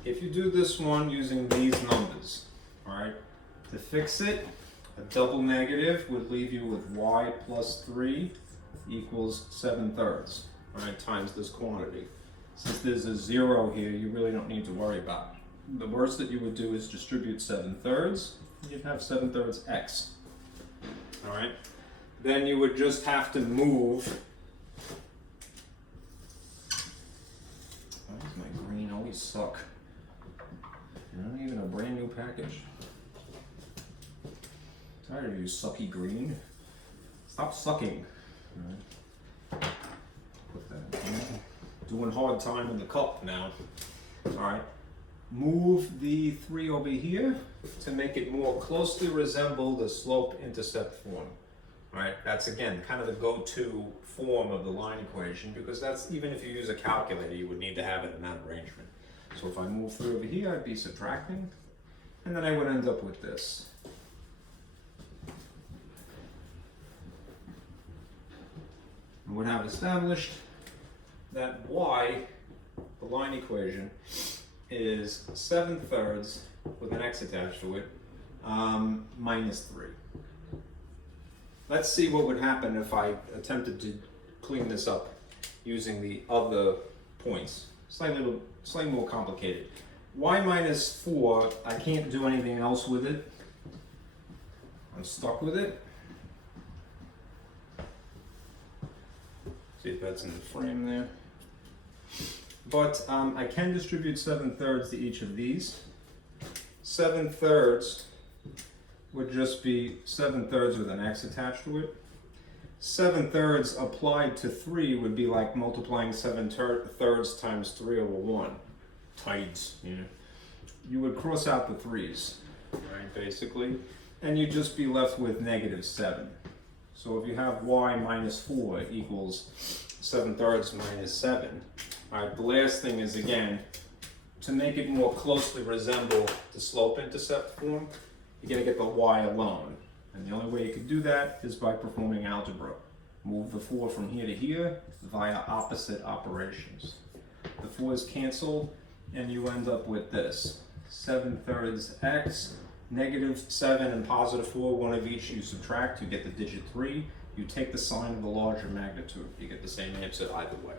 If you do this one using these numbers, right, to fix it, a double negative would leave you with y plus 3 equals 7/3, right, times this quantity. Since there's a 0 here, you really don't need to worry about it. The worst that you would do is distribute 7/3. You'd have 7/3 x. All right. Then you would just have to move. Why does my green always suck? Not even a brand new package. Tired of you, sucky green. Stop sucking. All right. Put that in. Doing hard time in the cup now. All right. move the 3 over here to make it more closely resemble the slope-intercept form. Right? That's again kind of the go-to form of the line equation, because that's, even if you use a calculator, you would need to have it in that arrangement. So if I move 3 over here, I'd be subtracting, and then I would end up with this. I would have established that y, the line equation, is 7/3 with an x attached to it, minus 3. Let's see what would happen if I attempted to clean this up using the other points. Slightly more complicated. Y minus 4, I can't do anything else with it. I'm stuck with it. See if that's in the frame there. But I can distribute 7/3 to each of these. 7/3 would just be 7/3 with an x attached to it. 7/3 applied to 3 would be like multiplying 7/3 times 3 over 1. Tides, you know. You would cross out the 3's, right, basically, and you'd just be left with -7. So if you have y minus 4 equals 7/3 minus 7, all right, the last thing is, again, to make it more closely resemble the slope-intercept form, you're going to get the y alone. And the only way you can do that is by performing algebra. Move the 4 from here to here via opposite operations. The 4's cancel, and you end up with this. 7/3 x, -7 and +4, one of each you subtract, you get the digit 3. You take the sign of the larger magnitude. You get the same answer either way.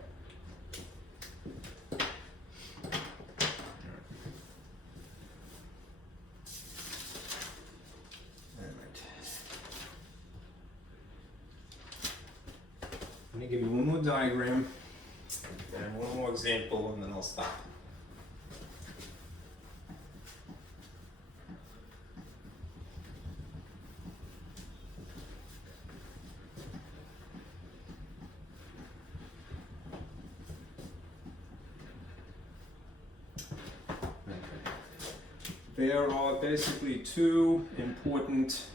Let me give you one more diagram and one more example, and then I'll stop. There are basically two important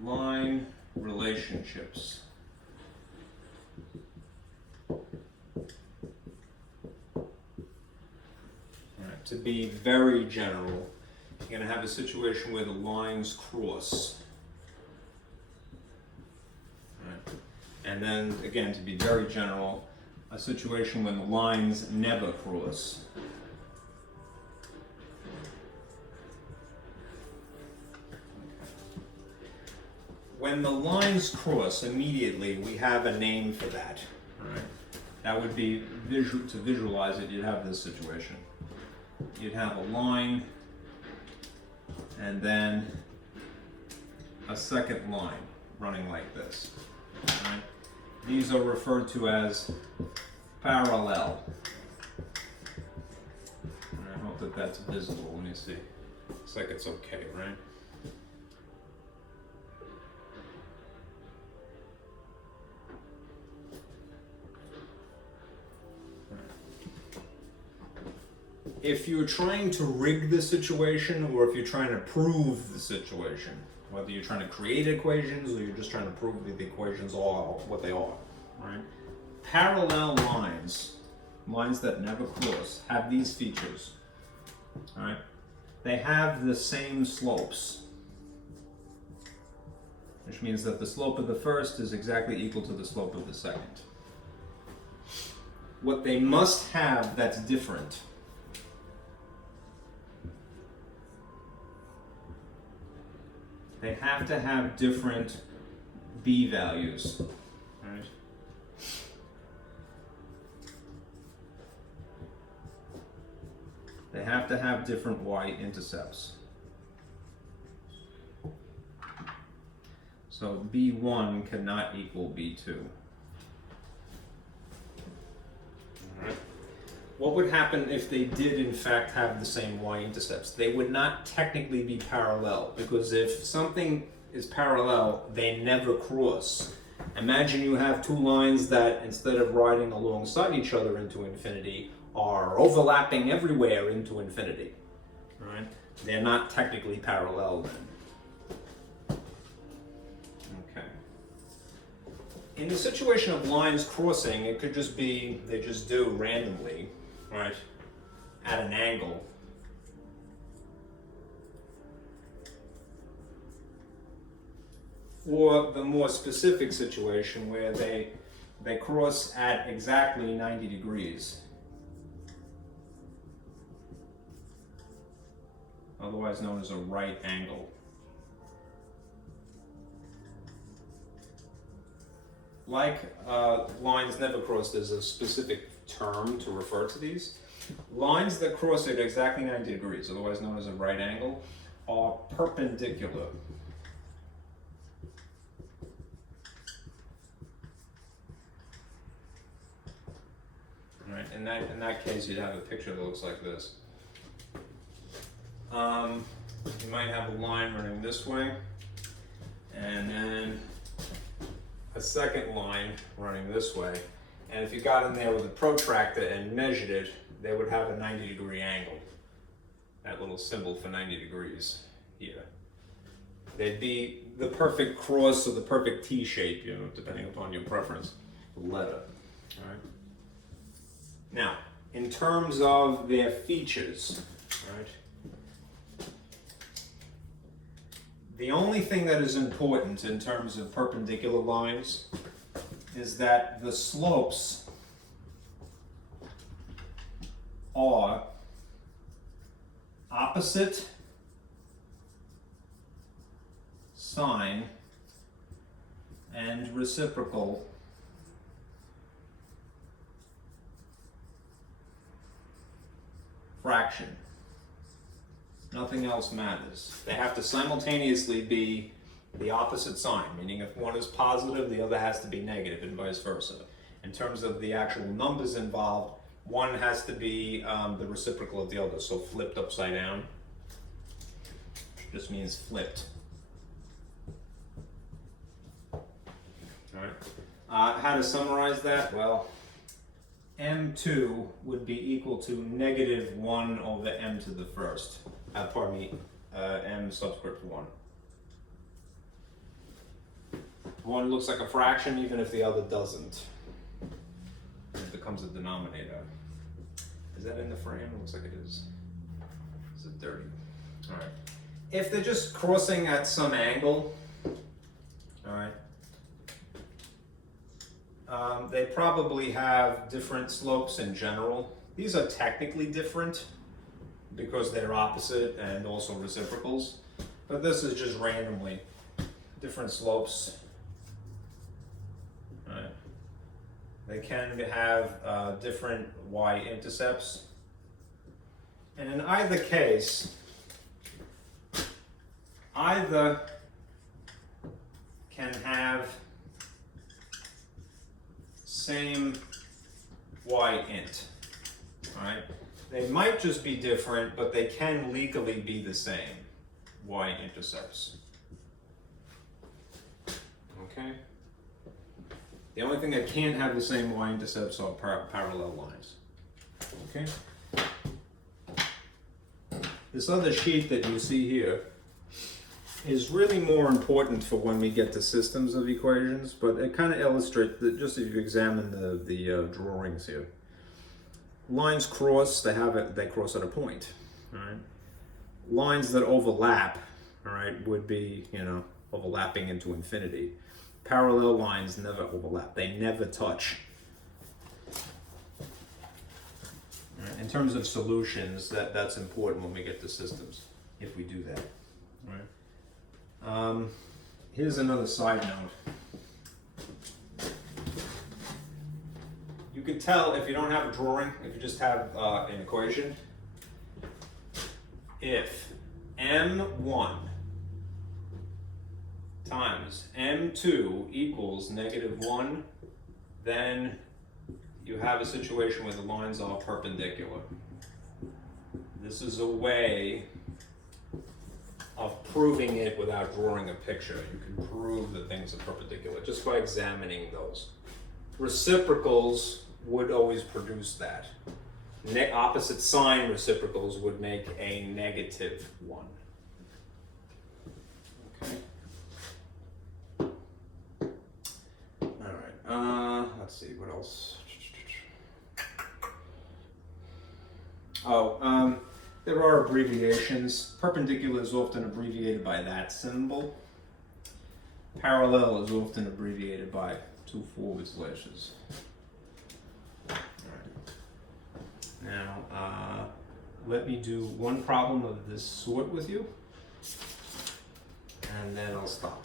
line relationships. Alright, to be very general, you're going to have a situation where the lines cross. Alright. And then, again, to be very general, a situation when the lines never cross. When the lines cross, immediately we have a name for that. Right? That would be, to visualize it, you'd have this situation. You'd have a line, and then a second line running like this. Right? These are referred to as parallel. I hope that that's visible. Let me see. Looks like it's okay, right? If you're trying to rig the situation, or if you're trying to prove the situation, whether you're trying to create equations or you're just trying to prove that the equations are what they are, right? Parallel lines, lines that never cross, have these features, all right? They have the same slopes, which means that the slope of the first is exactly equal to the slope of the second. What they must have that's different they have to have different b values, right? They have to have different y-intercepts. So b1 cannot equal b2. All right. What would happen if they did in fact have the same y-intercepts? They would not technically be parallel, because if something is parallel, they never cross. Imagine you have two lines that, instead of riding alongside each other into infinity, are overlapping everywhere into infinity. Right? They're not technically parallel then. Okay. In the situation of lines crossing, it could just be they just do randomly, right, at an angle. Or the more specific situation where they cross at exactly 90 degrees. Otherwise known as a right angle. Like lines never cross, there's a specific term to refer to these. Lines that cross at exactly 90 degrees, otherwise known as a right angle, are perpendicular. Right, in that case, you'd have a picture that looks like this. You might have a line running this way, and then a second line running this way. And if you got in there with a protractor and measured it, they would have a 90-degree angle. That little symbol for 90 degrees here. They'd be the perfect cross or the perfect T shape, you know, depending upon your preference, letter. All right. Now, in terms of their features, right? The only thing that is important in terms of perpendicular lines is that the slopes are opposite sine and reciprocal fraction. Nothing else matters. They have to simultaneously be the opposite sign, meaning if one is positive, the other has to be negative, and vice versa. In terms of the actual numbers involved, one has to be the reciprocal of the other, so flipped upside down just means flipped. All right. How to summarize that? Well, m2 would be equal to negative 1 over m to the first. Pardon me, m subscript 1. One looks like a fraction even if the other doesn't. It becomes a denominator. Is that in the frame? It looks like it is. Is it dirty? All right. If they're just crossing at some angle, all right, they probably have different slopes in general. These are technically different because they're opposite and also reciprocals, but this is just randomly different slopes. All right. They can have different y-intercepts, and in either case, either can have same y-int, all right? They might just be different, but they can legally be the same y-intercepts. Okay? The only thing that can't have the same y-intercepts are parallel lines. Okay? This other sheet that you see here is really more important for when we get to systems of equations, but it kind of illustrates that just if you examine the drawings here. Lines cross, they cross at a point, all right? Lines that overlap, all right, would be, you know, overlapping into infinity. Parallel lines never overlap, they never touch. All right, in terms of solutions, that's important when we get to systems, if we do that, all right? Here's another side note. You can tell if you don't have a drawing, if you just have an equation, if m1 times m2 equals negative 1, then you have a situation where the lines are perpendicular. This is a way of proving it without drawing a picture. You can prove that things are perpendicular just by examining those. Reciprocals would always produce that. Opposite sign reciprocals would make a negative one. Okay. All right. Let's see what else. There are abbreviations. Perpendicular is often abbreviated by that symbol. Parallel is often abbreviated by 2 forward slashes. All right. Now, let me do one problem of this sort with you, and then I'll stop.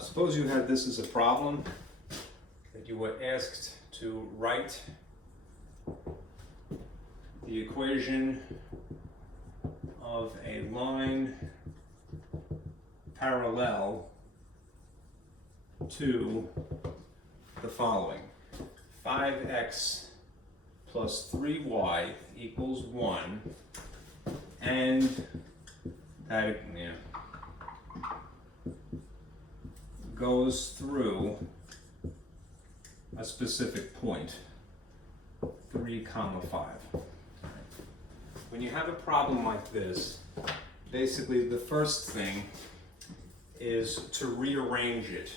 Suppose you had this as a problem that you were asked to write the equation of a line parallel to the following. 5x plus 3y equals 1, and that, goes through a specific point, 3, 5. When you have a problem like this, basically the first thing is to rearrange it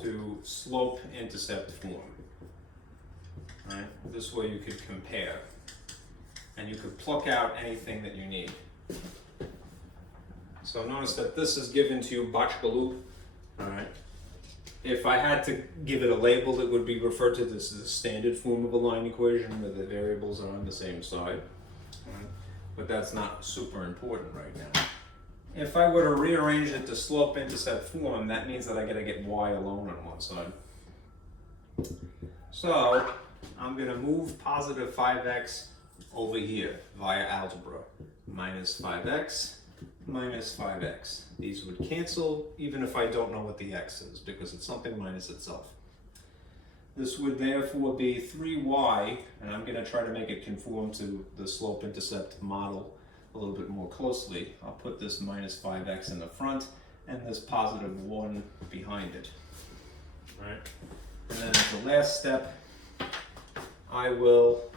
to slope-intercept form. Right? This way you could compare, and you could pluck out anything that you need. So notice that this is given to you bachkalu. All right. If I had to give it a label, it would be referred to this as a standard form of a line equation where the variables are on the same side. Right. But that's not super important right now. If I were to rearrange it to slope-intercept form, that means that I gotta get y alone on one side. So I'm gonna move positive 5x over here via algebra. Minus 5x. Minus 5x. These would cancel even if I don't know what the x is, because it's something minus itself. This would therefore be 3y, and I'm going to try to make it conform to the slope-intercept model a little bit more closely. I'll put this minus 5x in the front and this positive 1 behind it. All right. And then as the last step, I will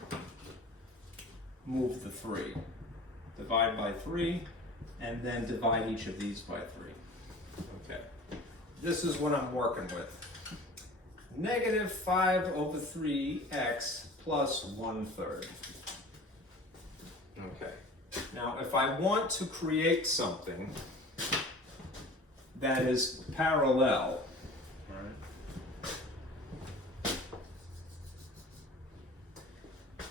move the 3. Divide by 3. And then divide each of these by 3. Okay. This is what I'm working with. Negative 5 over 3x plus 1/3. Okay. Now, if I want to create something that is parallel, right,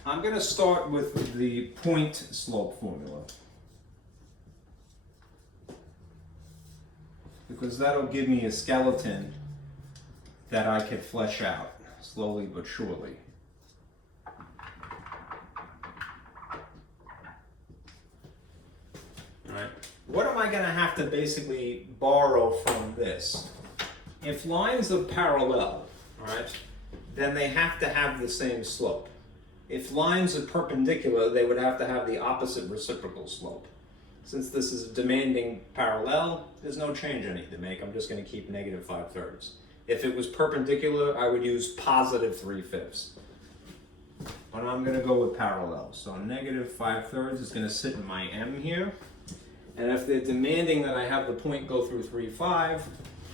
I'm going to start with the point slope formula, because that'll give me a skeleton that I can flesh out slowly but surely. Alright, what am I going to have to basically borrow from this? If lines are parallel, alright, then they have to have the same slope. If lines are perpendicular, they would have to have the opposite reciprocal slope. Since this is a demanding parallel, there's no change I need to make. I'm just going to keep negative 5/3. If it was perpendicular, I would use positive 3/5. But I'm going to go with parallel. So negative 5/3 is going to sit in my m here. And if they're demanding that I have the point go through 3, 5,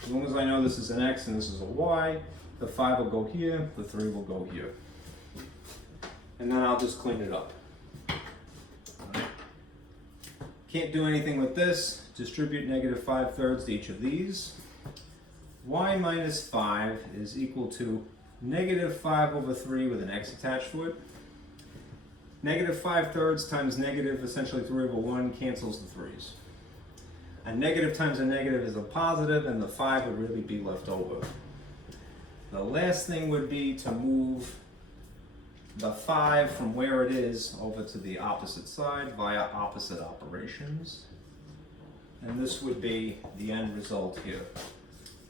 as long as I know this is an x and this is a y, the 5 will go here, the 3 will go here. And then I'll just clean it up. Can't do anything with this. Distribute negative 5/3 to each of these. Y minus 5 is equal to negative 5 over 3 with an x attached to it. Negative 5/3 times negative, essentially 3 over 1, cancels the 3's. A negative times a negative is a positive, and the 5 would really be left over. The last thing would be to move the 5 from where it is over to the opposite side via opposite operations. And this would be the end result here.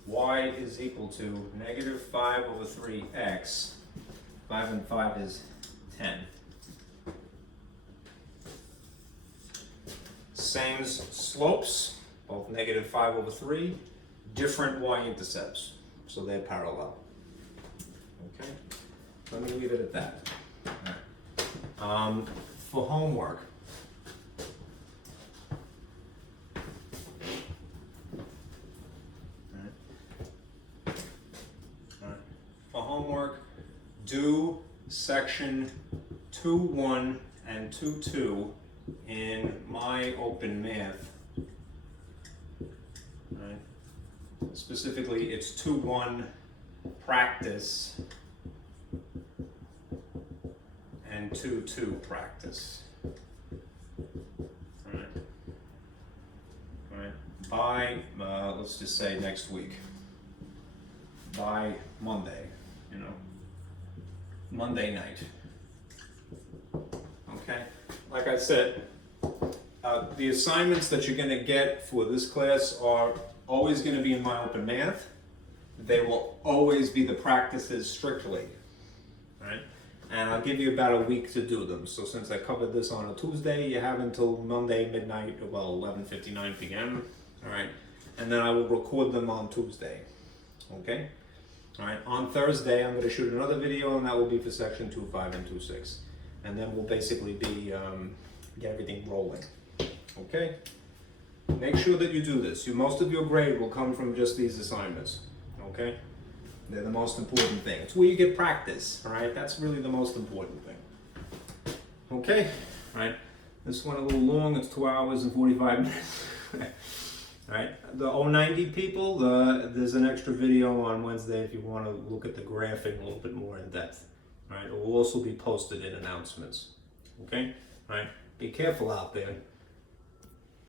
Y is equal to negative 5 over 3x. 5 and 5 is 10. Same slopes, both negative 5 over 3, different y-intercepts, so they're parallel. Okay, let me leave it at that. All right. For homework, do section 2.1 and 2.2 in my open math. Right. Specifically, it's 2.1 practice and 2.2 practice. All right. All right. By let's just say next week. By Monday, Monday night. Okay, like I said, the assignments that you're going to get for this class are always going to be in my open math. They will always be the practices strictly, right? And I'll give you about a week to do them. So since I covered this on a Tuesday, you have until Monday midnight, well, 11:59 p.m. All right, and then I will record them on Tuesday. Okay. All right, on Thursday, I'm going to shoot another video, and that will be for section 2.5 and 2.6. And then we'll basically be, get everything rolling. Okay? Make sure that you do this. Most of your grade will come from just these assignments. Okay? They're the most important thing. It's where you get practice. All right? That's really the most important thing. Okay? All right? This went a little long. It's 2 hours and 45 minutes. Right, the 090 people, there's an extra video on Wednesday if you want to look at the graphing a little bit more in depth. Right, it will also be posted in announcements. Okay, right, be careful out there.